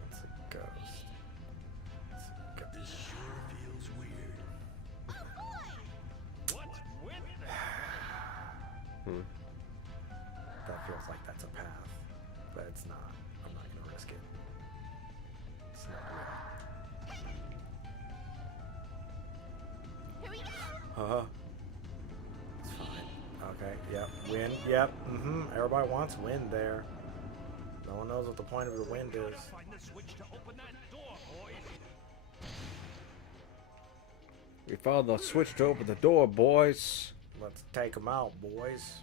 It's a ghost. It's a ghost. This sure feels weird. What's with that? That feels like that's a path. But it's not. I'm not gonna risk it. It's not real. Uh-huh. It's fine. Okay, yep. Wind, yep. Everybody wants wind there. No one knows what the point of the wind is. Find the switch to open that door, boys. We found the switch to open the door, boys. Let's take them out, boys.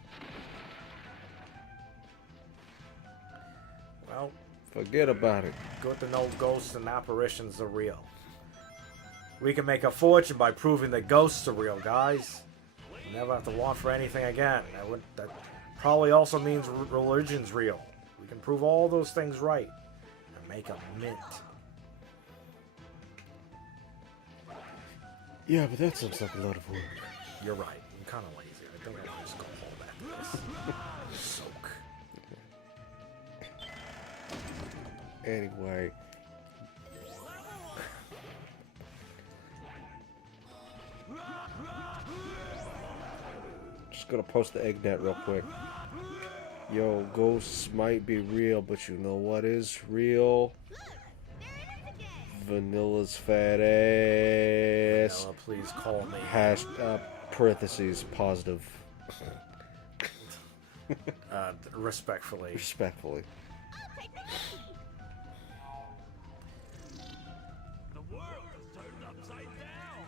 Well, Forget about it. good to know ghosts and apparitions are real. We can make a fortune by proving that ghosts are real, guys. We'll never have to want for anything again. That probably also means religion's real. We can prove all those things right and make a mint. Yeah, but that sounds like a lot of work. You're right. I'm kind of lazy. I think I'll just go home after this. Soak. Anyway. Just gonna post the egg net real quick. Yo, ghosts might be real, but you know what is real? Vanilla's fat ass. Vanilla, please call me. Hash parentheses positive. Respectfully. Respectfully. The world is turned upside down.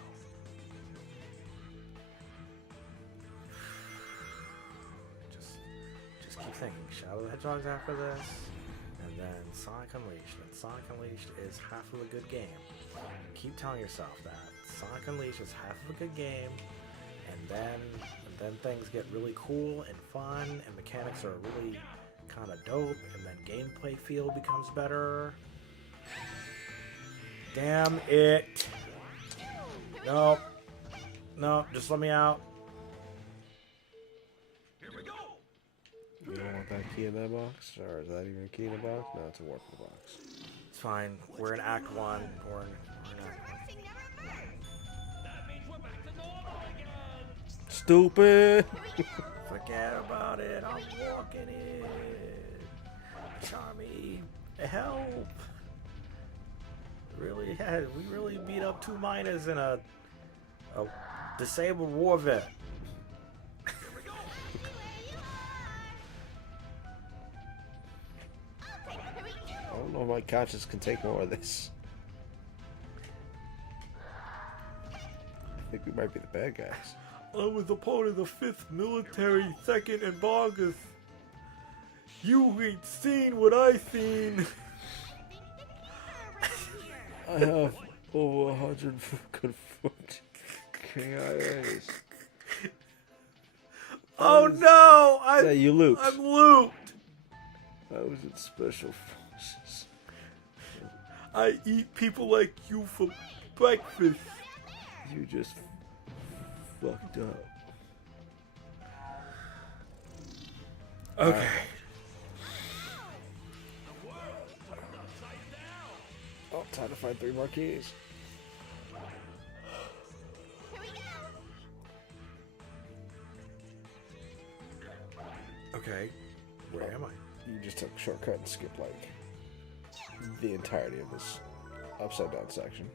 Just keep thinking. Shadow the Hedgehog's after this, and then Sonic Unleashed. And Sonic Unleashed is half of a good game. Keep telling yourself that Sonic Unleashed is half of a good game, and then things get really cool and fun, and mechanics are really kind of dope, and then gameplay feel becomes better. Damn it! Nope. Nope. Just let me out. You don't want that key in that box? Or is that even a key in the box? No, it's a warp in the box. It's fine. We're in Act 1. We're in Act 1. That means we're back to normal again. Stupid! Forget about it. I'm walking in. Charmy, help! We really beat up 2 miners in a disabled war vet. I don't know if my conscience can take more of this. I think we might be the bad guys. I was a part of the 5th Military, 2nd and Vargas. You ain't seen what I seen. I have over 100 confirmed KIAs. Oh no! Yeah, you looped. I'm looped! I was in special forces. I eat people like you for breakfast. You just fucked up. Okay. Oh, time to find 3 more keys. Okay. Where am I? You just took a shortcut and skipped like the entirety of this upside down section.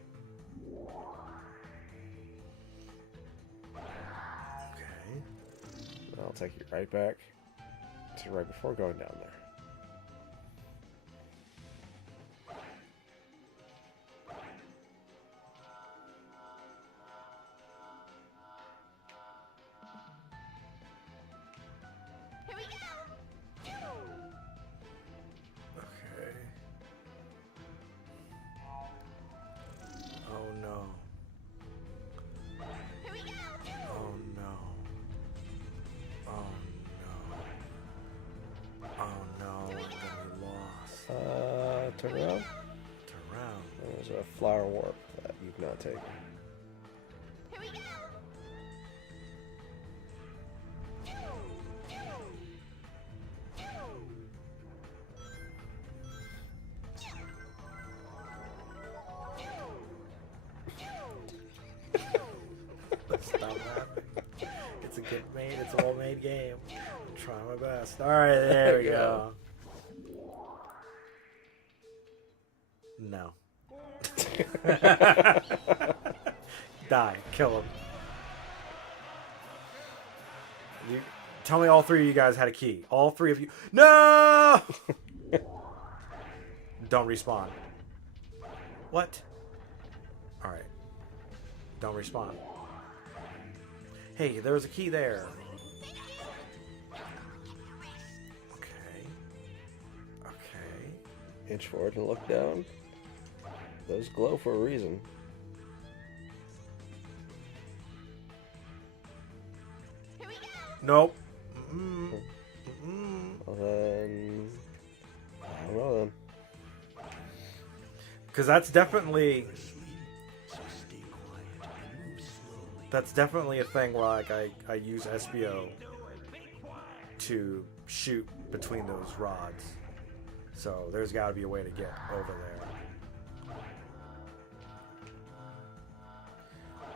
Okay. I'll take you right back to right before going down there. Okay. Oh no. Oh no. Oh no. Oh no, I'm gonna be lost. Turn around. Turn around. There's a flower warp that you've not taken. Stop laughing. It's a good made, it's a well-made game. I'm trying my best. Alright, there we go. No. Die. Kill him. Tell me all 3 of you guys had a key. All 3 of you. No! Don't respawn. What? Alright. Don't respond. Hey, there was a key there. Okay. Okay. Inch forward and look down. Those glow for a reason. Here we go. Nope. Well, then... I don't know then. Because that's definitely... So stay quiet and move slowly. That's definitely a thing where like I use SBO to shoot between those rods. So there's got to be a way to get over there.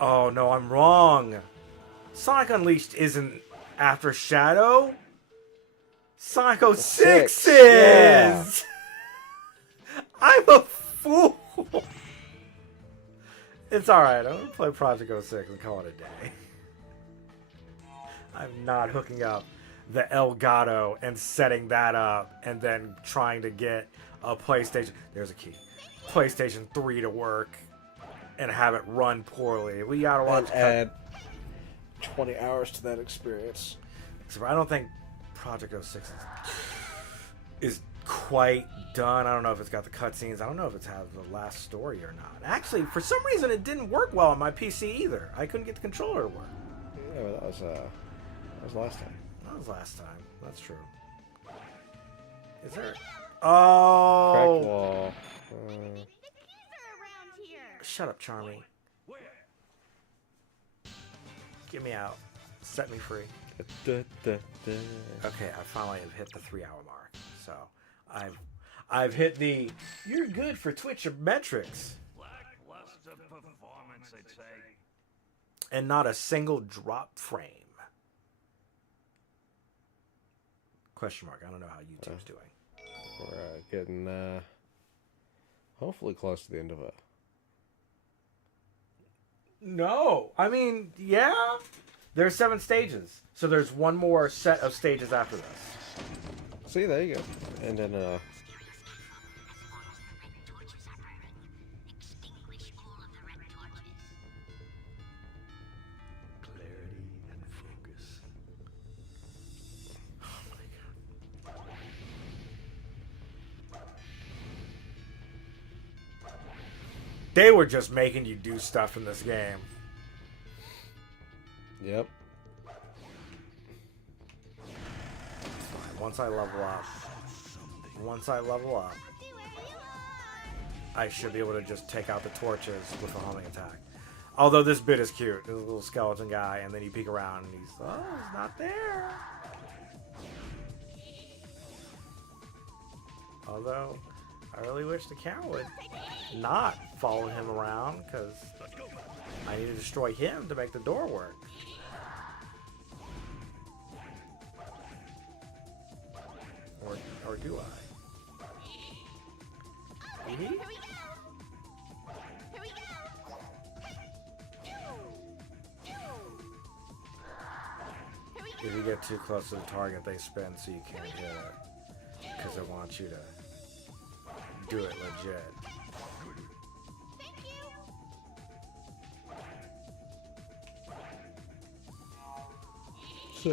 Oh no, I'm wrong. Sonic Unleashed isn't after Shadow. Sonic 06 is. Yeah. I'm a fool. It's alright, I'm gonna play Project 06 and call it a day. I'm not hooking up the Elgato and setting that up and then trying to get a PlayStation. There's a key. PlayStation 3 to work and have it run poorly. We gotta watch. And add 20 hours to that experience. So I don't think Project 06 is quite done. I don't know if it's got the cutscenes. I don't know if it's has the last story or not. Actually, for some reason, it didn't work well on my PC either. I couldn't get the controller to work. Yeah, but that was last time. That was last time. That's true. Is there? Crack Oh! wall. The keys are around here. Shut up, Charmy. Get me out. Set me free. Da, da, da. Okay, I finally have hit the 3-hour mark. So I've hit the you're good for Twitch metrics. Lackluster performance, I'd say. And not a single drop frame. Question mark. I don't know how YouTube's doing. We're getting hopefully close to the end of it. No. I mean, yeah. There's 7 stages. So there's one more set of stages after this. See, there you go. And then Clarity and focus. They were just making you do stuff in this game. yep. Once I level up, I should be able to just take out the torches with a homing attack. Although this bit is cute. There's a little skeleton guy, and then you peek around, and he's not there. Although, I really wish the camera would not follow him around, because I need to destroy him to make the door work. Or do I? Here we go. Here we go. If you get too close to the target, they spin so you can't hit it. Because they want you to do it legit. Thank you.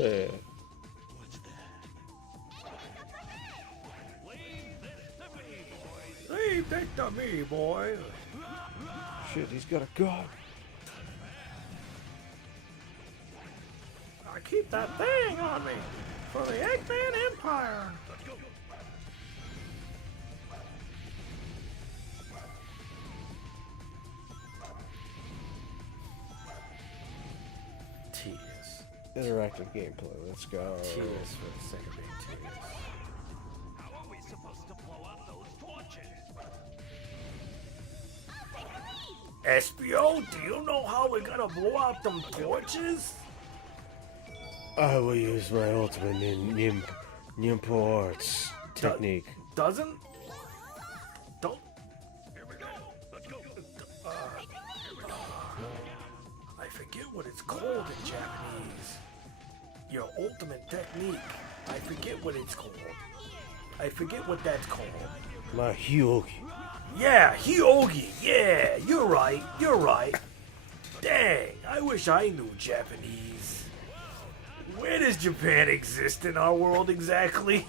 Say, What's that? Leave this to me, boy. shit, he's got a gun. I keep that thing on me for the Eggman Empire. Tedious. Interactive gameplay. Let's go. Tedious for the sake of being tedious. How are we supposed to blow up those torches? SBO, do you know how we're gonna blow out them torches? I will use my ultimate Nimports technique. Doesn't? Don't. Here we go. Let's go. I forget what it's called in Japanese. Your ultimate technique. I forget what it's called. I forget what that's called. My Hyogi. Yeah, Hyogi. Yeah, you're right. You're right. Damn. I wish I knew Japanese. Where does Japan exist in our world exactly?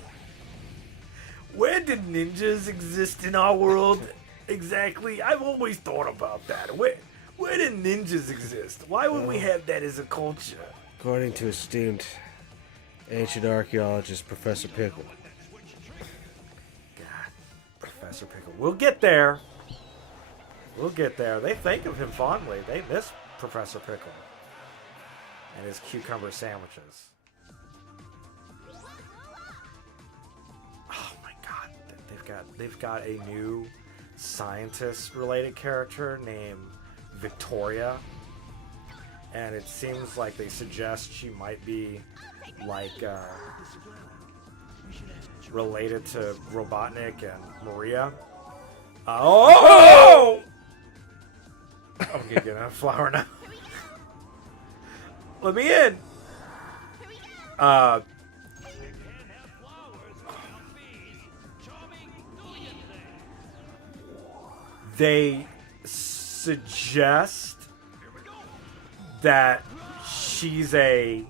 Where did ninjas exist in our world exactly? I've always thought about that. Where did ninjas exist? Why would we have that as a culture? According to esteemed ancient archaeologist Professor Pickle. God, Professor Pickle. We'll get there. We'll get there. They think of him fondly. They miss Professor Pickle and his cucumber sandwiches. Oh my God, they've got a new scientist-related character named Victoria, and it seems like they suggest she might be like related to Robotnik and Maria. Oh! I'm gonna get a flower now. Let me in. They suggest that she's a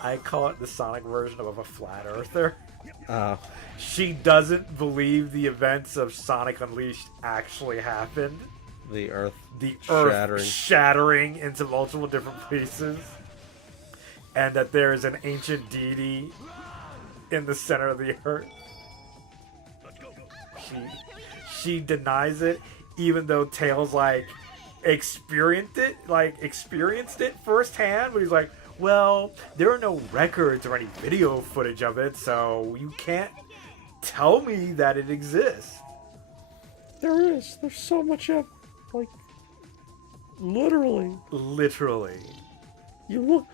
I call it the Sonic version of a flat earther. She doesn't believe the events of Sonic Unleashed actually happened. The Earth Earth shattering into multiple different pieces. And that there is an ancient deity in the center of the Earth. She denies it, even though Tails experienced it firsthand, but he's like, well, there are no records or any video footage of it, so you can't tell me that it exists. There is. There's so much of, literally. Literally. You look.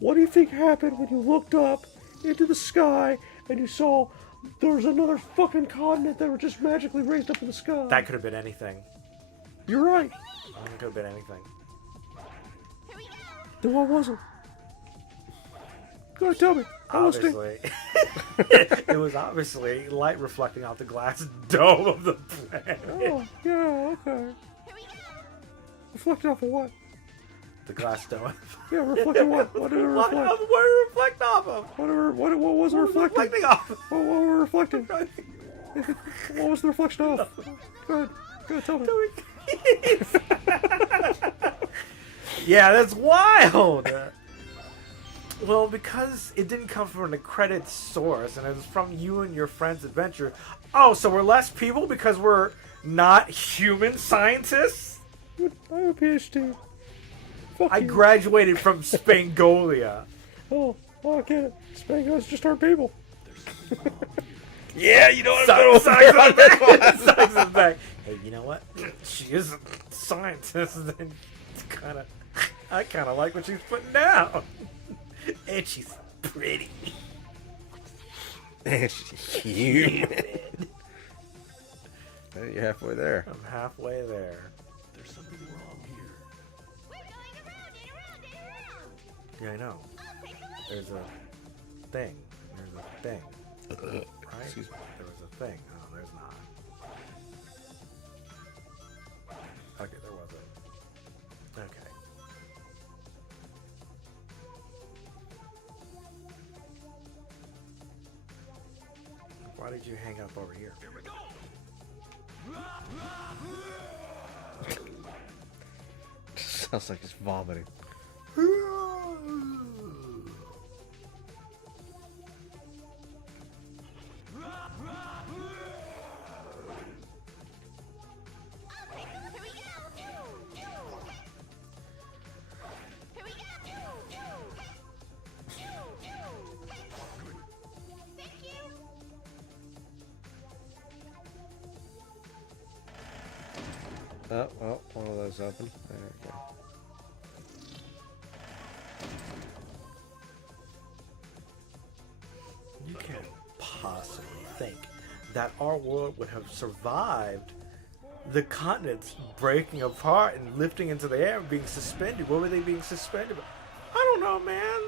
What do you think happened when you looked up into the sky and you saw there's another fucking continent that were just magically raised up in the sky? That could have been anything. You're right. It could have been anything. Then what was it? Go ahead, tell me. Obviously. It was obviously light reflecting off the glass dome of the planet. Oh, yeah, okay. Reflecting off of what? The glass dome. Yeah, reflecting what? What did it reflect? What did it reflect off of? What was it reflecting? Reflecting off. What were we reflecting? What was the reflection of? Go ahead, tell me. Yeah, that's wild. Well, because it didn't come from an accredited source, and it was from you and your friend's adventure. Oh, so we're less people because we're not human scientists? I have a PhD. Fuck I you. graduated from Spangolia. Oh, I get it. Spangos just aren't people. Yeah, you know what I'm Sucks in the back. Hey, you know what? She is a scientist, and I kind of like what she's putting down. And she's pretty. And she's human. Hey, you're halfway there. I'm halfway there. There's something wrong here. Yeah, I know. There's a thing. Right? Excuse me. There was a thing. Oh, there's not. Okay, there wasn't. Okay. Why did you hang up over here? Here we go. Sounds like he's vomiting. Oh, well, one of those open. There we go. You can't possibly think that our world would have survived the continents breaking apart and lifting into the air and being suspended. What were they being suspended by? I don't know, man.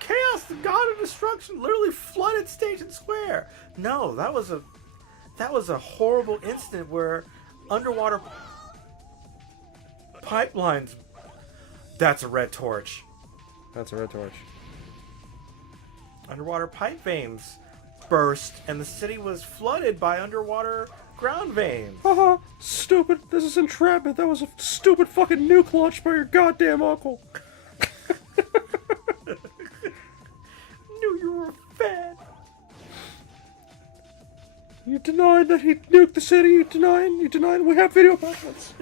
Chaos, the god of destruction, literally flooded Station Square. No, that was a horrible incident where underwater. pipelines. That's a red torch. That's a red torch. Underwater pipe veins burst, and the city was flooded by underwater ground veins. Haha, stupid. This is entrapment. That was a stupid fucking nuke launched by your goddamn uncle. Knew you were fat. You denied that he nuked the city. You denied we have video evidence.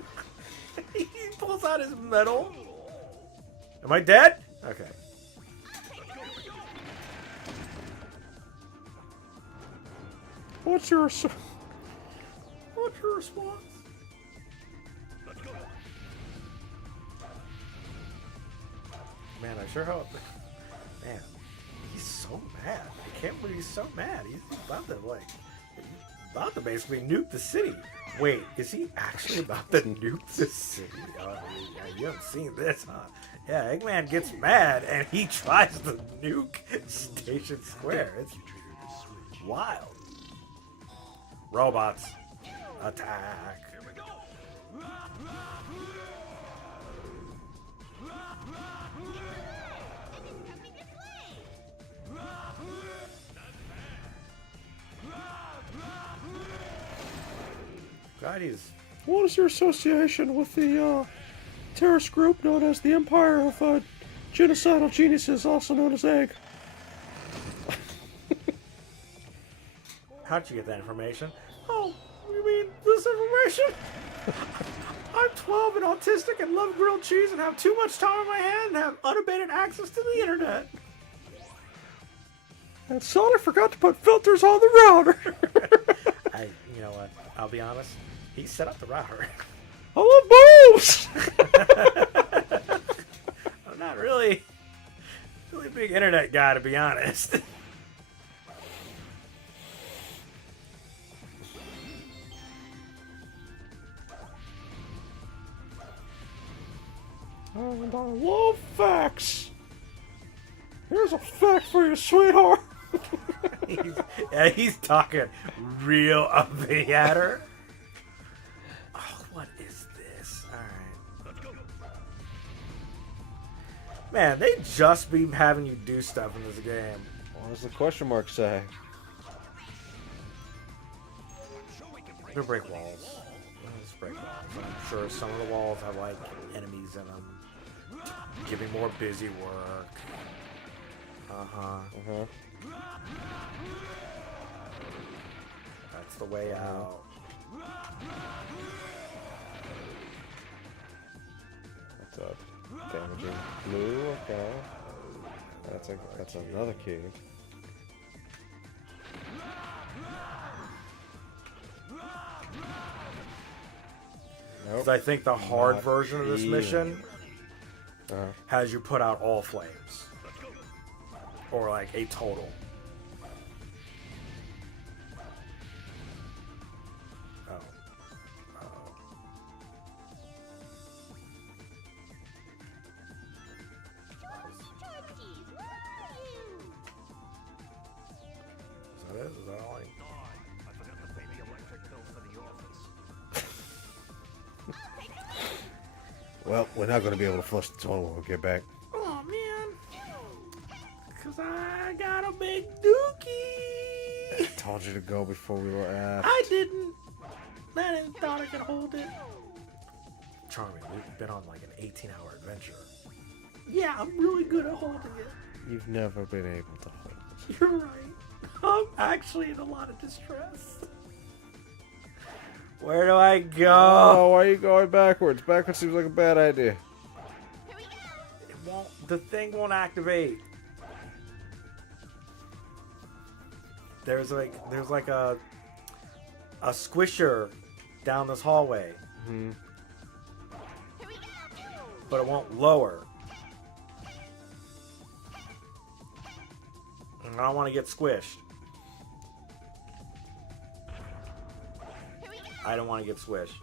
He pulls out his medal. Am I dead? Okay. What's your response? Man, I sure hope. Man, he's so mad. I can't believe he's so mad. He's about to basically nuke the city. Wait, is he actually about to nuke the city? Oh, yeah, you haven't seen this, huh? Yeah, Eggman gets mad and he tries to nuke Station Square. It's wild. Robots, attack. God, he's... What is your association with the terrorist group known as the Empire of Genocidal Geniuses, also known as Egg? How'd you get that information? Oh, you mean this information? I'm 12 and autistic and love grilled cheese and have too much time on my hand and have unabated access to the internet. And Sonic forgot to put filters on the router. You know what? I'll be honest. He set up the router. I love boobs! I'm not really a big internet guy, to be honest. And I love facts. Here's a fact for you, sweetheart. He's talking real uppity at her. Oh, what is this? Alright. Man, they just be having you do stuff in this game. What does the question mark say? They'll break walls. Let's break walls. I'm sure some of the walls have like enemies in them. Giving more busy work. That's the way out. That's a damaging blue. Okay. That's another key. Nope. So I think the hard Not version of this even. mission has you put out all flames. Or like a total. Oh. Is that it? Is that all I... I forgot to pay the electric bill for the office. Well, we're not going to be able to flush the toilet when we get back. Oh man. Cause I got a big dookie. I told you to go before we were aft. I didn't. I didn't thought I could hold it. Charming, we've been on like an 18-hour adventure. Yeah, I'm really good at holding it. You've never been able to hold it. You're right. I'm actually in a lot of distress. Where do I go? Oh, why are you going backwards? Backwards seems like a bad idea. It won't. The thing won't activate. There's like a squisher down this hallway. Mm-hmm. But it won't lower. And I don't want to get squished. I don't want to get squished.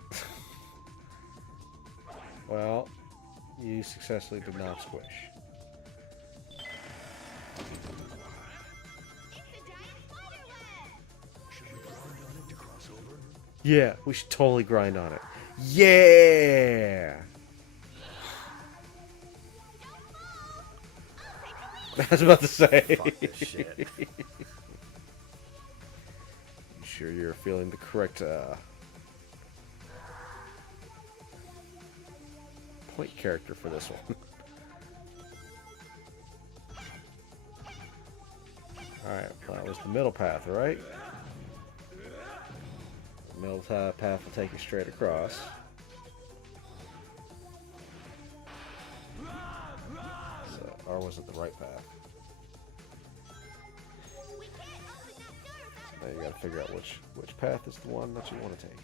Well, you successfully did not squish. Yeah, we should totally grind on it. Yeah! I was about to say. Fuck this shit. You sure you're feeling the correct point character for this one? Alright, that was the middle path, right? The middle path will take you straight across. So, or was it the right path? Now you gotta figure out which path is the one that you want to take.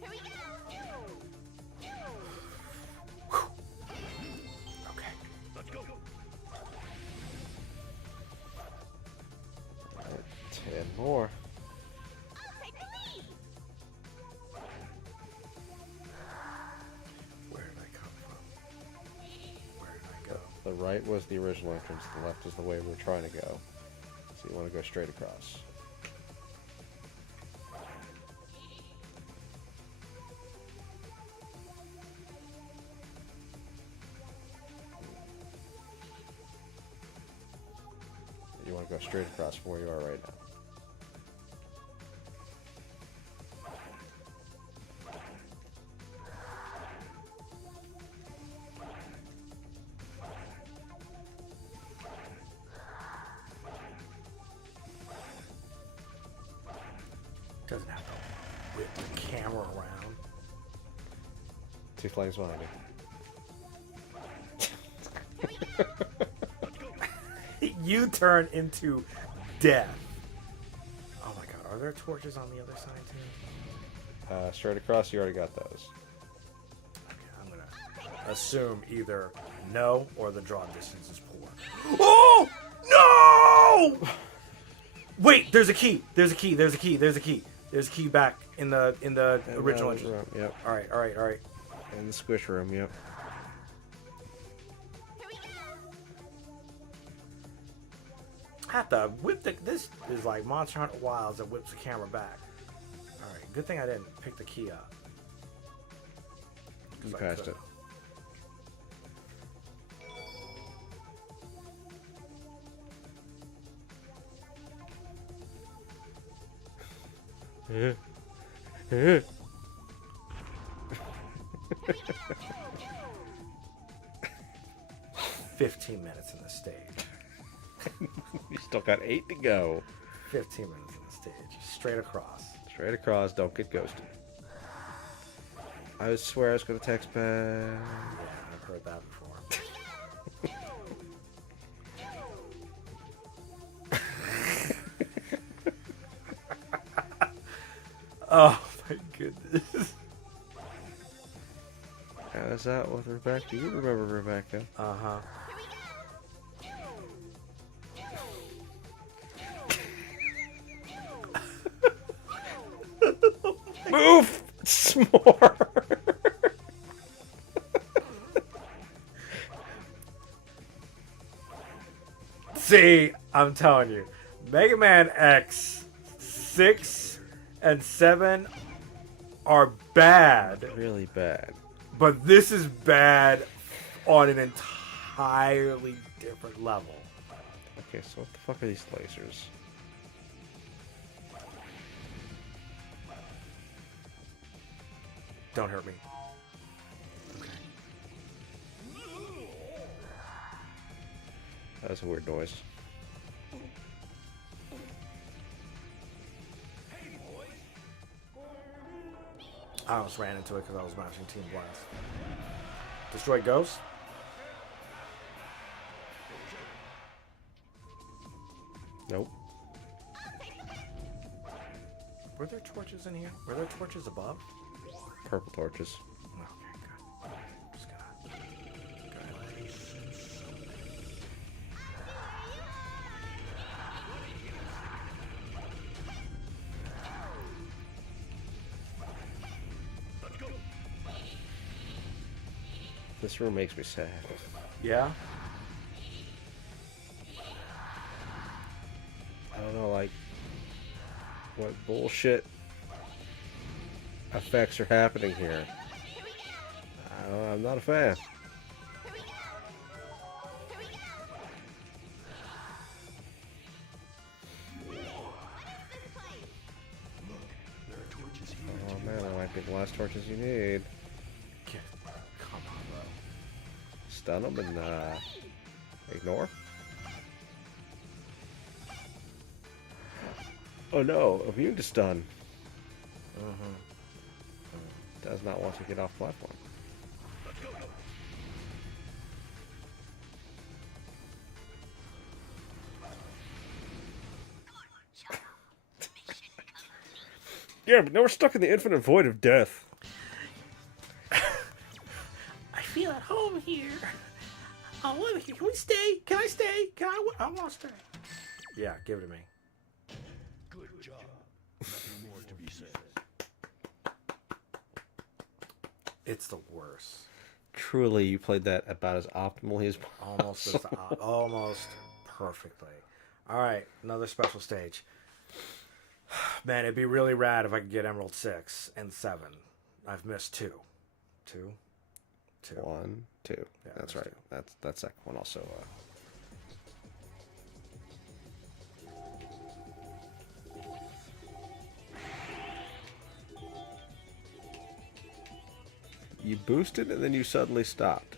Here we go. Okay. Let's go. Alright, 10 more. I'll take the lead. Where did I come from? Where did I go? The right was the original entrance, the left is the way we're trying to go. So you want to go straight across. You want to go straight across from where you are right now. Doesn't have to whip the camera around. 2 flames behind you. You turn into death. Oh my god, are there torches on the other side too? Straight across, you already got those. Okay, I'm gonna assume either no or the draw distance is poor. Oh no! Wait, there's a key. There's a key. There's a key. There's a key. There's a key back in the original entrance. room, yep. All right, all right, all right. In the squish room, yep. Here we go. I have to whip the. This is like Monster Hunter Wilds that whips the camera back. All right, good thing I didn't pick the key up. You 'Cause I passed could've. it. Yeah. 15 minutes in the stage. You still got 8 to go. 15 minutes in the stage. Straight across. Straight across, don't get ghosted. I swear I was gonna text back. Yeah, I've heard that before. Oh my goodness. How's that with Rebecca? Do you remember Rebecca? Uh-huh. Move! S'more! See, I'm telling you, Mega Man X 6 and 7 are bad, Really bad. but this is bad on an entirely different level. Okay, so what the fuck are these lasers? Don't hurt me. That was a weird noise. I almost ran into it because I was watching Team Blast. Destroy Ghost? Nope. Were there torches in here? Were there torches above? Purple torches. Okay, good. Just gonna... This room makes me sad. Yeah? I don't know, like, what bullshit effects are happening here. I'm not a fan. Here we go! Here we go! What is this place? There are torches here. Oh man, that might be the last torches you need. Come on, bro. Stun them and ignore. Oh no, immune to stun. Does not want to get off platform. Yeah, but now we're stuck in the infinite void of death. I feel at home here. I want to. Can we stay? Can I stay? I want to stay. Yeah, give it to me. Good job. Nothing more to be said. It's the worst. Truly, you played that about as optimally as Almost, as almost perfectly. All right, another special stage. Man, it'd be really rad if I could get Emerald 6 and 7. I've missed 2. 2? 2. 1, 2. Yeah, That's there's right. That second one also. You boosted and then you suddenly stopped.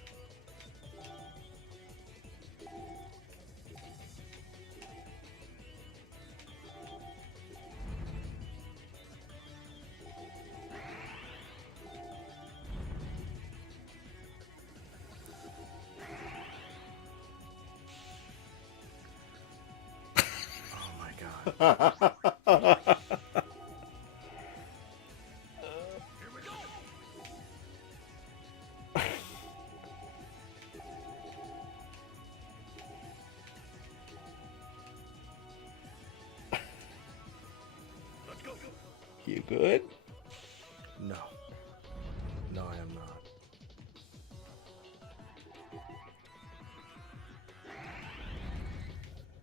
Oh my god. You good? No. No, I am not.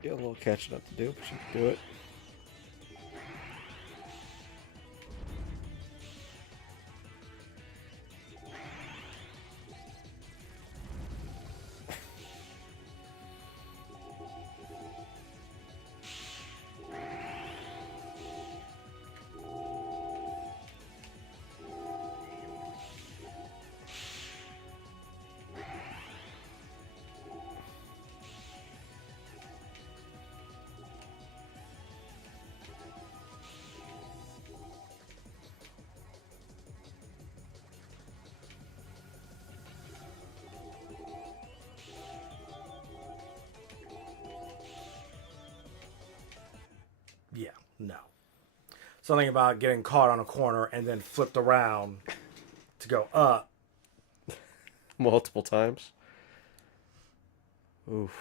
You have a little catching up to do, but you can do it. Yeah, no. Something about getting caught on a corner and then flipped around to go up. Multiple times. Oof.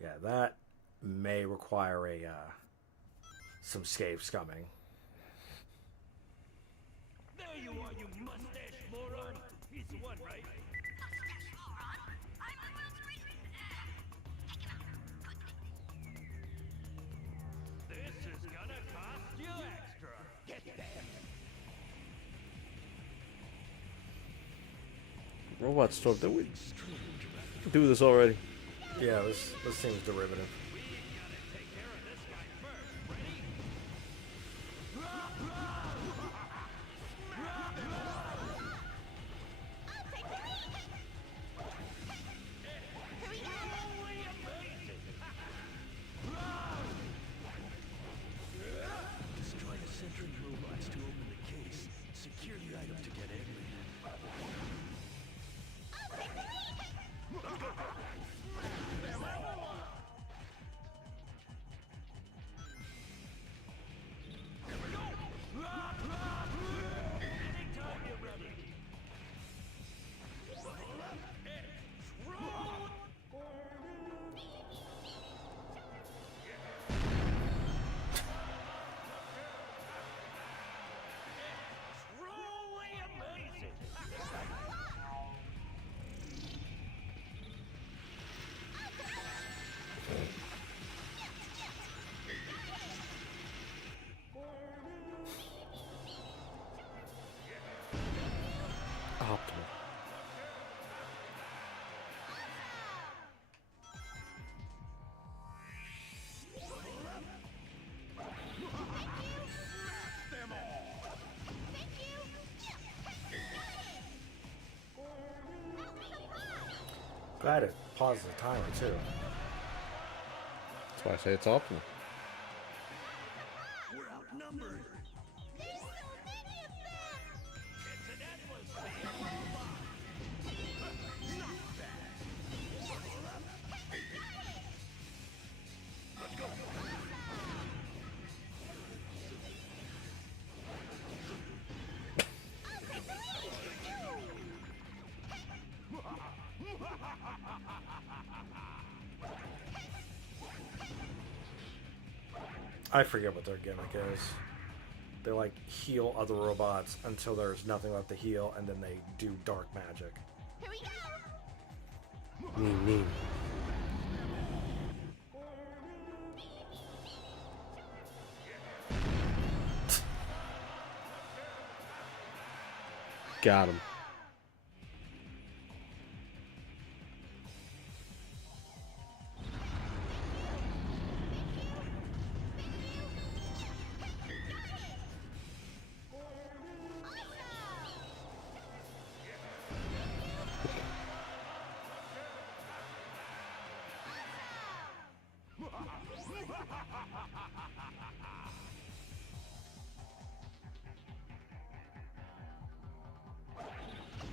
Yeah, that may require a some scave scumming. There you are, you mustache moron. He's the one, right? Mustache moron! I'm the world's greatest... Take him out, quickly. This is gonna cost you extra. Get there. Robot Storm, did we do this already? Yeah, this seems derivative. Take care of this guy first. Ready? I'll take the lead! Here we go! Destroy the sentry robots to open the case. Secure the item to get in. I'll take the lead! optimal. Glad it paused the timer too. That's why I say it's optimal. We're outnumbered. There's so many of them! It's an endless field. I forget what their gimmick is. They like heal other robots until there's nothing left to heal, and then they do dark magic. Here we go! Mean. Got him.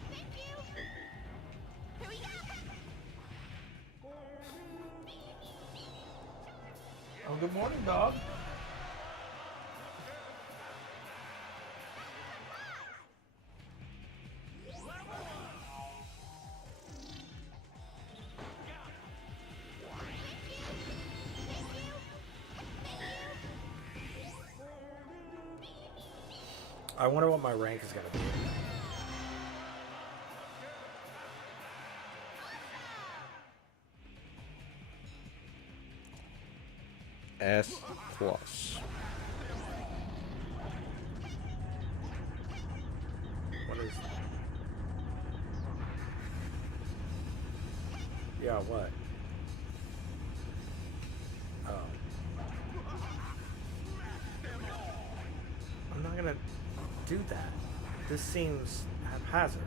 Thank you! Here we go! Oh, good morning, dog. I wonder what my rank is gonna be. S plus. What is? Yeah, what? Oh. I'm not gonna do that. This seems haphazard.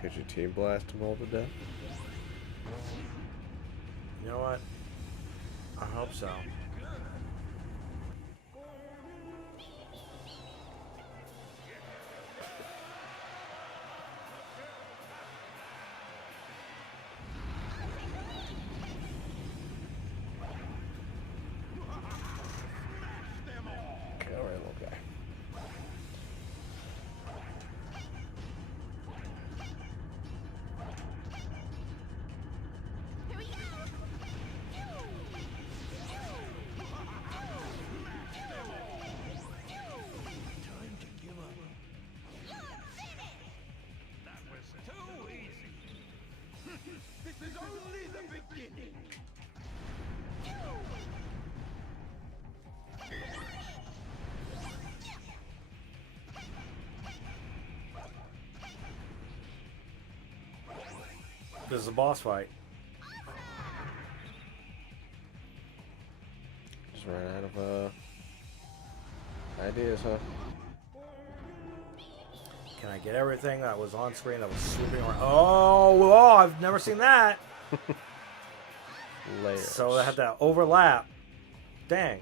Could you team blast them all to death? You know what? I hope so. Okay, alright, little guy. Here we go! Time to give up. That was too easy. This is only the beginning. This is a boss fight. Just ran out of ideas, huh? Can I get everything that was on screen that was swooping around? Oh, I've never seen that. Layers. So they had that overlap. Dang.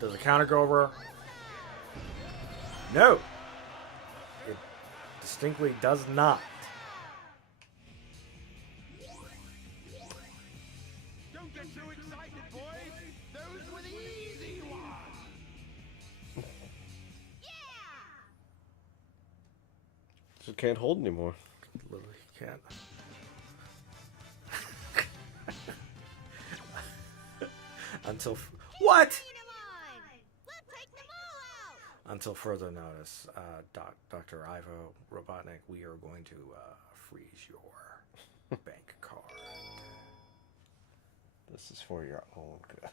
Does the counter go over? No. It distinctly does not. Don't get too excited, boys. Those were the easy ones. Just can't hold anymore. Literally can't. Until what? Let's take them all out! until further notice, Dr. Ivo Robotnik, we are going to freeze your bank card. This is for your own good.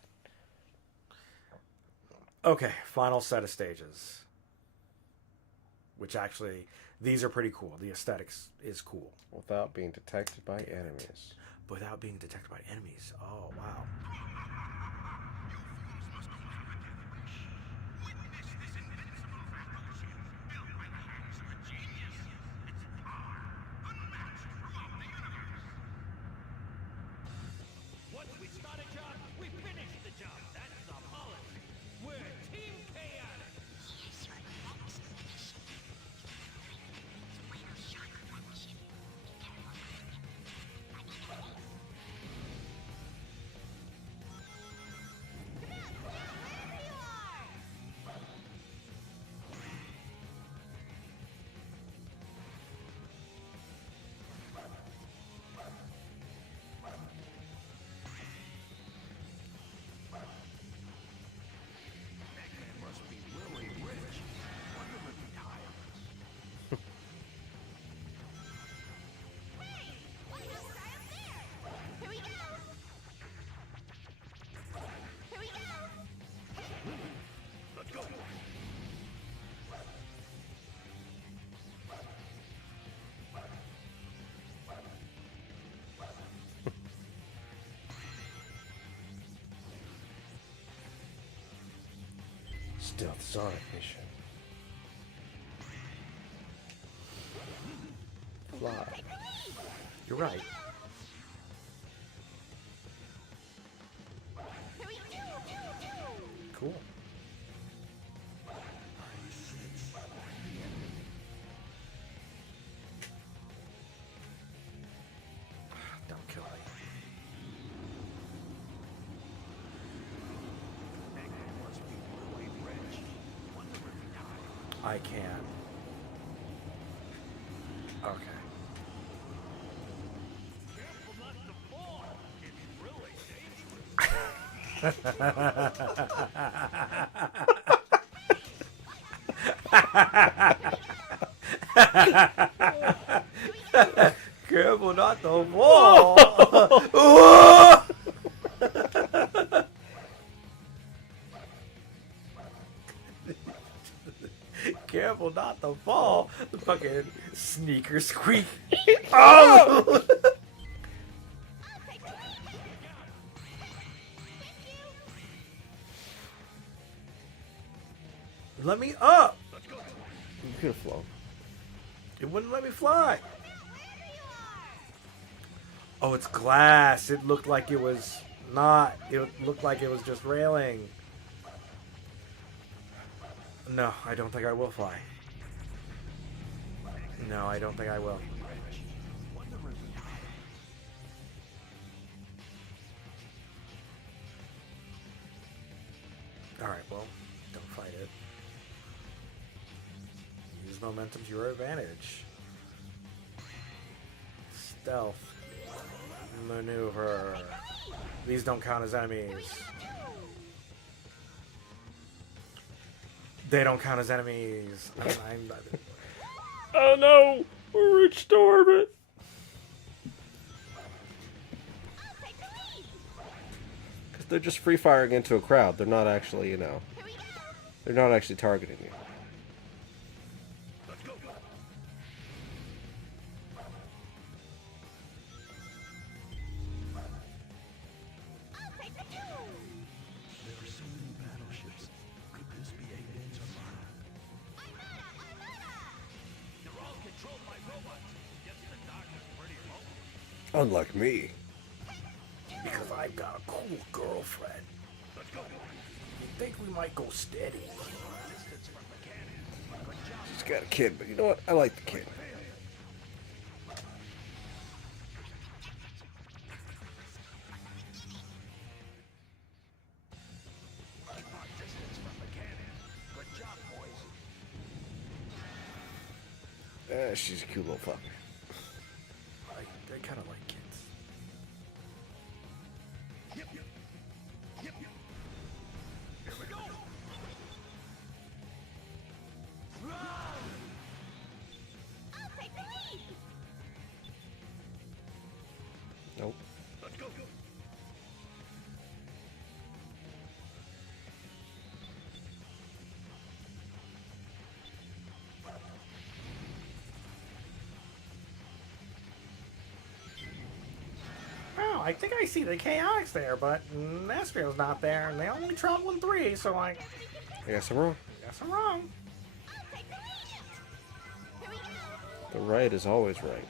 Okay, final set of stages. Which actually, these are pretty cool. The aesthetics is cool. Without being detected by enemies. Without being detected by enemies. Oh, wow. Once we start a job, we finish the job. That's the policy. We're Team Chaotic. Here's your next mission. Final shock function. Be careful not to get detected by the enemies. Eggman must be really rich. Wonder if he'd hire us. Hey! Look who's right up there! Here we go! Here we go! Let's go. Stealth Sonic mission. Fly. You're right. Here we go! Cool. Don't kill me. Eggman must be really rich. Wonder if he'd hire us. I can. Okay. Careful not to fall. It's really dangerous. Careful not to fall. Careful not to fall. The fucking sneaker squeak. Oh! Let me up. You could have flown. It wouldn't let me fly. Oh, it's glass. It looked like it was not. It looked like it was just railing. No, I don't think I will fly. No, I don't think I will. Alright, well, don't fight it. Use momentum to your advantage. Stealth. Maneuver. These don't count as enemies. They don't count as enemies. Oh no! We're reached to orbit! Because they're just free firing into a crowd. They're not actually, you know. They're not actually targeting you. There are so many battleships. Could this be Eggman's armada? They're all controlled by robots. Guess the doctor's pretty low. Unlike me. Because I've got a cool girlfriend. You think we might go steady? She's got a kid, but you know what? I like the kid. She's a cute little fucker. I kind of like kids. I think I see the Chaotix there, but Nesrio's not there, and they only travel in 3, so like, I guess I'm wrong. I guess I'm wrong. The right is always right.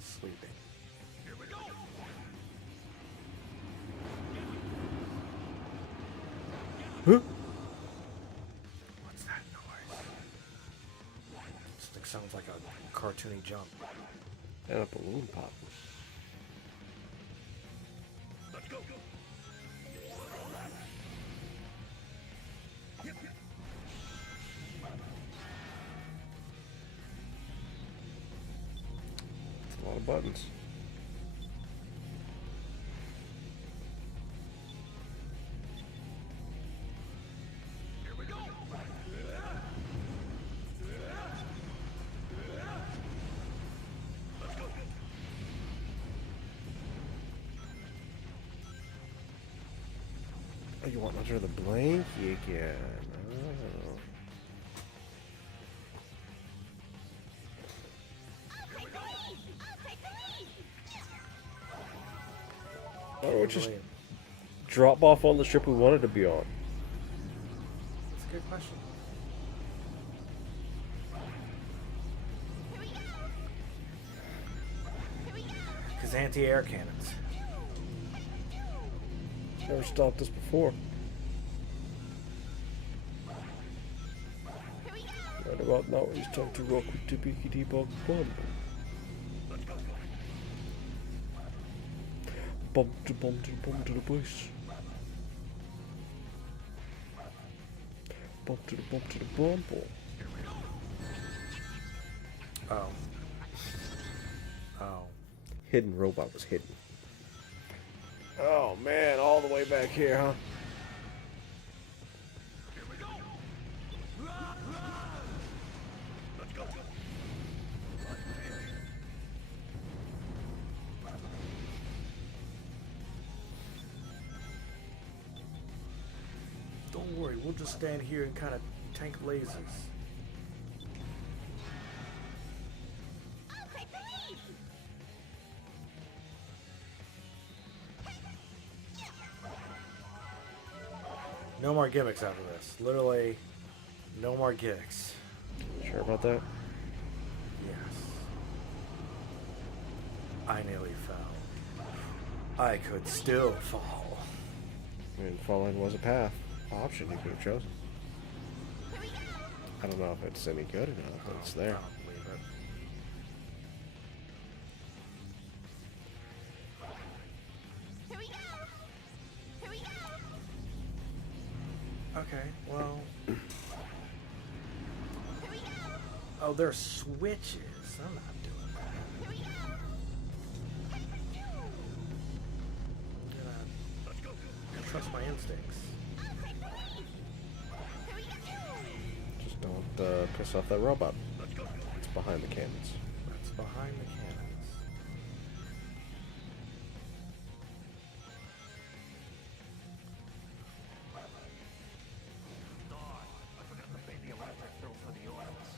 Sleeping. Huh? What's that noise? This thing sounds like a cartoony jump. And a balloon pop. It's a lot of buttons. Oh, you want under the blankie again? Oh. Why don't we just drop off on the ship we wanted to be on? That's a good question. Because anti-air cannons. Never stopped us before. Right about now, it's time to rock with Tippy Bog Bum. Bum to bum to the bum to the bush. Bump to the bump to the bumble. Oh. Oh. Hidden robot was hidden. Oh man, all the way back here, huh? Don't worry, we'll just stand here and kind of tank lasers. No more gimmicks after this. Literally, no more gimmicks. Sure about that? Yes. I nearly fell. I could still fall. I mean, falling was a path, option you could have chosen. I don't know if it's any good or not, but it's there. I don't believe it. Okay, well. Oh, there's switches. I'm not doing that. I'm gonna trust my instincts. Just don't piss off that robot. It's behind the cannons. That's behind the cannons. I forgot to pay the electric bill for the orders.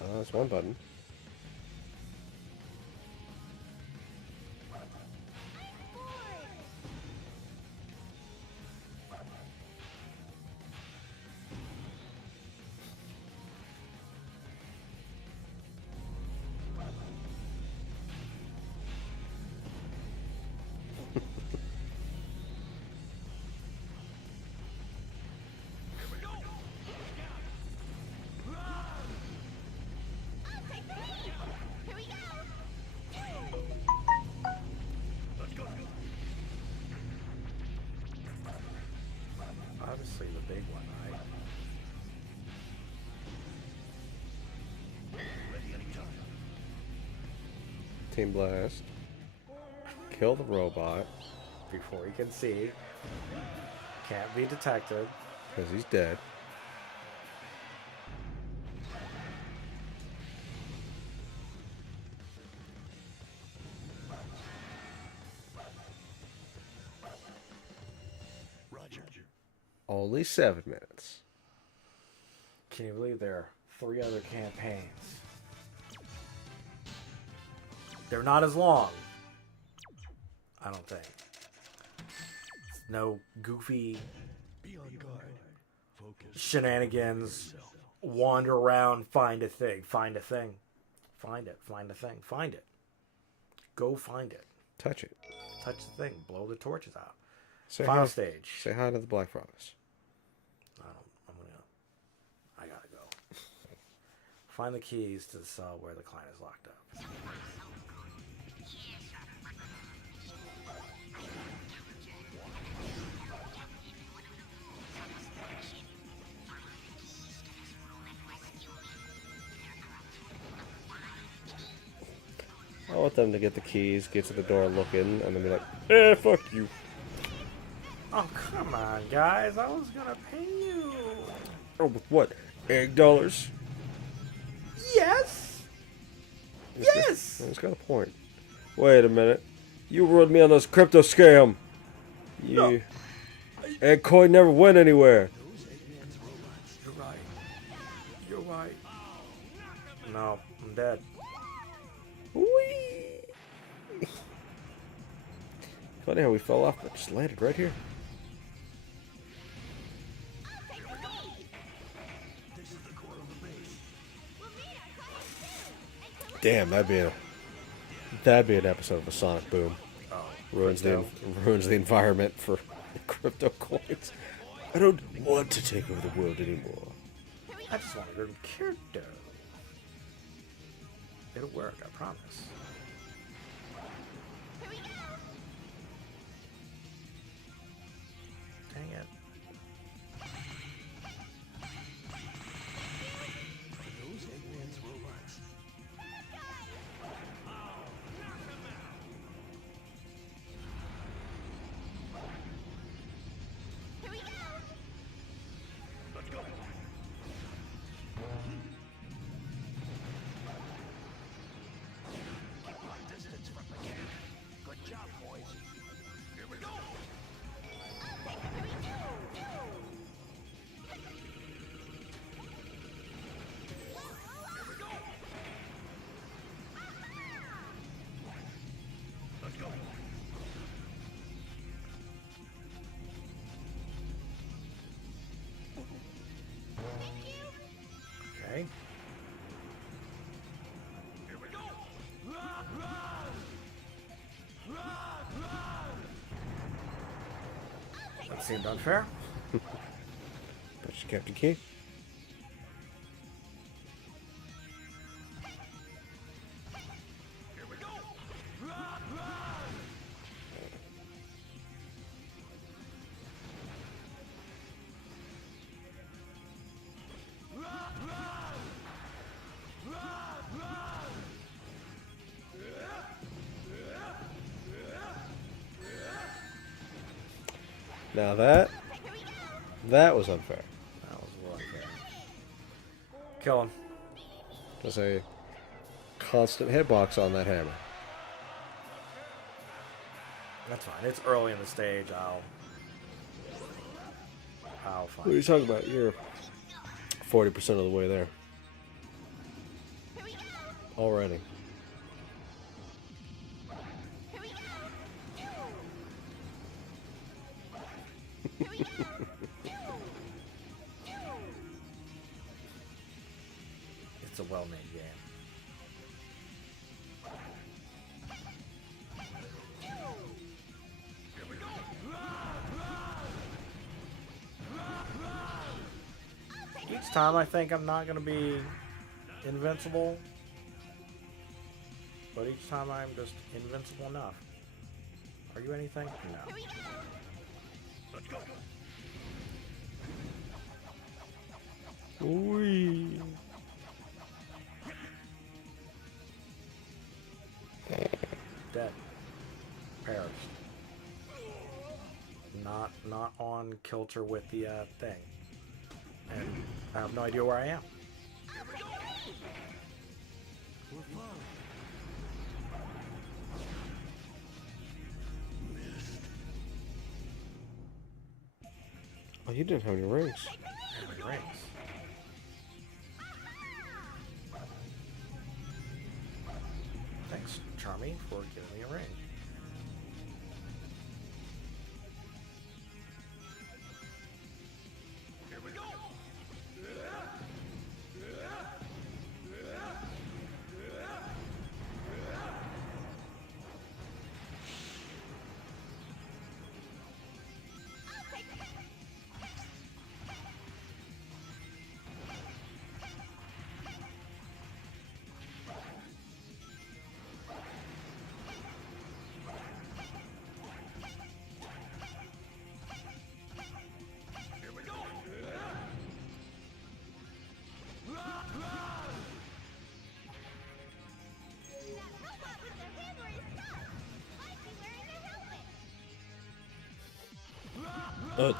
That's one button. Team Blast. Kill the robot. Before he can see. Can't be detected. Because he's dead. Roger. Only 7 minutes. Can you believe there are 3 other campaigns? They're not as long. I don't think. No goofy Be on guard. Focus. shenanigans. Wander around, find a thing, find a thing. Find it, find a thing, find it. Go find it. Touch it. Touch the thing, blow the torches out. Say Final hi. stage. Say hi to the Black Frogs. I gotta go. Find the keys to the cell where the client is locked up. I want them to get the keys, get to the door, look in, and then be like, "Eh, fuck you." Oh, come on, guys. I was gonna pay you. Oh, with what? $8 dollars? Yes. Yes. He's got a point. Wait a minute. You ruined me on this crypto scam. You. No. Egg coin never went anywhere. You're right. You're right. No, I'm dead. Whee! Funny how we fell off, but just landed right here. Damn, that'd be an episode of a Sonic Boom. Oh, Ruins the environment for crypto coins. I don't want to take over the world anymore. I just want to go to crypto. It'll work, I promise. Dang it. Those Eggman's robots. Distance from the camp. Good job, boys. Here we go. Let's go. Okay. Here we go. That seemed unfair. But you kept the key. Here we go. Now that was unfair. That was a little unfair. Kill him. There's a constant hitbox on that hammer. That's fine. It's early in the stage. I'll What are find you talking about? You're 40% of the way there. Already. It's a well-made game. Each time I think I'm not going to be invincible, but each time I'm just invincible enough. Are you anything? No. Let's go. Whee. repairs. Not on kilter with the thing. And I have no idea where I am. We're following. Oh, you didn't have any rings. How many rings? Thanks, Charmy, for giving me a ring.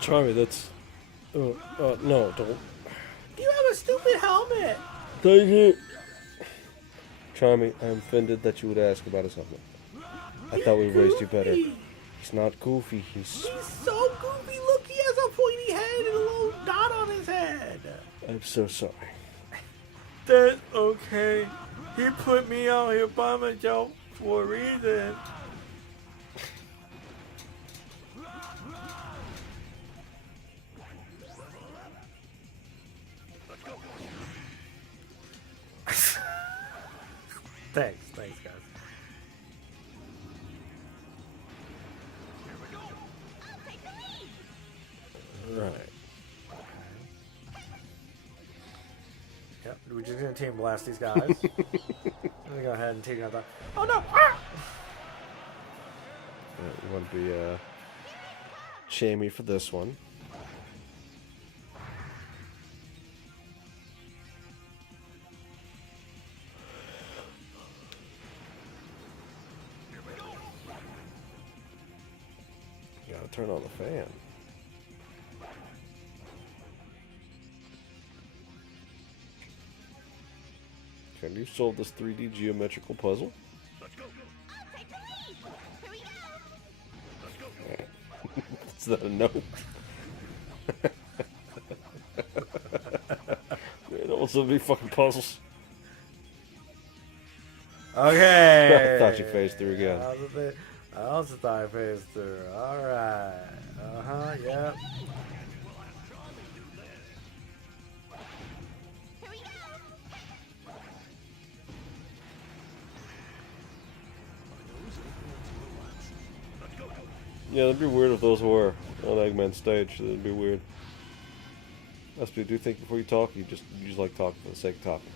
Charmy, that's... no, don't. You have a stupid helmet! Thank you! Charmy, I'm offended that you would ask about his helmet. I thought we raised you better. He's not goofy, he's... He's so goofy, look, he has a pointy head and a little dot on his head. I'm so sorry. That's okay. He put me out here by myself for a reason. Thanks guys. Right. Yep, we're just gonna team blast these guys. I'm gonna go ahead and take out that. Oh no! Ah! You want to be, Chammy for this one. You gotta turn on the fan. Can you solve this 3D geometrical puzzle? Is that a no? Man, also be fucking puzzles. Okay. I thought you phased through again. I also thought I phased through. Alright. Yep. Yeah, that'd be weird if those were on Eggman's stage. That'd be weird. That's what you do think before you talk. You just like talking for the sake of talking.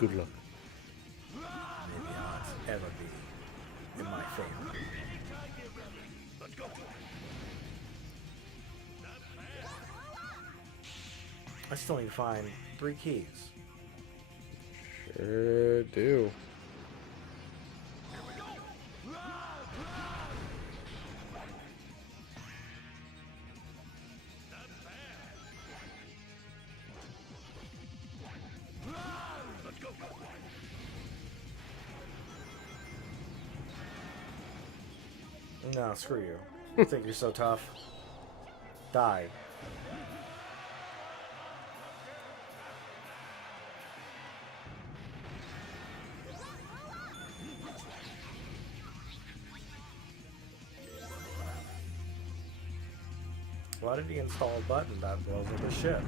Good luck. May the odds ever be in my favor. I still need to find 3 keys. Sure do. No, screw you. You think you're so tough? Die. Why did he install a button that blows up the ship?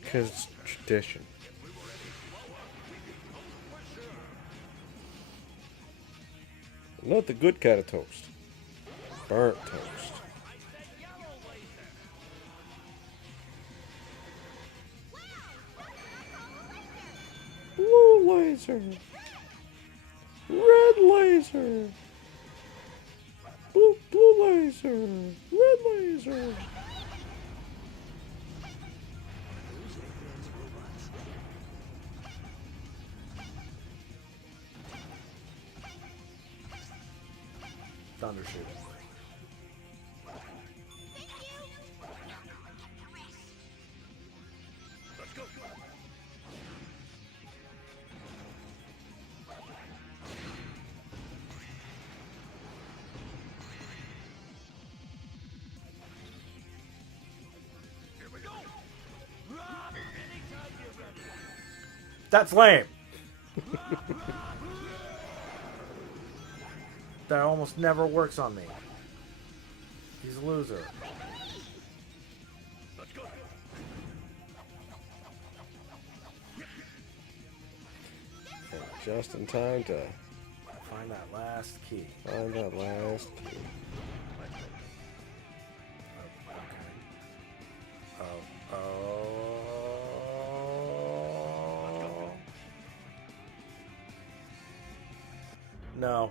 Because it's tradition. Not the good kind of toast. Burnt toast. Blue laser. Red laser. Blue laser. Red laser. Thundershoot. That's lame. That almost never works on me. He's a loser. Just in time to Find that last key. find that last key. Oh. No.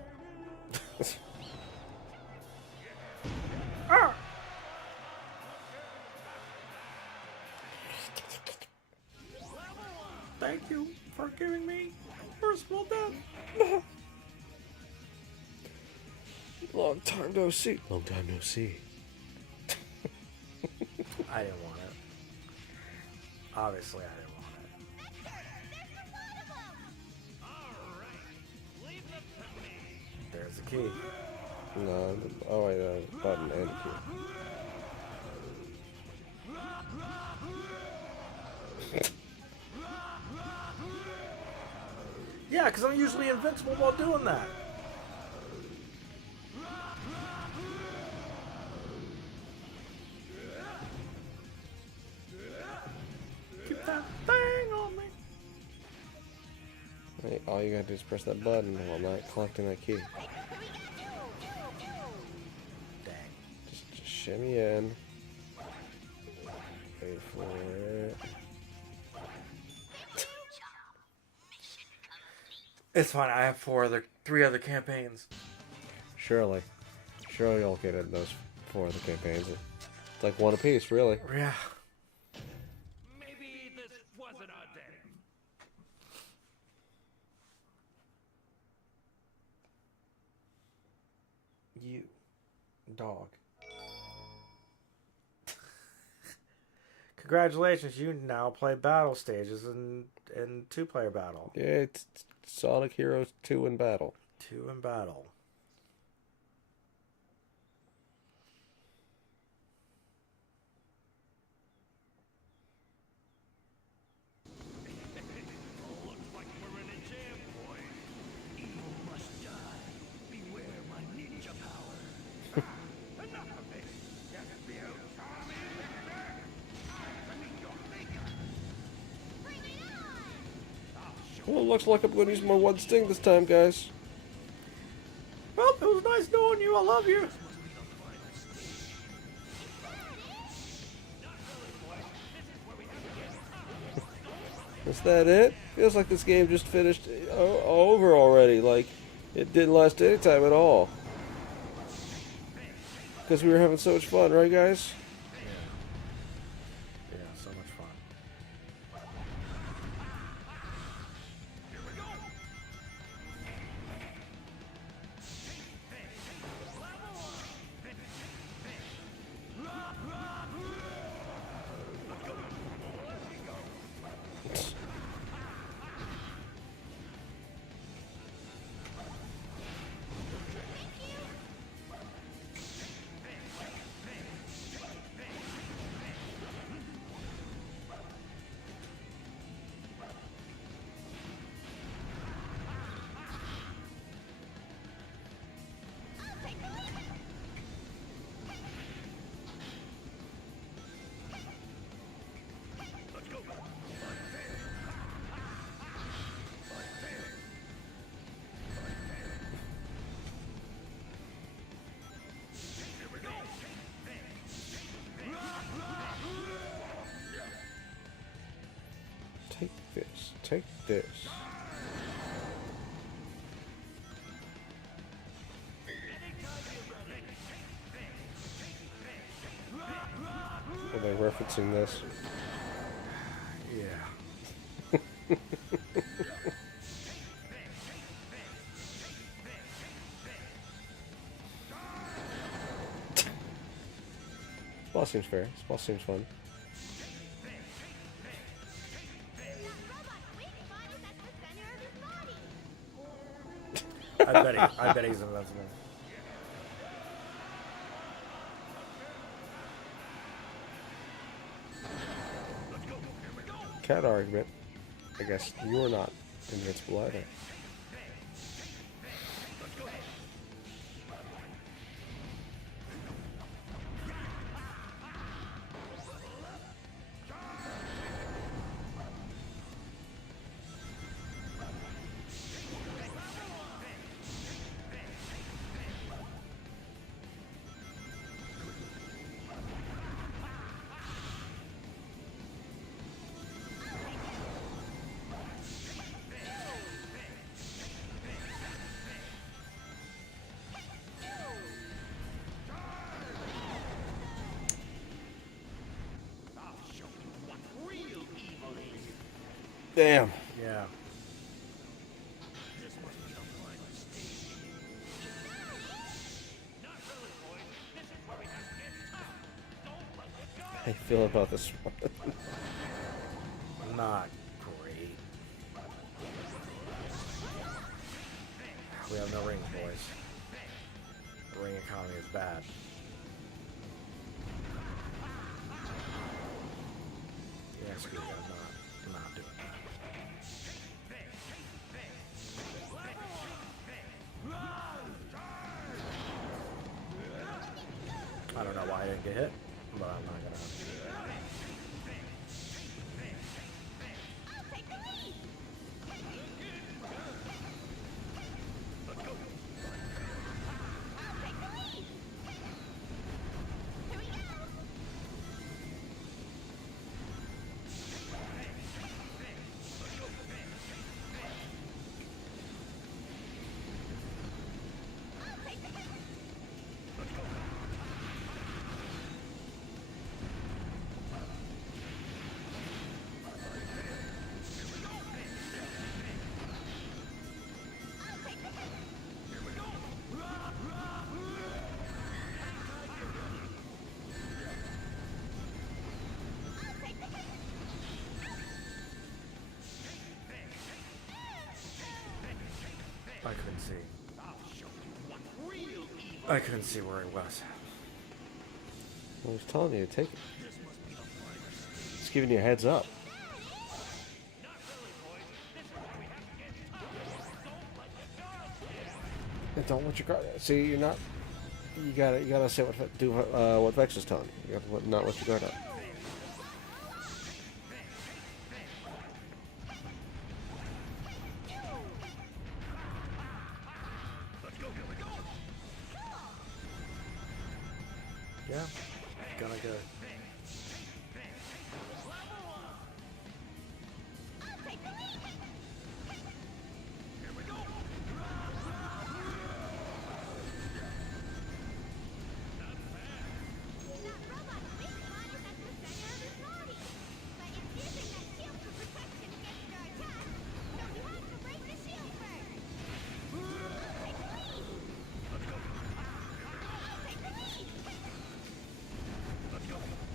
Thank you for giving me merciful death. Long time no see. Long time no see. I didn't want it. Obviously, I didn't want it. There's the key. No. Oh wait, button and key. Yeah, because I'm usually invincible while doing that. Keep that thing on me. Hey, all you gotta do is press that button while not collecting that key. Dang. Just shimmy in. Wait for it. It's fine. I have three other campaigns. Surely you'll get in those 4 other campaigns. It's like one apiece, really. Yeah. Maybe this wasn't our day. You, dog. Congratulations, you now play battle stages in 2-player battle. Yeah, it's Sonic Heroes 2 in battle. 2 in battle. Looks like we're in a jam, boys. Evil must die. Beware my ninja power. Enough of this. Just be Well, it looks like I'm going to use my one sting this time, guys. Well, it was nice knowing you. I love you. Is that it? Feels like this game just finished over already. Like, it didn't last any time at all. Because we were having so much fun, right, guys? Yeah, so much fun. this. Take this. Are they referencing this? Yeah. This boss seems fair. This boss seems fun. I bet he's invincible. Cat argument. I guess you're not invincible either. Damn. Yeah. How you feel about this one? Not great. We have no rings, boys. The ring economy is bad. Yeah, screw it. I'm not doing that. I don't know why I didn't get hit, but I'm not gonna. I couldn't see. I couldn't see where he was. I was telling you to take it. Just giving you a heads up. And don't let your guard. See, you're not. You gotta say what Vex is telling you. You gotta not let your guard up. Yeah, gonna go.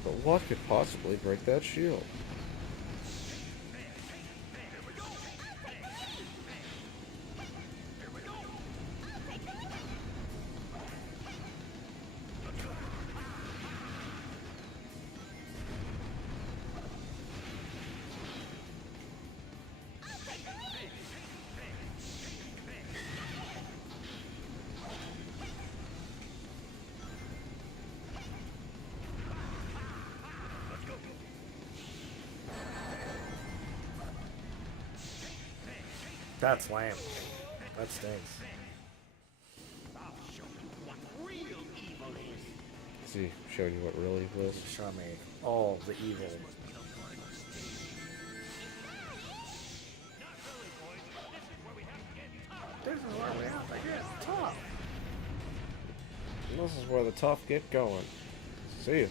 But what could possibly break that shield? That's lame. That stinks. See, showing you what really evil is. Show me all the evil. This is where we have to get tough. This is where the tough get going. See ya.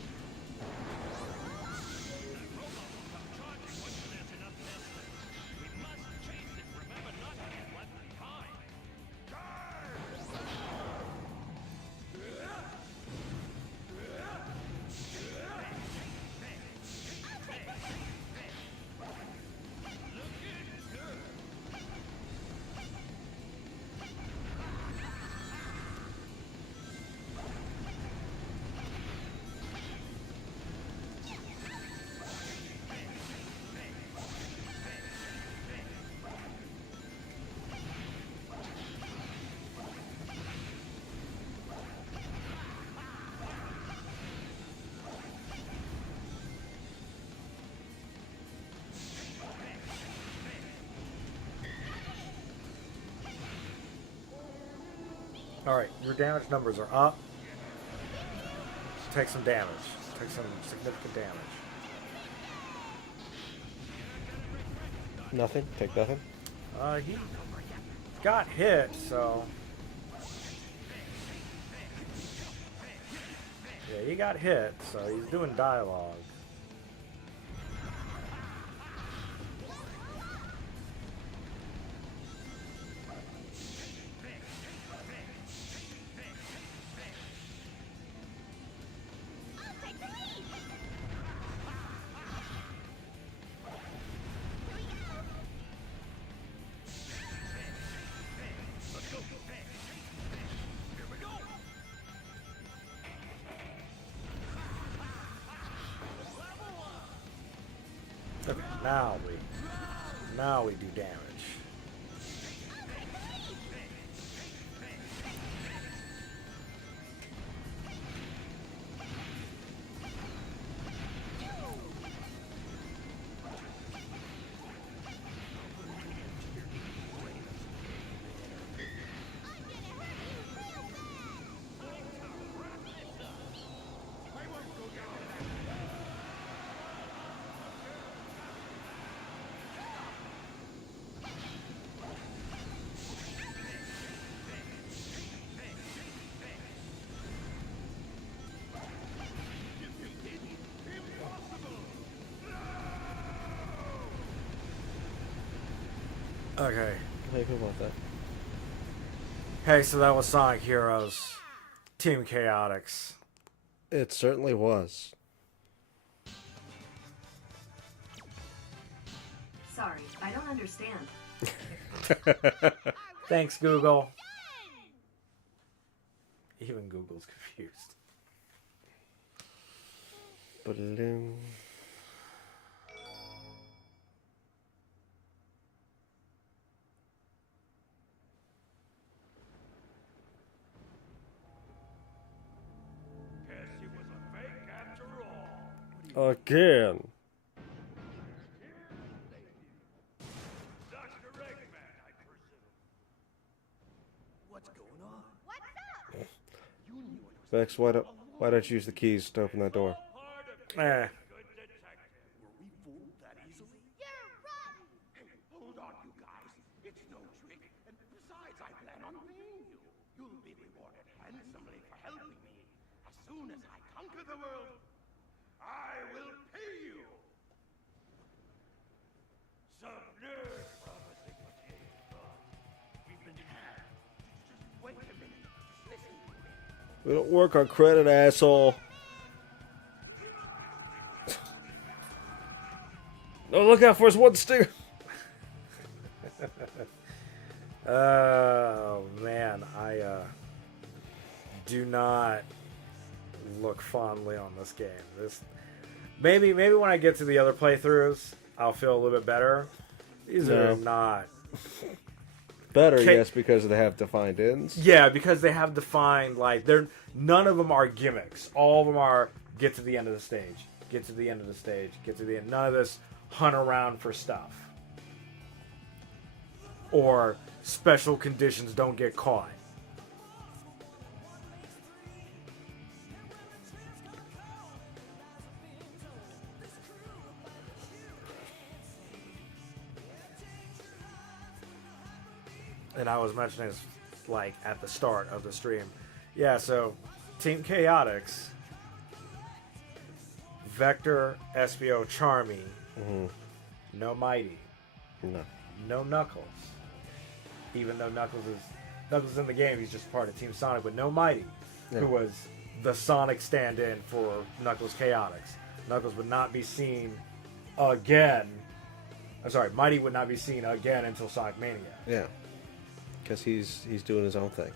Alright, your damage numbers are up. Take some damage. Take some significant damage. Nothing? Take nothing? He got hit, so... Yeah, he got hit, so he's doing dialogue. Okay, now we do damage. Okay. Hey, who about that? Hey, so that was Sonic Heroes Team Chaotix. It certainly was. Sorry, I don't understand. Thanks, Google. Even Google's confused. Ba-da-dum. Guess he was a fake after all. Again. Dr. Eggman, I presume. What's going on? What's up? Vex, why don't you use the keys to open that door? Eh. Good detective. Were we fooled that easily? You're rotten! Hey, hold on, you guys. It's no trick. And besides, I plan on paying you. You'll be rewarded handsomely for helping me. As soon as I conquer the world, I will pay you. Some nerd promising material. We've been hacked. Just wait a minute. Just listen to me. We don't work on credit, asshole. No, look out for his one stinger. Oh man, I do not look fondly on this game. This maybe when I get to the other playthroughs, I'll feel a little bit better. These are not Better, yes, because they have defined ends. Yeah, because they have defined, like, none of them are gimmicks. All of them are get to the end of the stage, get to the end of the stage, get to the end. None of this hunt around for stuff. Or special conditions don't get caught. And I was mentioning this like at the start of the stream. Yeah, so Team Chaotix, Vector, Espio, Charmy, no Mighty, no Knuckles. Even though Knuckles is in the game, he's just part of Team Sonic, but no Mighty, who was the Sonic stand-in for Knuckles Chaotix. Knuckles would not be seen again. I'm sorry, Mighty would not be seen again until Sonic Mania. Yeah, because he's doing his own thing.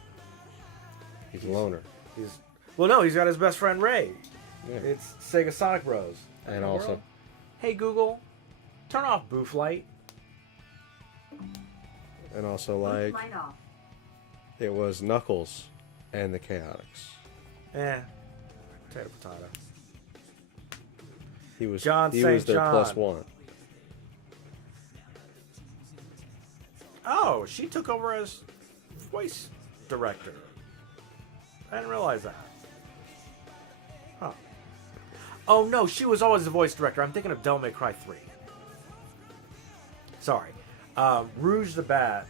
He's a loner. He's got his best friend Ray. Yeah. It's Sega Sonic Bros. And also, hey Google, turn off Boof Light. and also like Light off. it was Knuckles and the Chaotix. Potato. He was John he St. was their John. +1. Oh, she took over as voice director. I didn't realize that. Huh. Oh no, she was always the voice director. I'm thinking of Devil May Cry 3. Sorry. Rouge the Bat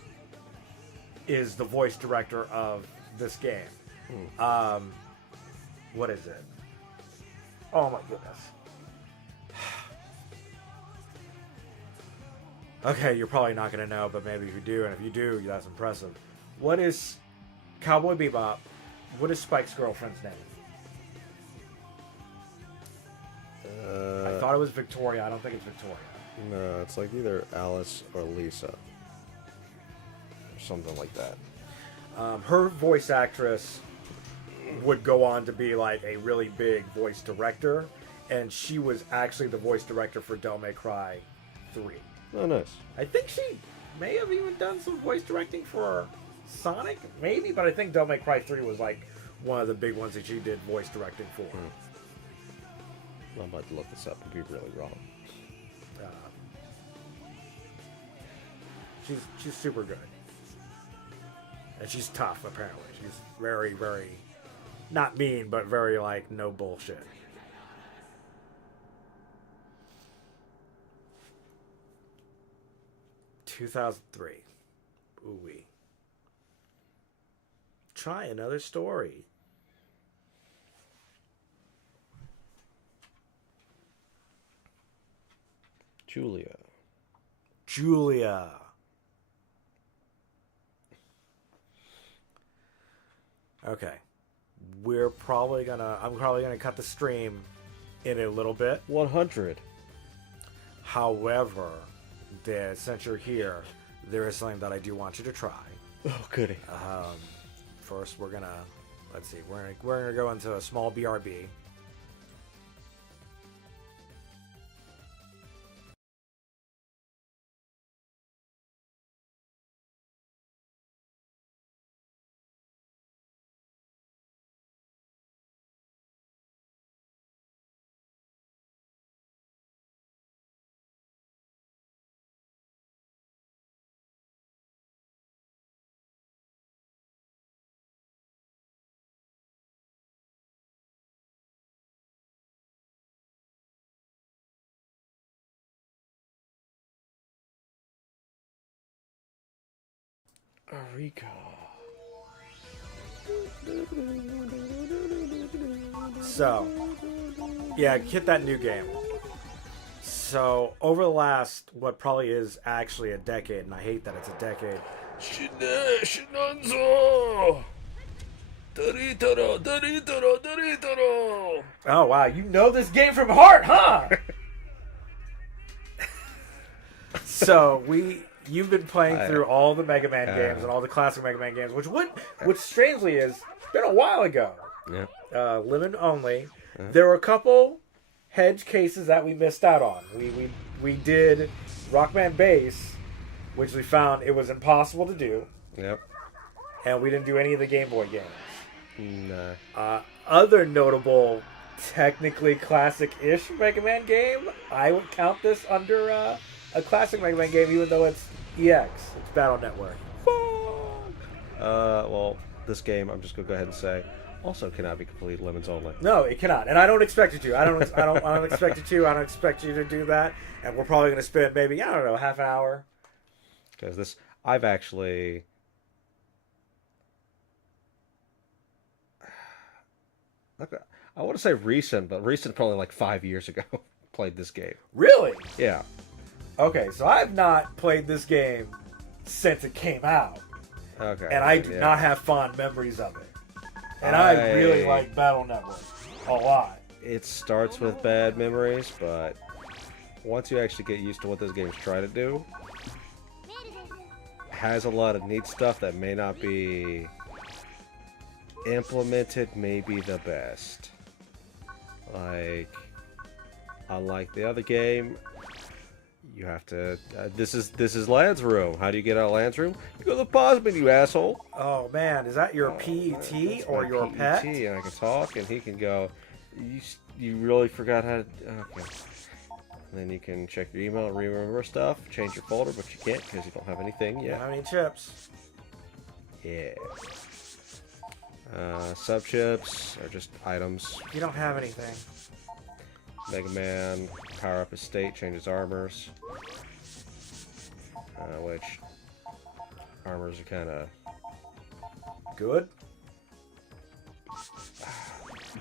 is the voice director of this game. What is it? Oh my goodness. Okay, you're probably not going to know, but maybe you do, and if you do, that's impressive. What is Cowboy Bebop? What is Spike's girlfriend's name? I thought it was Victoria. I don't think it's Victoria. No, it's like either Alice or Lisa. Or something like that. Her voice actress would go on to be like a really big voice director, and she was actually the voice director for Devil May Cry 3. Oh, nice. I think she may have even done some voice directing for Sonic, maybe, but I think Devil May Cry 3 was like one of the big ones that she did voice directing for. I'm about to look this up and be really wrong. She's super good. And she's tough, apparently. She's very, very, not mean, but very, like, no bullshit. ...2003. Ooh-wee. Try another story. Julia. Okay. I'm probably gonna cut the stream in a little bit. 100. However, since you're here, there is something that I do want you to try. Oh, goody. First, we're gonna go into a small BRB. Rico. So, yeah, hit that new game. So, over the last, what probably is actually a decade, and I hate that it's a decade. Oh, wow, you know this game from heart, huh? So, you've been playing through all the Mega Man games and all the classic Mega Man games, which strangely is been a while ago. Yeah. Limited only. There were a couple hedge cases that we missed out on. We did Rockman Base, which we found it was impossible to do. Yep. And we didn't do any of the Game Boy games. No. Other notable, technically classic-ish Mega Man game, I would count this under a classic Mega Man game, even though it's EX. It's Battle Network. Well, this game, I'm just gonna go ahead and say, also cannot be completed lemons only. No, it cannot, and I don't expect it to. I don't expect it to. I don't expect you to do that. And we're probably gonna spend maybe half an hour. Because I've actually Okay. I want to say recent, but recent probably like 5 years ago. Played this game. Really? Yeah. Okay, so I've not played this game since it came out, Okay. and I do yeah. not have fond memories of it. And I really like Battle Network a lot. It starts with bad memories, but once you actually get used to what those games try to do, has a lot of neat stuff that may not be implemented maybe the best. Like, unlike the other game, you have to. This is Land's room. How do you get out of Land's room? You go to the pause menu, you asshole. Oh man, is that your PET That's or my your pet? PET, and I can talk, and he can go. You really forgot how to. Okay. And then you can check your email, remember stuff, change your folder, but you can't because you don't have anything You yet. don't have any chips. Yeah. Sub chips are just items. You don't have anything. Mega Man, power up his state, changes armors. Which armors are kind of Good.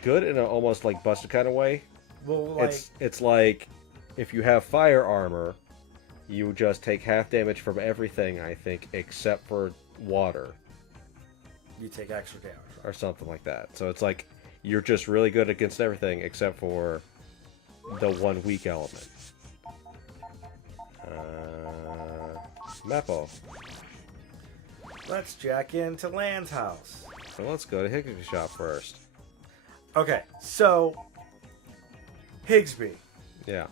good in an almost like busted kind of way. Well, like, It's like if you have fire armor, you just take half damage from everything, I think, except for water you take extra damage. or something like that. So it's like you're just really good against everything except for the one weak element. Mappo. Let's jack into Land's house. So let's go to Hickory Shop first. Okay, so Higsby. Yeah.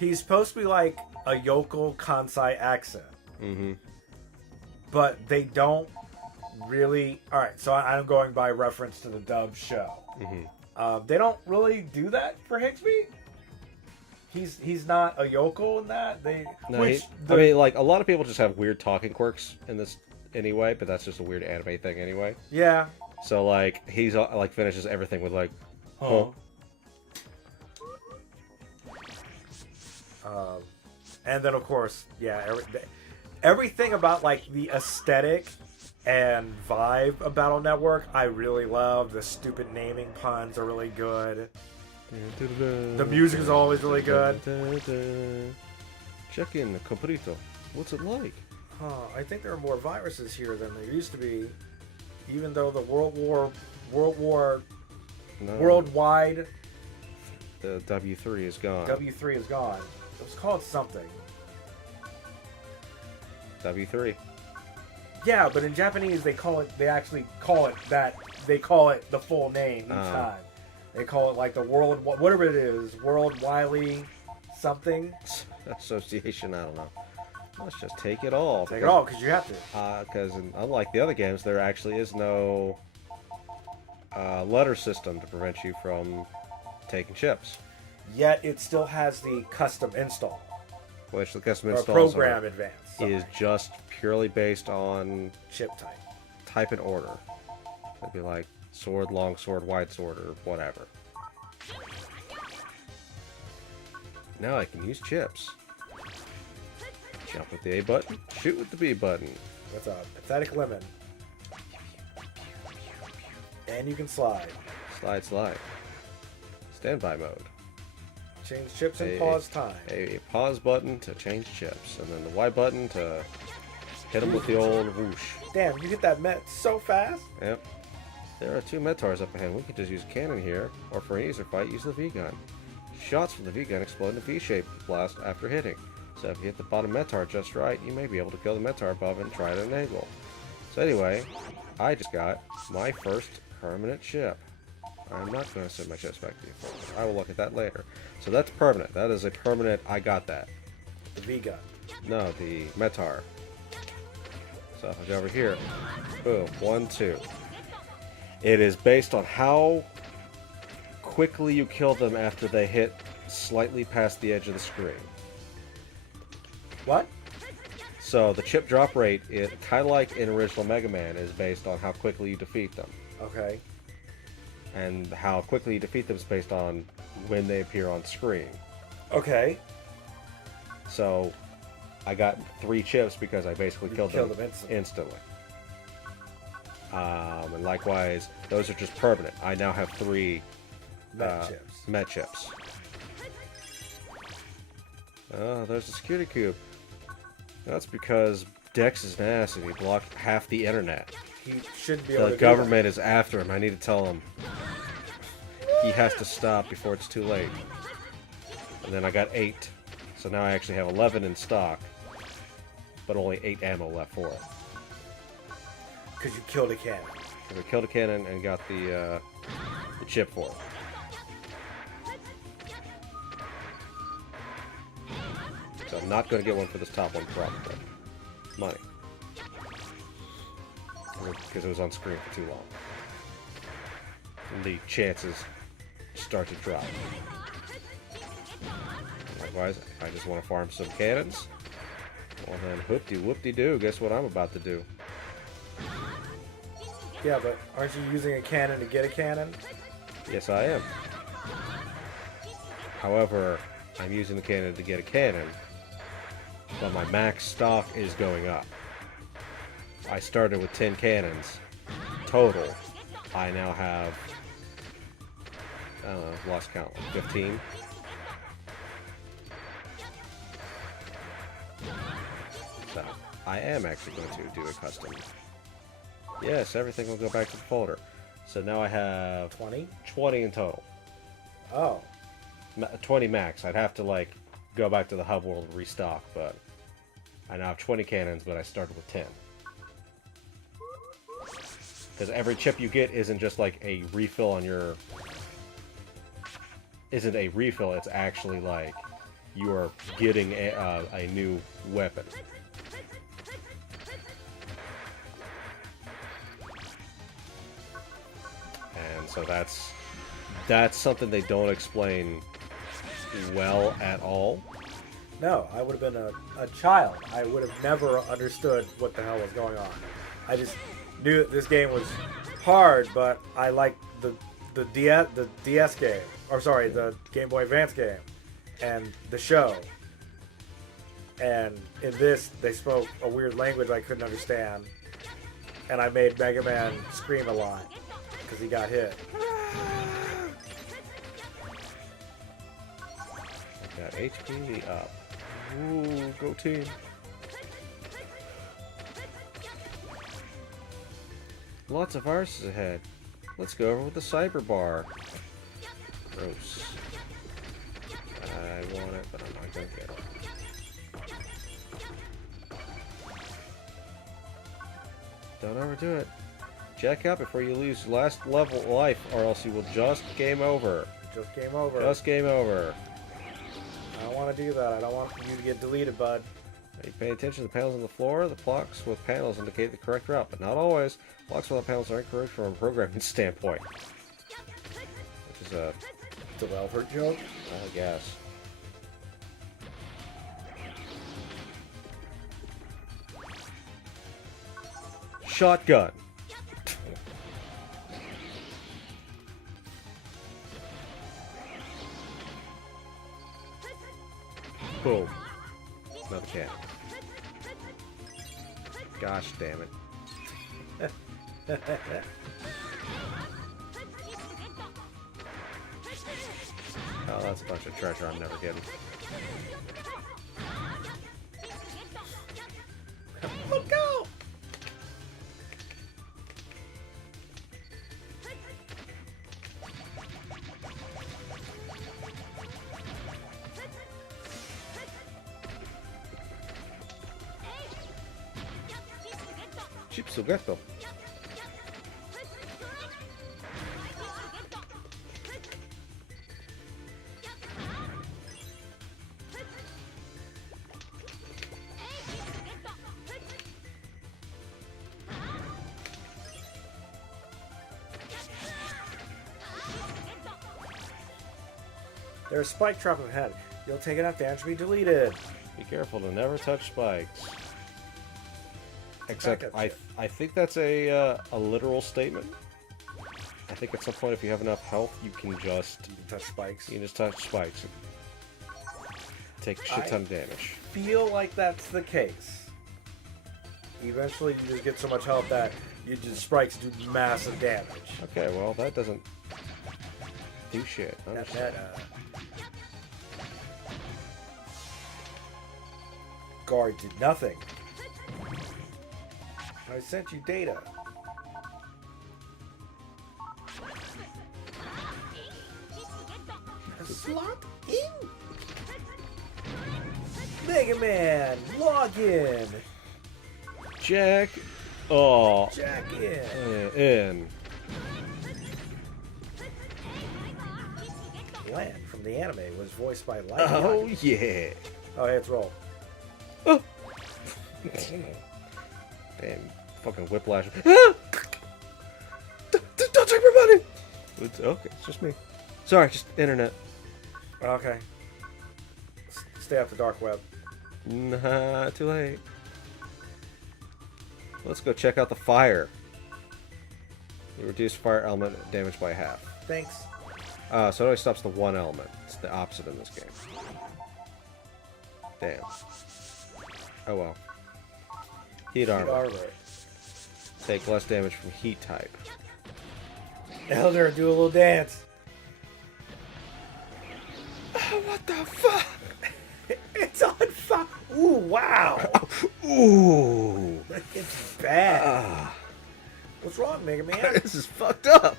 He's supposed to be like a yokel Kansai accent, Mm-hmm. but they don't really. All right, so I'm going by reference to the dub show. Mm-hmm. They don't really do that for Higsby. He's not a yokel in that. No, I mean, like, a lot of people just have weird talking quirks in this anyway, but that's just a weird anime thing anyway. Yeah. So, like, he's, like, finishes everything with, like, huh. And then, of course, yeah, everything about, like, the aesthetic and vibe of Battle Network, I really love. The stupid naming puns are really good. The music is always really good. Check in, Caprito. What's it like? I think there are more viruses here than there used to be. Even though the worldwide The W3 is gone. W3 is gone. It was called something. W3. Yeah, but in Japanese they actually call it that. They call it the full name each time. They call it like the world, whatever it is, World Wily something. Association, I don't know. Let's just take it all. Take it all, because you have to. Because unlike the other games, there actually is no letter system to prevent you from taking chips. Yet it still has the custom install. Which the custom Or installs program advance. is just purely based on Chip type. type and order. It'd be like sword, long sword, wide sword, or whatever. Now I can use chips. Jump with the A button, shoot with the B button. That's a pathetic lemon. And you can slide. Slide, slide. Standby mode. Change chips and pause time. A pause button to change chips, and then the Y button to hit them with the old whoosh. Damn, you hit that Met so fast. Yep. There are two Metars up ahead. We could just use a cannon here, or for an easier fight, use the V-gun. Shots from the V-gun explode in a V-shaped blast after hitting. So if you hit the bottom Metar just right, you may be able to kill the Metar above and try it at an angle. So anyway, I just got my first permanent chip. I'm not going to send my chips back to you. I will look at that later. So that's permanent. That is a permanent, I got that. The V-gun. No, the Metar. So if I go over here, boom, 1, 2. It is based on how quickly you kill them after they hit slightly past the edge of the screen. What? So the chip drop rate, it kind of like in original Mega Man, is based on how quickly you defeat them. Okay. And how quickly you defeat them is based on when they appear on screen. Okay. So I got 3 chips because I basically killed them instantly. And likewise, those are just permanent. I now have 3 Med chips. med chips. Oh, there's the security cube. That's because Dex is an ass and he blocked half the internet. He shouldn't be able to The do government is after him. I need to tell him. He has to stop before it's too late. And then I got 8. So now I actually have 11 in stock. But only 8 ammo left for it. Because you killed a cannon. So we killed a cannon and got the chip for it. So I'm not going to get one for this top one, probably. Money. Because it was on screen for too long. And the chances start to drop. Likewise, I just want to farm some cannons. Well then, whoop-de-whoop-de-doo, guess what I'm about to do? Yeah, but aren't you using a cannon to get a cannon? Yes, I am. However, I'm using the cannon to get a cannon, but my max stock is going up. I started with 10 cannons total. I now have, I don't know, lost count, like 15. So, I am actually going to do a custom. Yes, everything will go back to the folder. So now I have 20? 20 in total. Oh. 20 max. I'd have to, like, go back to the hub world and restock, but I now have 20 cannons, but I started with 10. Because every chip you get isn't just like a refill on your... Isn't a refill, it's actually like you are getting a new weapon. And so that's something they don't explain well at all. No, I would have been a child. I would have never understood what the hell was going on. I just knew that this game was hard, but I liked the DS game, or sorry, the Game Boy Advance game, and the show. And in this, they spoke a weird language I couldn't understand, and I made Mega Man scream a lot because he got hit. I got HP up. Ooh, go team. Lots of viruses ahead. Let's go over with the cyber bar. Gross. I want it, but I'm not gonna get it. Don't overdo it. Check out before you lose last level life, or else you will just game over. Just game over. Just game over. I don't want to do that. I don't want you to get deleted, bud. Are you paying attention to the panels on the floor? The blocks with panels indicate the correct route, but not always. Blocks without panels are incorrect from a programming standpoint. Which is a developer joke, I guess. Shotgun. Boom. Another cat. Gosh damn it. Oh, that's a bunch of treasure I'm never getting. Look out! Chipsugetto. There's a spike trap ahead. You'll take enough damage to be deleted. Be careful to never touch spikes. Except Backup I chip. think that's a literal statement. I think at some point if you have enough health you can just Touch spikes. touch spikes and take a shit ton of damage. Feel like that's the case. Eventually, you just get so much health that You just sprites do massive damage. Okay, well that doesn't do shit. Guard did nothing. I sent you data. Slot in. Mega Man, log in. Jack. Oh. Jack in. In. Lan from the anime was voiced by Light. Oh yeah. Oh, hey, it's roll. Oh. Damn, fucking whiplash. Don't take my money. It's okay. It's just me. Sorry, just internet. Okay. Stay off the dark web. Nah, too late. Let's go check out the fire. You reduce fire element damage by half. Thanks. So it only stops the one element. It's the opposite in this game. Damn. Oh well. Heat armor. Take less damage from heat type. Elder, do a little dance. Oh, what the fuck? It's on fire. Ooh, wow. Ooh. It's bad. What's wrong, Mega Man? This is fucked up.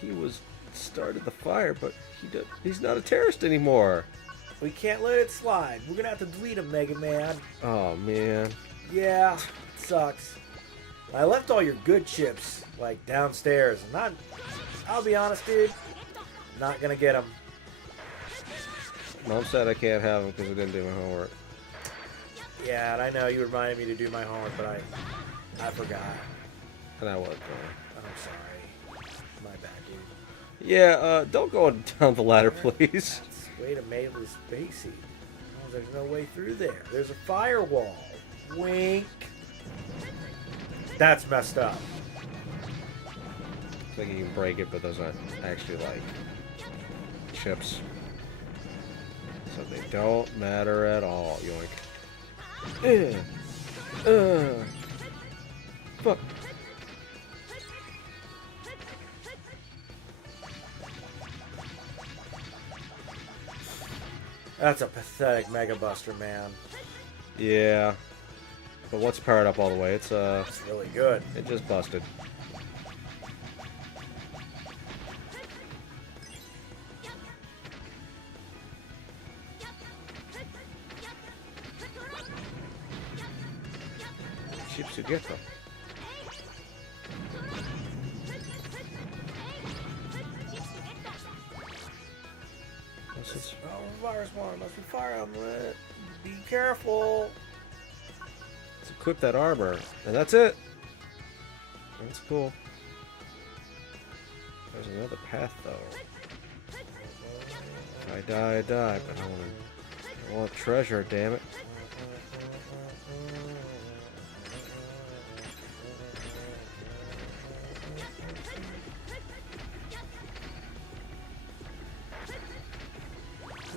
He started the fire, but he's not a terrorist anymore. We can't let it slide. We're gonna have to delete him, Mega Man. Oh man. Yeah, it sucks. I left all your good chips, like, downstairs. I'll be honest, dude, not gonna get them. Mom said I can't have them because I didn't do my homework. Yeah, and I know you reminded me to do my homework, but I forgot. And I was going. I'm sorry. My bad, dude. Yeah, don't go down the ladder, please. That's way to make this spacey. Oh, there's no way through there. There's a firewall. Wink. That's messed up. I think you can break it, but those aren't actually like chips. So they don't matter at all. Yoink. Fuck. That's a pathetic Mega Buster, man. Yeah. But once powered up all the way, it's really good. It just busted. Chips you get them. Oh, virus one must be fire element. Be careful. Let's equip that armor, and that's it. That's cool. There's another path though. I die, but I want treasure, damn it.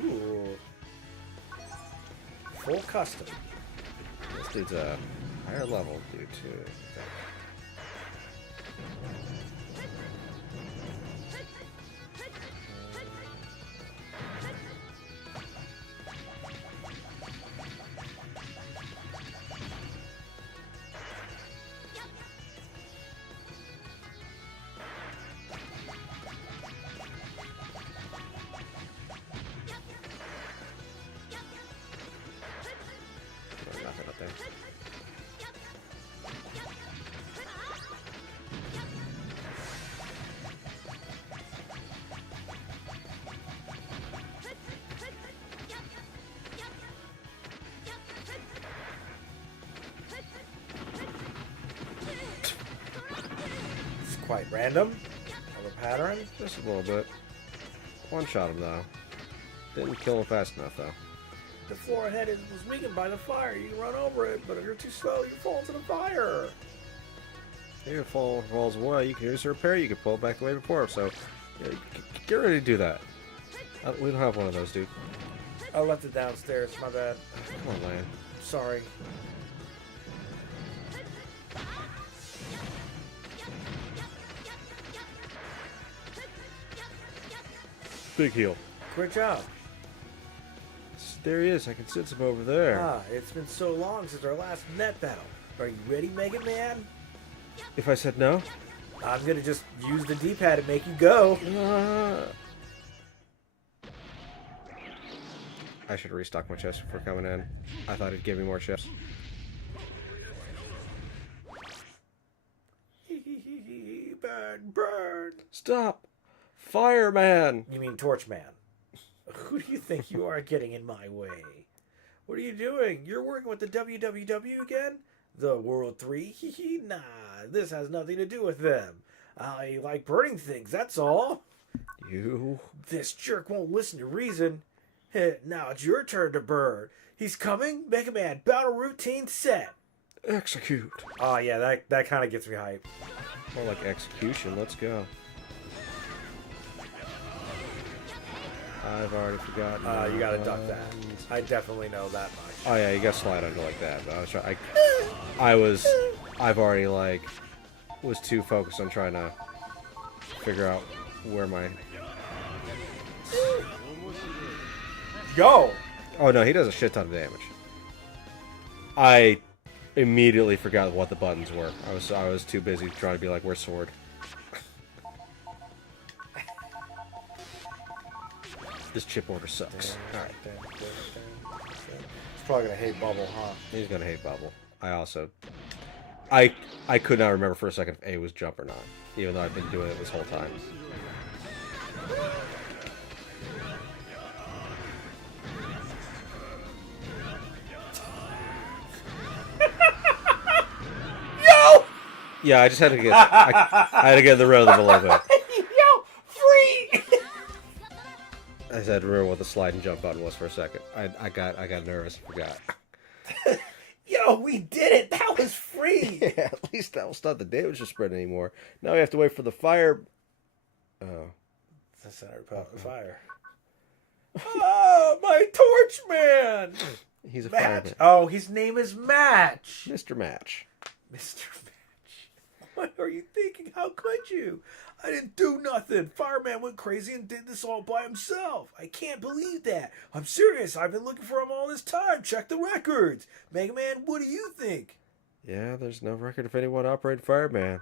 Ooh. Full custom. This dude's a higher level dude too. Nothing up there. It's quite random. Have a pattern. Just a little bit. One shot him though. Didn't kill him fast enough though. The floor ahead was weakened by the fire. You can run over it, but if you're too slow, you fall into the fire. If it falls away, you can use a repair. You can pull it back away before. So, yeah, get ready to do that. We don't have one of those, dude. I left it downstairs. My bad. Come on, Lan. Sorry. Big heal. Great job. There he is. I can sense him over there. Ah, it's been so long since our last net battle. Are you ready, Mega Man? If I said no? I'm gonna just use the D-pad and make you go. I should restock my chest before coming in. I thought he'd give me more chests. Burn, burn. Stop! Fireman! You mean Torchman? Who do you think you are getting in my way? What are you doing? You're working with the WWW again? The World 3? Nah, this has nothing to do with them. I like burning things, that's all. You? This jerk won't listen to reason. Now it's your turn to burn. He's coming. Mega Man, battle routine set. Execute. Oh yeah, that kind of gets me hyped. More like execution. Let's go. I've already forgotten. You gotta duck that. I definitely know that much. Oh yeah, you gotta slide under like that. But I was trying. I've already like was too focused on trying to figure out where my. Go. Oh no, he does a shit ton of damage. I immediately forgot what the buttons were. I was too busy trying to be like, where's sword? This chip order sucks. Alright. He's probably gonna hate Bubble, huh? He's gonna hate Bubble. I could not remember for a second if A was jump or not, even though I've been doing it this whole time. Yeah, I just had to get I had to get in the rhythm a little bit. Yo, free. I just had to remember what the slide and jump button was for a second. I got nervous and forgot. Yo, we did it. That was free. Yeah, at least that will stop the damage to spread anymore. Now we have to wait for the fire. Oh. It's the center of fire. Oh, my Torchman. He's a Match. fireman. Oh, his name is Match. Mr. Match. Mr. Match. What are you thinking? How could you? I didn't do nothing. Fireman went crazy and did this all by himself. I can't believe that. I'm serious. I've been looking for him all this time. Check the records. Mega Man, what do you think? Yeah, there's no record of anyone operating Fireman.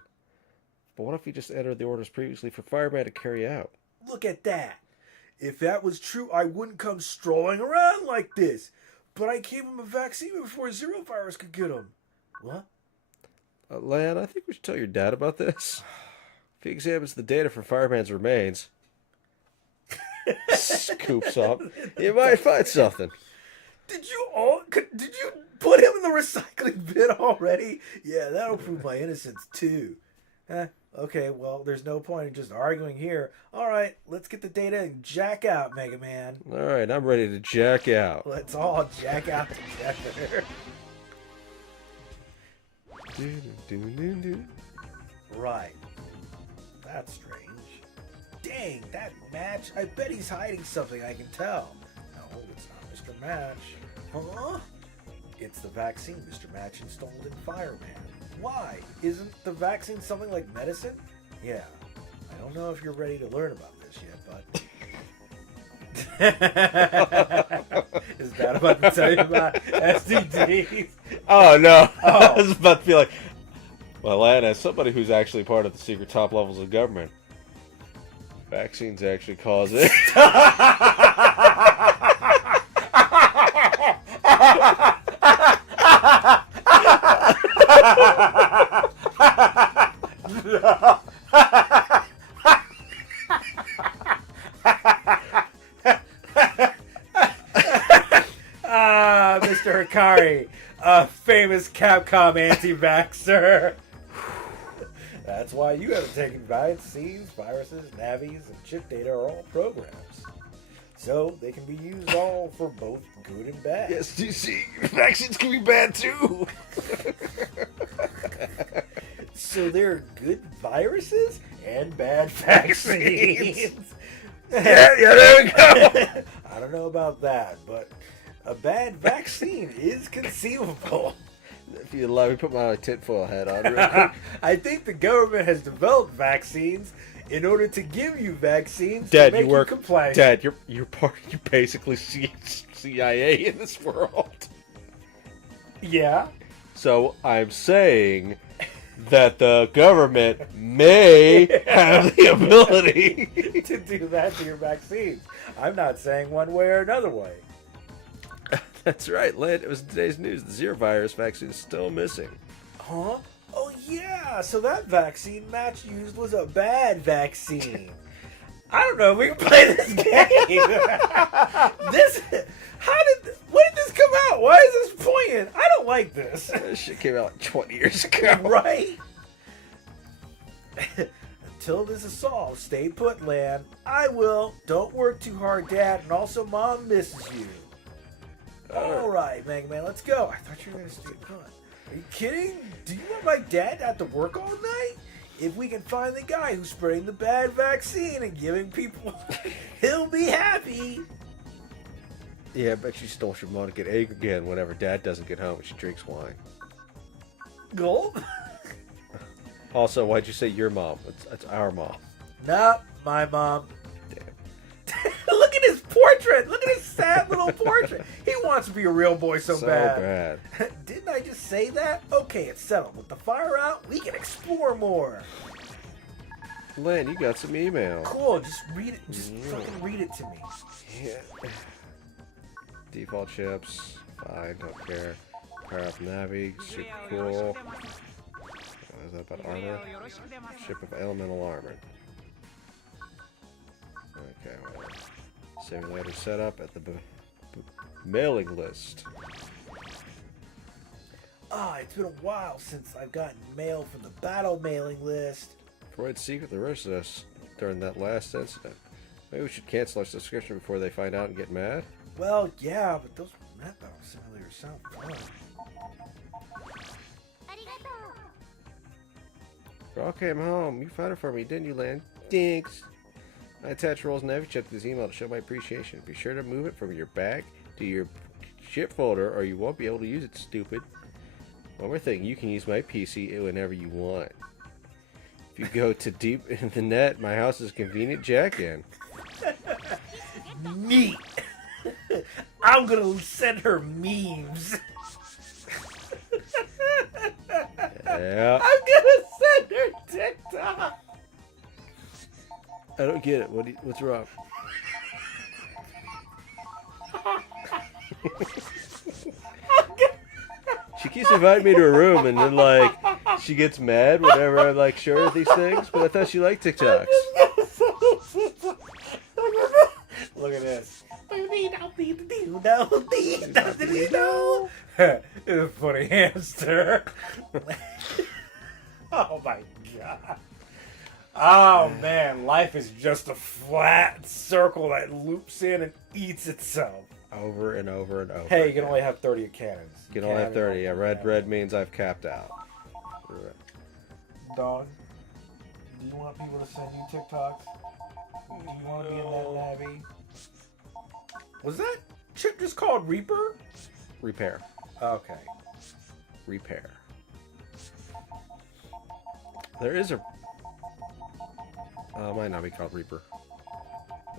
But what if he just entered the orders previously for Fireman to carry out? Look at that. If that was true, I wouldn't come strolling around like this. But I gave him a vaccine before Zero Virus could get him. What? Lan, I think we should tell your dad about this. If he examines the data for Fireman's remains, scoops up, you might find something. Did you put him in the recycling bin already? Yeah, that'll prove my innocence too. Okay, well, there's no point in just arguing here. All right, let's get the data and jack out, Mega Man. All right, I'm ready to jack out. Let's all jack out together. Right. That's strange. Dang, that Match. I bet he's hiding something, I can tell. No, it's not Mr. Match. Huh? It's the vaccine Mr. Match installed in Fireman. Why? Isn't the vaccine something like medicine? Yeah. I don't know if you're ready to learn about this yet, but... Is that about to tell you about STDs? Oh, no. I was about to be like, well, Lan, as somebody who's actually part of the secret top levels of government, vaccines actually cause it. Mr. Hikari, a famous Capcom anti-vaxxer. That's why you haven't taken vaccines, viruses, navies, and chip data are all programs. So they can be used all for both good and bad. Yes, you see, vaccines can be bad too. So there are good viruses and bad vaccines. Yeah, there we go. I don't know about that, but a bad vaccine is conceivable. If you allow me to put my tinfoil hat on real quick. I think the government has developed vaccines in order to give you vaccines Dad, to make you work. compliant. Dad, you're basically CIA in this world. Yeah. So I'm saying that the government may have the ability. To do that to your vaccines. I'm not saying one way or another way. That's right, Lynn. It was in today's news. The Zero virus vaccine is still missing. Huh? Oh yeah, so that vaccine Match used was a bad vaccine. I don't know if we can play this game. When did this come out? Why is this poignant? I don't like this. This shit came out like 20 years ago. Right? Until this is solved, stay put, Lan. I will. Don't work too hard, Dad, and also Mom misses you. Alright, Mega Man, let's go. I thought you were going to stay put. Are you kidding? Do you want my dad to have to work all night? If we can find the guy who's spreading the bad vaccine and giving people, he'll be happy. Yeah, I bet you stole your mom to get egg again whenever Dad doesn't get home and she drinks wine. Gulp. Also, why'd you say your mom? It's our mom. Nah, my mom. Damn. Look at his portrait. Look at his sad little portrait. He wants to be a real boy so bad. Didn't I just say that? Okay, it's settled. With the fire out, we can explore more. Len, you got some email. Cool, just read it. Just fucking read it to me. Yeah. Default chips. Fine, don't care. Power up Navi. Super cool. What is that about armor? Ship of elemental armor. Okay, whatever. Simulator setup at the mailing list. It's been a while since I've gotten mail from the battle mailing list. Freud secretly roasted us during that last incident. Maybe we should cancel our subscription before they find out and get mad? Well, yeah, but those map battle simulators sound fun. Rock came home. You found it for me, didn't you, Lan? Thanks. I attached Roll's Navi chip to this email to show my appreciation. Be sure to move it from your bag to your ship folder or you won't be able to use it, stupid. One more thing, you can use my PC whenever you want. If you go to deep in the net, my house is a convenient jack-in. Neat. I'm gonna send her memes. Yeah. I'm gonna send her TikTok. I don't get it. What's wrong? She keeps inviting me to her room, and then like she gets mad whenever I like show her these things. But I thought she liked TikToks. Look at this. It's a funny hamster. Oh my god. Oh man, life is just a flat circle that loops in and eats itself. Over and over and over. Hey, you can only have 30 cannons. You can only have 30. Yeah, red means I've capped out. Dog, do you want people to send you TikToks? Do you want to be in that Navi? Was that chip just called Reaper? Repair. Okay. Repair. There is a... might not be called Reaper.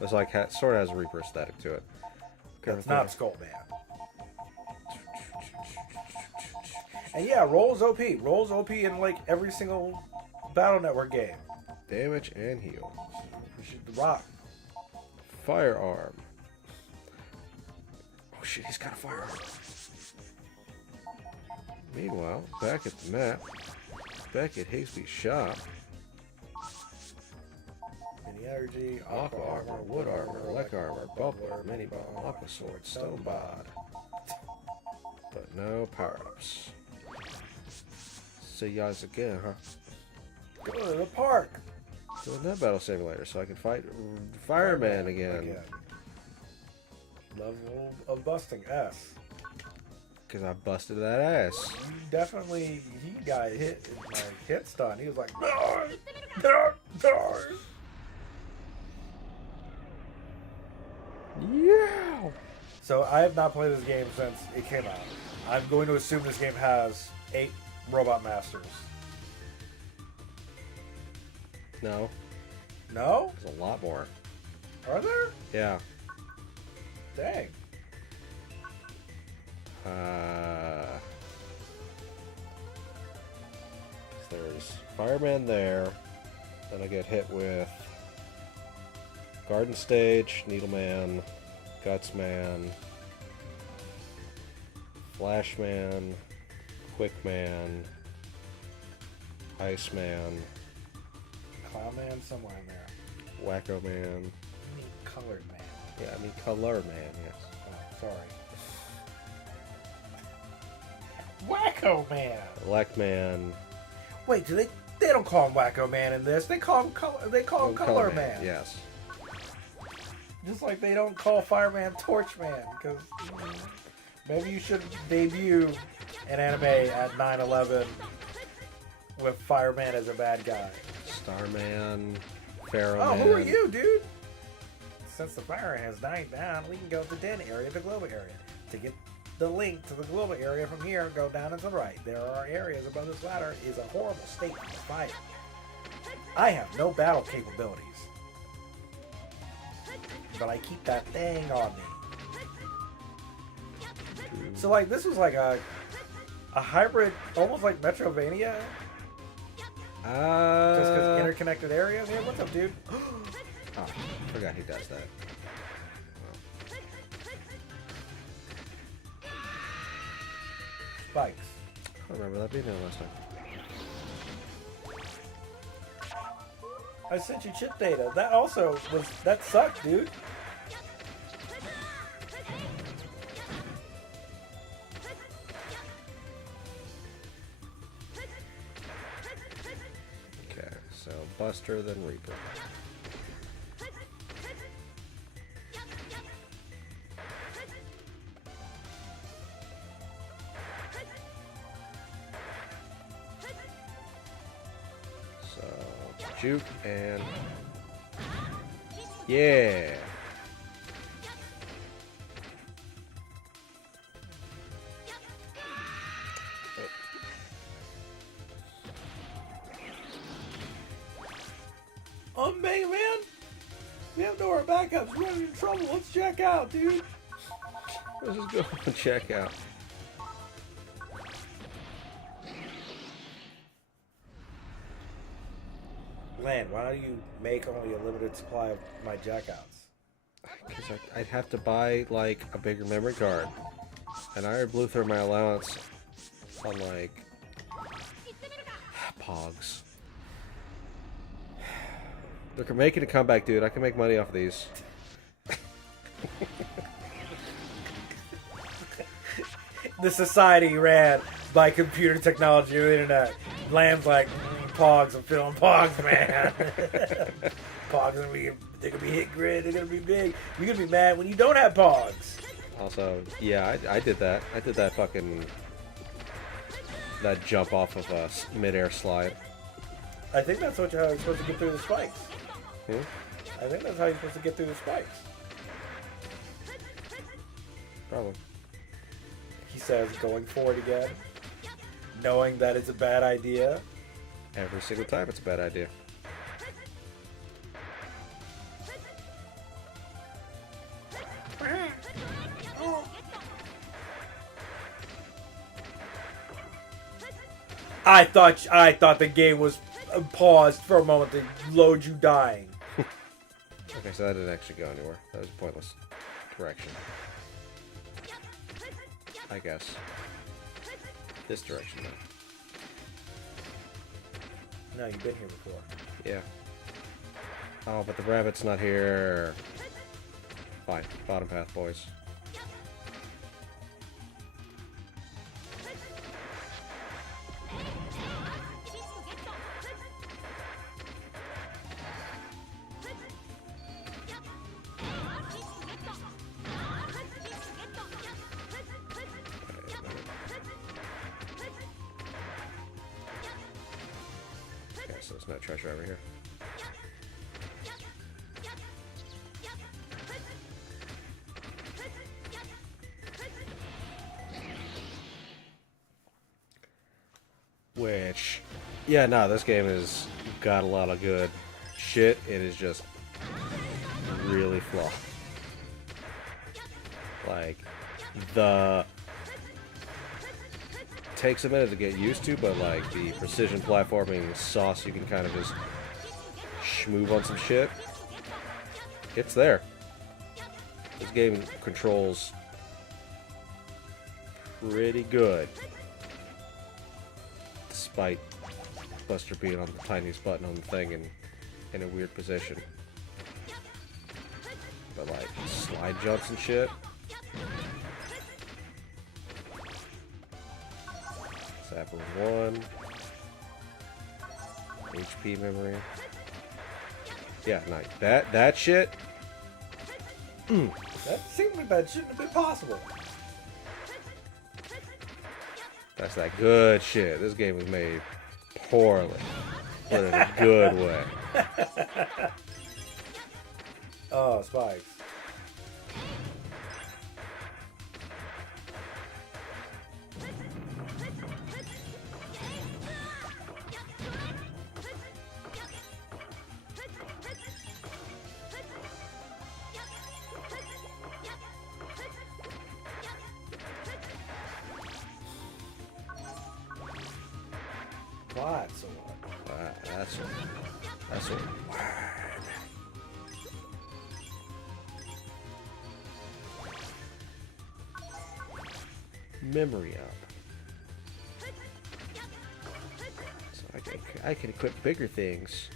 It's like, sort of has a Reaper aesthetic to it. That's not Skullman. And yeah, Roll's OP. Roll's OP in like every single Battle Network game. Damage and heal. We should rock. Firearm. Oh shit, he's got a firearm. Meanwhile, back at the map, back at Higgsby's shop. Mini energy, Aqua armor, wood armor, lek armor, bubbler, mini bomb, aqua sword, stone bod. But no power-ups. See you guys again, huh? Go to the park. Doing that battle simulator so I can fight Fireman again. Level of busting S. Because I busted that ass. You definitely, he got hit, like, hit stun. He was like, "Dar, dar, dar." So I have not played this game since it came out. I'm going to assume this game has 8 Robot Masters. No, No? there's a lot more. Are there? Yeah. Dang. There's Fireman there. Then I get hit with Garden Stage, Needleman, Gutsman, Flashman, Quickman, Iceman, Clown Man somewhere in there. Wacko Man. I mean, Colored Man. Yeah, I mean Color Man, yes. Oh, sorry. Wacko Man. Elect Man. Wait, do they don't call him Wacko Man in this. They call him Color Man. Yes. Just like they don't call Fireman Torchman, because maybe you should debut an anime at 9/11 with Fireman as a bad guy. Starman, Pharaoh Oh, Man. who are you, dude? Since the fire has died down, we can go to the den area, the global area. To get the link to the global area from here, go down and to the right. There are areas above this ladder is a horrible state of fire. I have no battle capabilities, but I keep that thing on me. So like this was like a hybrid, almost like Metrovania. Just because interconnected areas. Hey, what's up, dude? Oh, forgot he does that. Spikes. I don't remember that being there last time. I sent you chip data. That also was that sucked, dude. Okay, so Buster, then Reaper. So, Juke and... Yeah! Oh, Mega Man! We have no more backups. We're in trouble. Let's check out, dude. Let's just go and check out. Land, why don't you make only a limited supply of my jackouts? Because I'd have to buy, like, a bigger memory card. And I already blew through my allowance on, like, Pogs. They're making a comeback, dude. I can make money off of these. The society ran by computer technology or internet. Lamb's like, Pogs, I'm feeling Pogs, man. Pogs are they're gonna be hit grid, they're gonna be big. You're gonna be mad when you don't have Pogs. Also, yeah, I did that. I did that fucking... that jump off of a mid-air slide. I think that's how you're supposed to get through the spikes. Hmm? I think that's how you're supposed to get through the spikes. Probably. He says, going forward again, knowing that it's a bad idea. Every single time it's a bad idea. I thought the game was paused for a moment to load you dying. Okay, so that didn't actually go anywhere. That was a pointless direction. I guess. This direction, though. No, you've been here before. Yeah. Oh, but the rabbit's not here. Fine. Bottom path, boys. Okay, so there's no treasure over here. Which, yeah, no, this game has got a lot of good shit. It is just really flawed. Like, takes a minute to get used to, but like the precision platforming sauce, you can kind of just schmoove on some shit. It's there. This game controls pretty good, despite Buster being on the tiniest button on the thing and in a weird position. But like slide jumps and shit. Sapling 1. HP memory. Yeah, nice. That shit. That seemed like that shouldn't have been possible. That's that good shit. This game was made poorly, but in a good way. Oh, spikes. What? So what? That's a word. Memory up. So I can equip bigger things.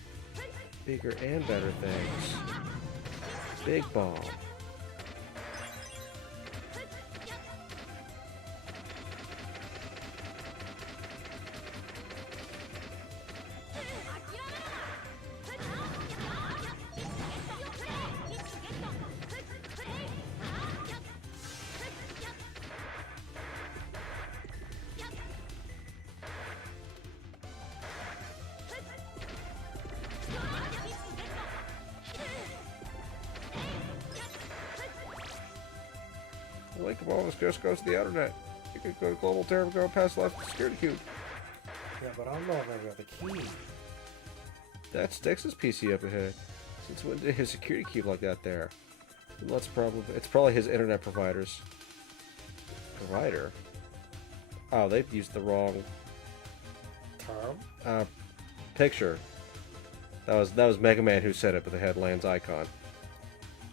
Bigger and better things. Big bomb. The link of all this just goes to the internet. You can go to Global Terror and go past left security cube. Yeah, but I don't know if I got the key. That's Dex's PC up ahead. Since when did his security cube like that there? Well, it's probably his internet provider's provider. Oh, they've used the wrong Term? picture. That was Mega Man who said it, but they had Land's icon.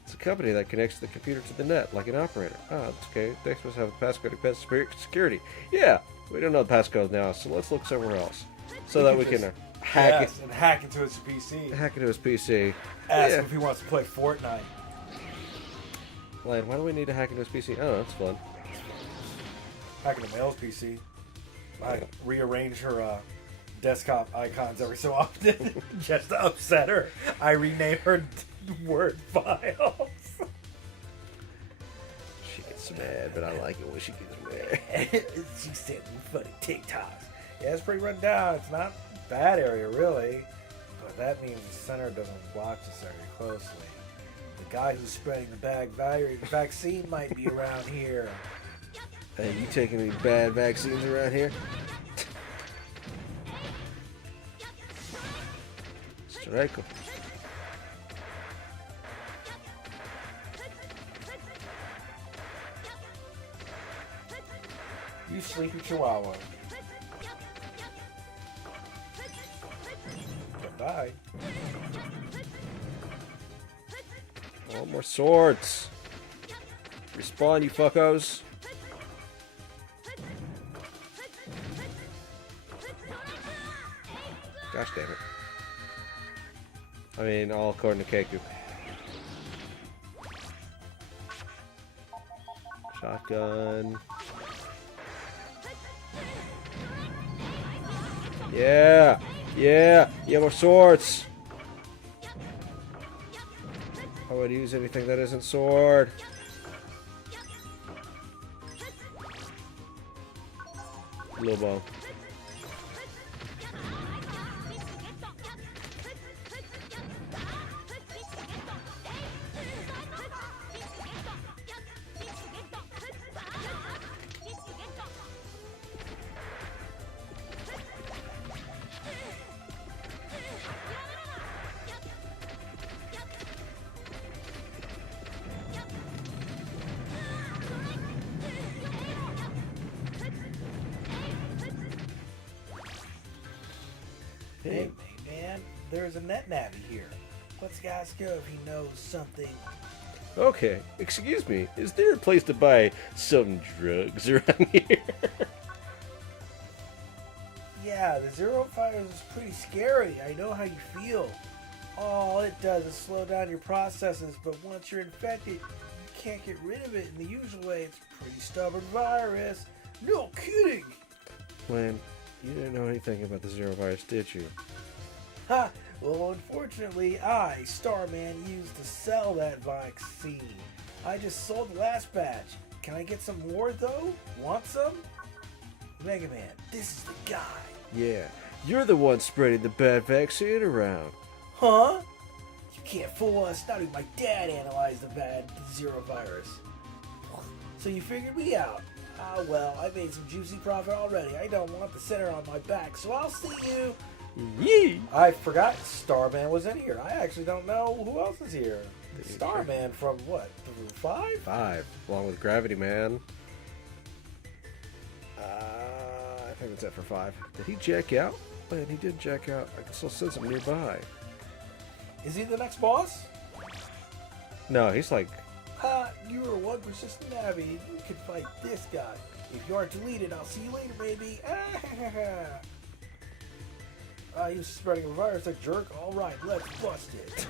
It's a company that connects the computer to the net, like an operator. Oh, that's okay. Dex must have a passcode to pass security. Yeah, we don't know the passcode now, so let's look somewhere else. So that we can hack it. And hack into his PC. Hack into his PC. Ask Yeah. him if he wants to play Fortnite. Land, why do we need to hack into his PC? Oh, that's fun. Hack into Mel's PC. I rearrange her desktop icons every so often just to upset her. I rename her Word files. She gets mad, but I like it when she gets mad. She sent me funny TikToks. Yeah, it's pretty run down. It's not a bad area, really. But that means the center doesn't watch this area closely. The guy who's spreading the vaccine might be around here. Hey, you taking any bad vaccines around here? Strike him. You sleepy chihuahua. Goodbye. Oh, more swords. Respawn, you fuckos. Gosh damn it. I mean, all according to Keku. Shotgun. Yeah! Yeah! Yeah, more swords! I would use anything that isn't sword. Little bomb. Hey, man, there's a net navvy here. Let's ask him if he knows something. Okay, excuse me, is there a place to buy some drugs around here? Yeah, the Zero Virus is pretty scary. I know how you feel. All it does is slow down your processes, but once you're infected, you can't get rid of it in the usual way. It's a pretty stubborn virus. No kidding! Glenn, you didn't know anything about the Zero Virus, did you? Ha! Well, unfortunately, I, Starman, used to sell that vaccine. I just sold the last batch. Can I get some more, though? Want some? Mega Man, this is the guy. Yeah, you're the one spreading the bad vaccine around. Huh? You can't fool us. Not even my dad analyzed the bad Zero Virus. So you figured me out. Ah, well, I made some juicy profit already. I don't want the center on my back, so I'll see you. Yee! I forgot Starman was in here. I actually don't know who else is here. Starman from what? 5? 5, along with Gravity Man. I think that's it for 5. Did he jack out? Man, he did jack out. I can still sense him nearby. Is he the next boss? No, he's like... Ha! You are one persistent navvy. You can fight this guy. If you aren't deleted, I'll see you later, baby. He was spreading a virus, a jerk. All right, let's bust it.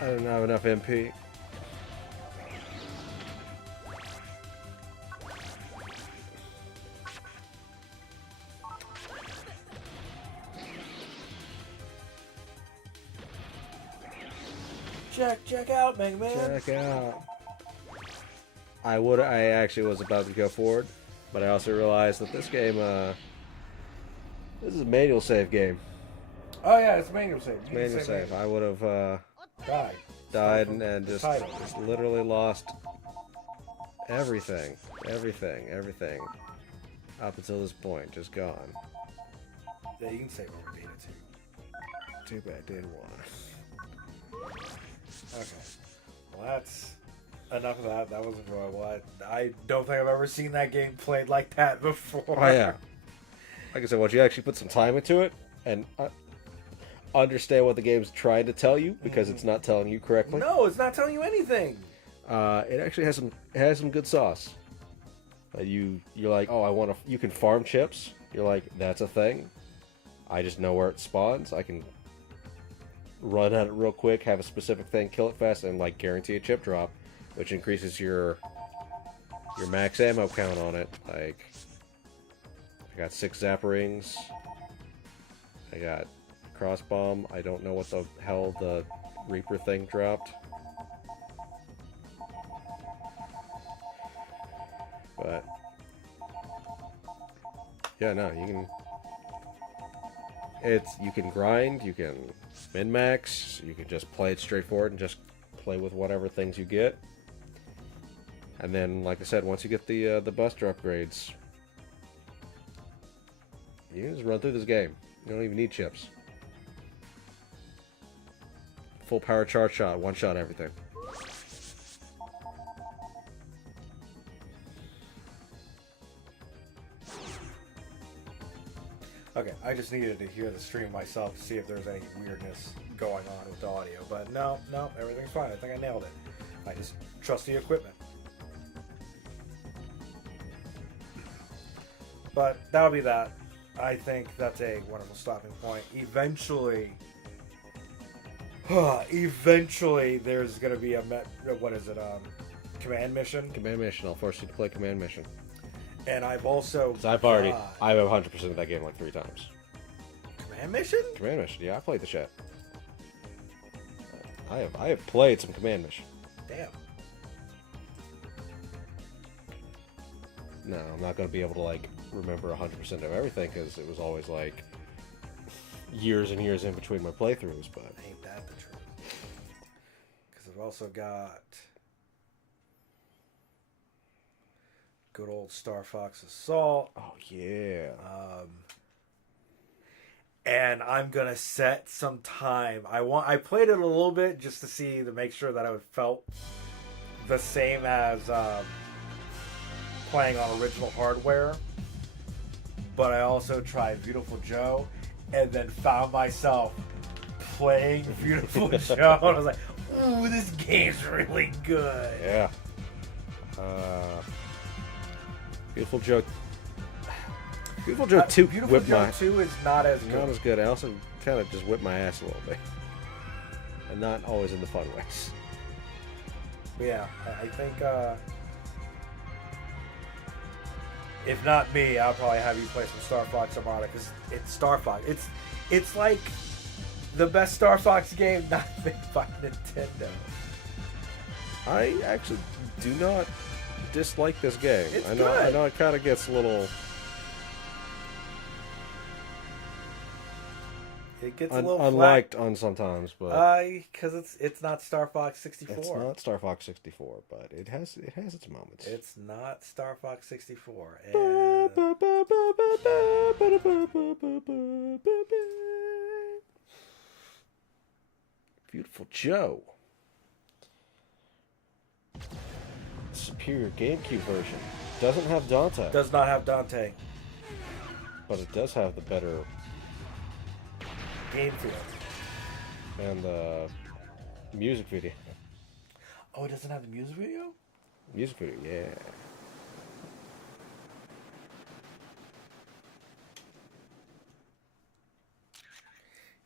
I don't have enough MP. Check out, Mega Man. Check out. I actually was about to go forward, but I also realized that this game, this is a manual save game. Oh yeah, it's manual save. You can Manual save. I would have died and just Title. literally lost everything, up until this point, just gone. Yeah, you can save over beat it too. Too bad, didn't want. Okay. Well, that's enough of that. That was enjoyable. I don't think I've ever seen that game played like that before. Oh yeah. Like I said, once you actually put some time into it and understand what the game's trying to tell you, because it's not telling you correctly. No, it's not telling you anything. It actually has some good sauce. You're like, oh, you can farm chips. You're like, that's a thing. I just know where it spawns. I can run at it real quick, have a specific thing, kill it fast, and like guarantee a chip drop, which increases your max ammo count on it. Like, I got 6 Zapper rings. I got cross bomb. I don't know what the hell the Reaper thing dropped. But yeah, no, you can grind, you can min-max, you can just play it straightforward and just play with whatever things you get. And then, like I said, once you get the buster upgrades, you can just run through this game. You don't even need chips. Full power charge shot, one-shot everything. Okay, I just needed to hear the stream myself to see if there's any weirdness going on with the audio. But no, everything's fine. I think I nailed it. I just trust the equipment. But that'll be that. I think that's a wonderful stopping point. Eventually, there's going to be a command mission. Command mission. I'll force you to play command mission. And I've also... I've 100% of that game like 3 times. Command mission? Command mission, yeah, I played the shit. I have played some command mission. Damn. No, I'm not going to be able to, like, remember 100% of everything, because it was always, like, years and years in between my playthroughs, but... Ain't that the truth? Because I've also got... good old Star Fox Assault. Oh, yeah. And I'm going to set some time. I played it a little bit just to make sure that I felt the same as playing on original hardware, but I also tried Beautiful Joe, and then found myself playing Beautiful Joe, and I was like, "Ooh, this game's really good." Yeah. Beautiful Joe. Beautiful Joe 2 Beautiful whipped Joe my... 2 is not as good. Not as good. I also kind of just whipped my ass a little bit. And not always in the fun ways. Yeah, I think if not me, I'll probably have you play some Star Fox Armada, because it's Star Fox. It's like the best Star Fox game not made by Nintendo. I actually do not dislike this game. It's I good. know it kind of gets a little It gets a little unliked on sometimes, but because it's not Star Fox 64. it's not Star Fox 64, but it has its moments. It's not Star Fox 64. And Beautiful Joe. Superior GameCube version. Doesn't have Dante, does not have Dante. but it does have the better Game feel. and the music video. Oh, it doesn't have the music video? Music video, yeah.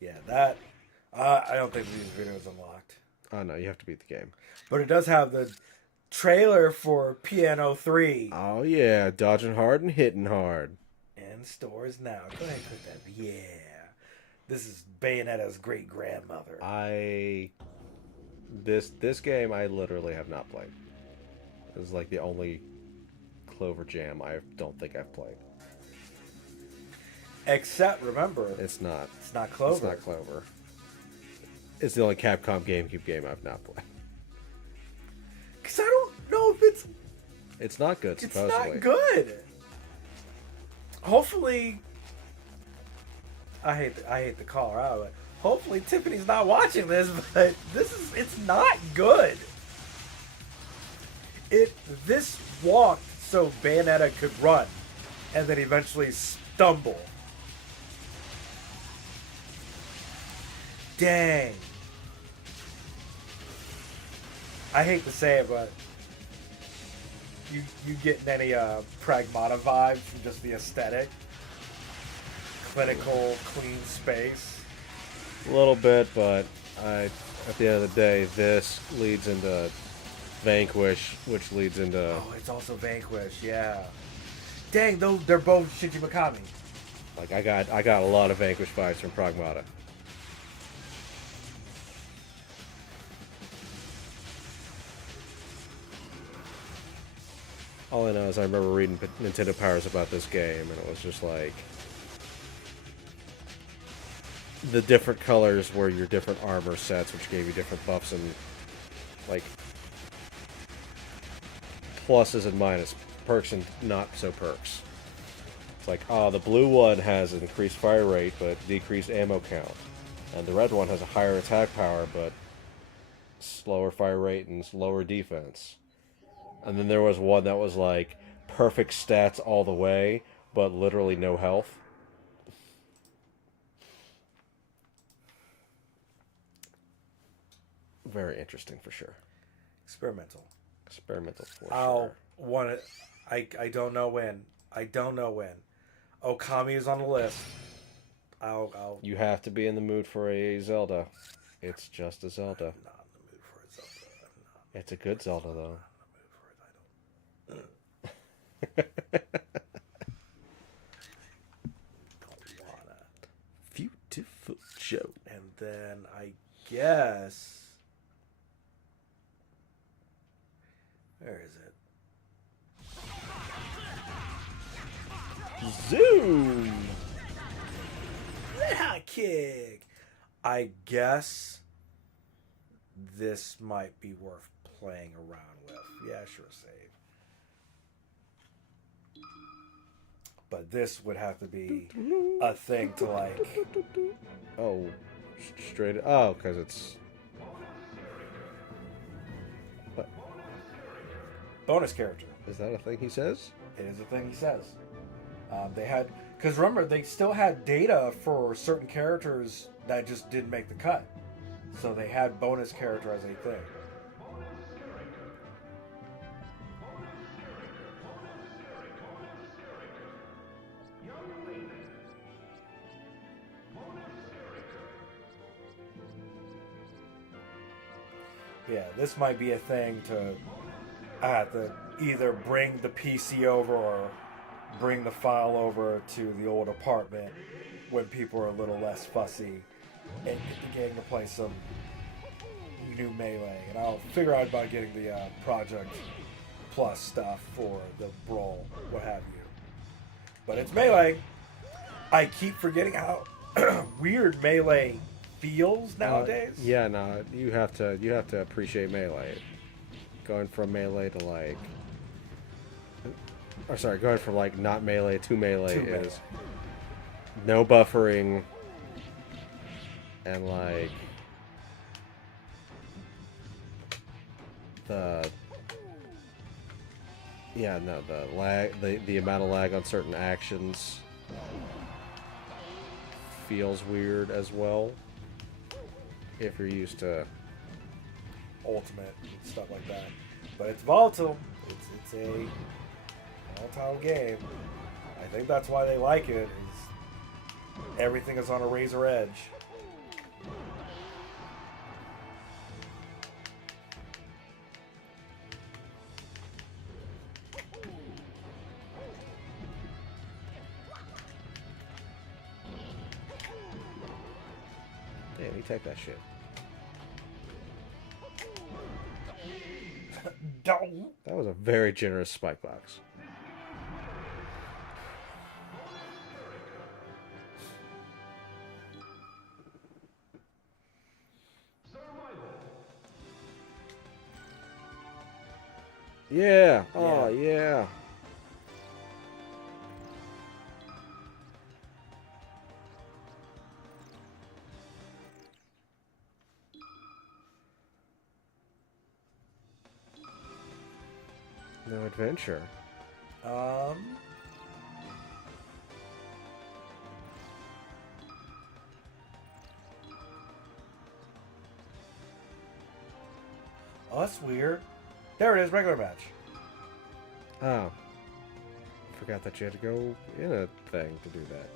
Yeah, that. I don't think the music video is unlocked. Oh no, you have to beat the game. But it does have the trailer for Piano 3 Oh yeah, dodging hard and hitting hard. in stores now. Go ahead and click that. Yeah. This is Bayonetta's great grandmother. This game I literally have not played. This is like the only Clover Jam I don't think I've played. Except, remember, It's not. it's not Clover. It's not Clover. It's the only Capcom GameCube game I've not played. Because I don't know if it's It's not good, It's supposedly. not good. Hopefully, I hate the caller out, but hopefully Tiffany's not watching this. But it's not good. This walked so Bayonetta could run, and then eventually stumble. Dang. I hate to say it, but you getting any Pragmata vibes from just the aesthetic? Clinical, clean space. A little bit, but at the end of the day, this leads into Vanquish, which leads into... Oh, it's also Vanquish, yeah. Dang, they're both Shinji Mikami. Like, I got a lot of Vanquish vibes from Pragmata. All I know is I remember reading Nintendo Powers about this game, and it was just like... the different colors were your different armor sets, which gave you different buffs and, like, pluses and minus, perks and not so perks. It's like, the blue one has an increased fire rate, but decreased ammo count. And the red one has a higher attack power, but slower fire rate and lower defense. And then there was one that was like, perfect stats all the way, but literally no health. Very interesting for sure. Experimental. Experimental for I'll sure. want it. I don't know when. I don't know when. Okami is on the list. I'll You have to be in the mood for a Zelda. It's just a Zelda. I'm not in the mood for a Zelda. I'm not It's a good Zelda, though. in the mood for it. I don't wanna. Beautiful Joe. And then I guess. Where is it? Zoom! Hot kick. I guess this might be worth playing around with. Yeah, sure, save. But this would have to be a thing to like. Oh, straight. Oh, because it's. What? bonus character. Is that a thing he says? It is a thing he says. They had, because remember, they still had data for certain characters that just didn't make the cut. So they had bonus character as a thing. Yeah, this might be a thing to either bring the PC over or bring the file over to the old apartment when people are a little less fussy and get the gang to play some new Melee. And I'll figure out about getting the Project Plus stuff for the Brawl, what have you. But it's Melee. I keep forgetting how weird Melee feels nowadays. Yeah, no, you have to appreciate Melee. Going from Melee to like, or sorry, going from like not Melee to Melee is no buffering and like the lag, the amount of lag on certain actions feels weird as well. If you're used to Ultimate and stuff like that, but it's volatile. It's a volatile game. I think that's why they like it. Is everything is on a razor edge. Yeah, you take that shit. Don't. That was a very generous spike box. Yeah. Oh, yeah. No adventure. Oh, that's weird. There it is, regular match. Oh. Forgot that you had to go in a thing to do that.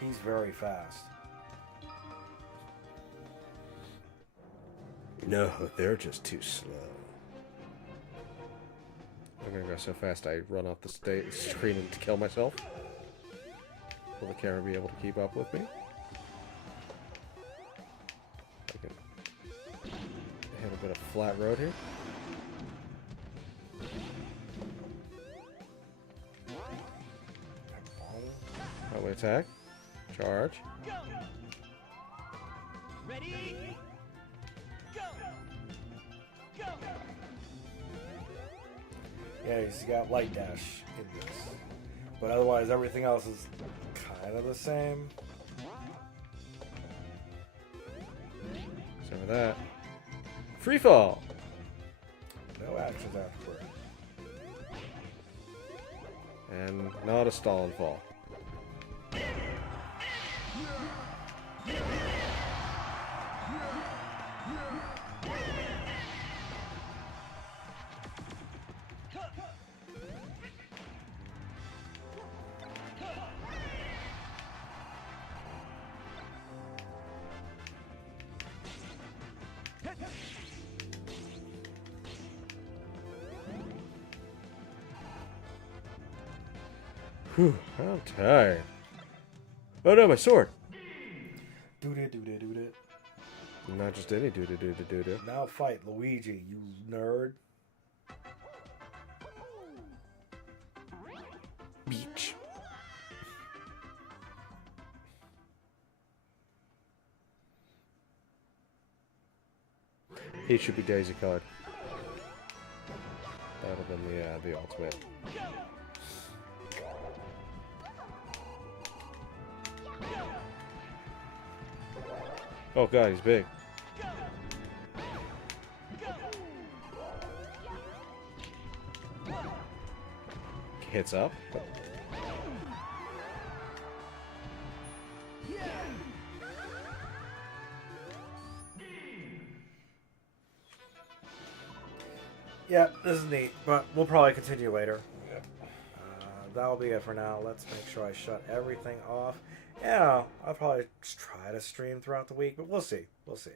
He's very fast. No, they're just too slow. I'm gonna go so fast I run off the screen and kill myself. Will the camera be able to keep up with me? I can hit a bit of flat road here. Highway attack. Charge. Ready? Go! Go! Yeah, he's got light dash in this. But otherwise, everything else is kind of the same. So with that. Free fall! No actions afterward. And not a stall and fall. Whew, I'm tired. Oh no, my sword! Do-da-do-da-do-da. Not just any do-do-do-do-do. Now fight Luigi, you nerd. Beach. He should be daisy colored. That would have been the ultimate. Oh god, he's big. Hits up. Yeah, this is neat, but we'll probably continue later. Yep. That'll be it for now. Let's make sure I shut everything off. Yeah, I'll probably try to stream throughout the week, but we'll see. We'll see.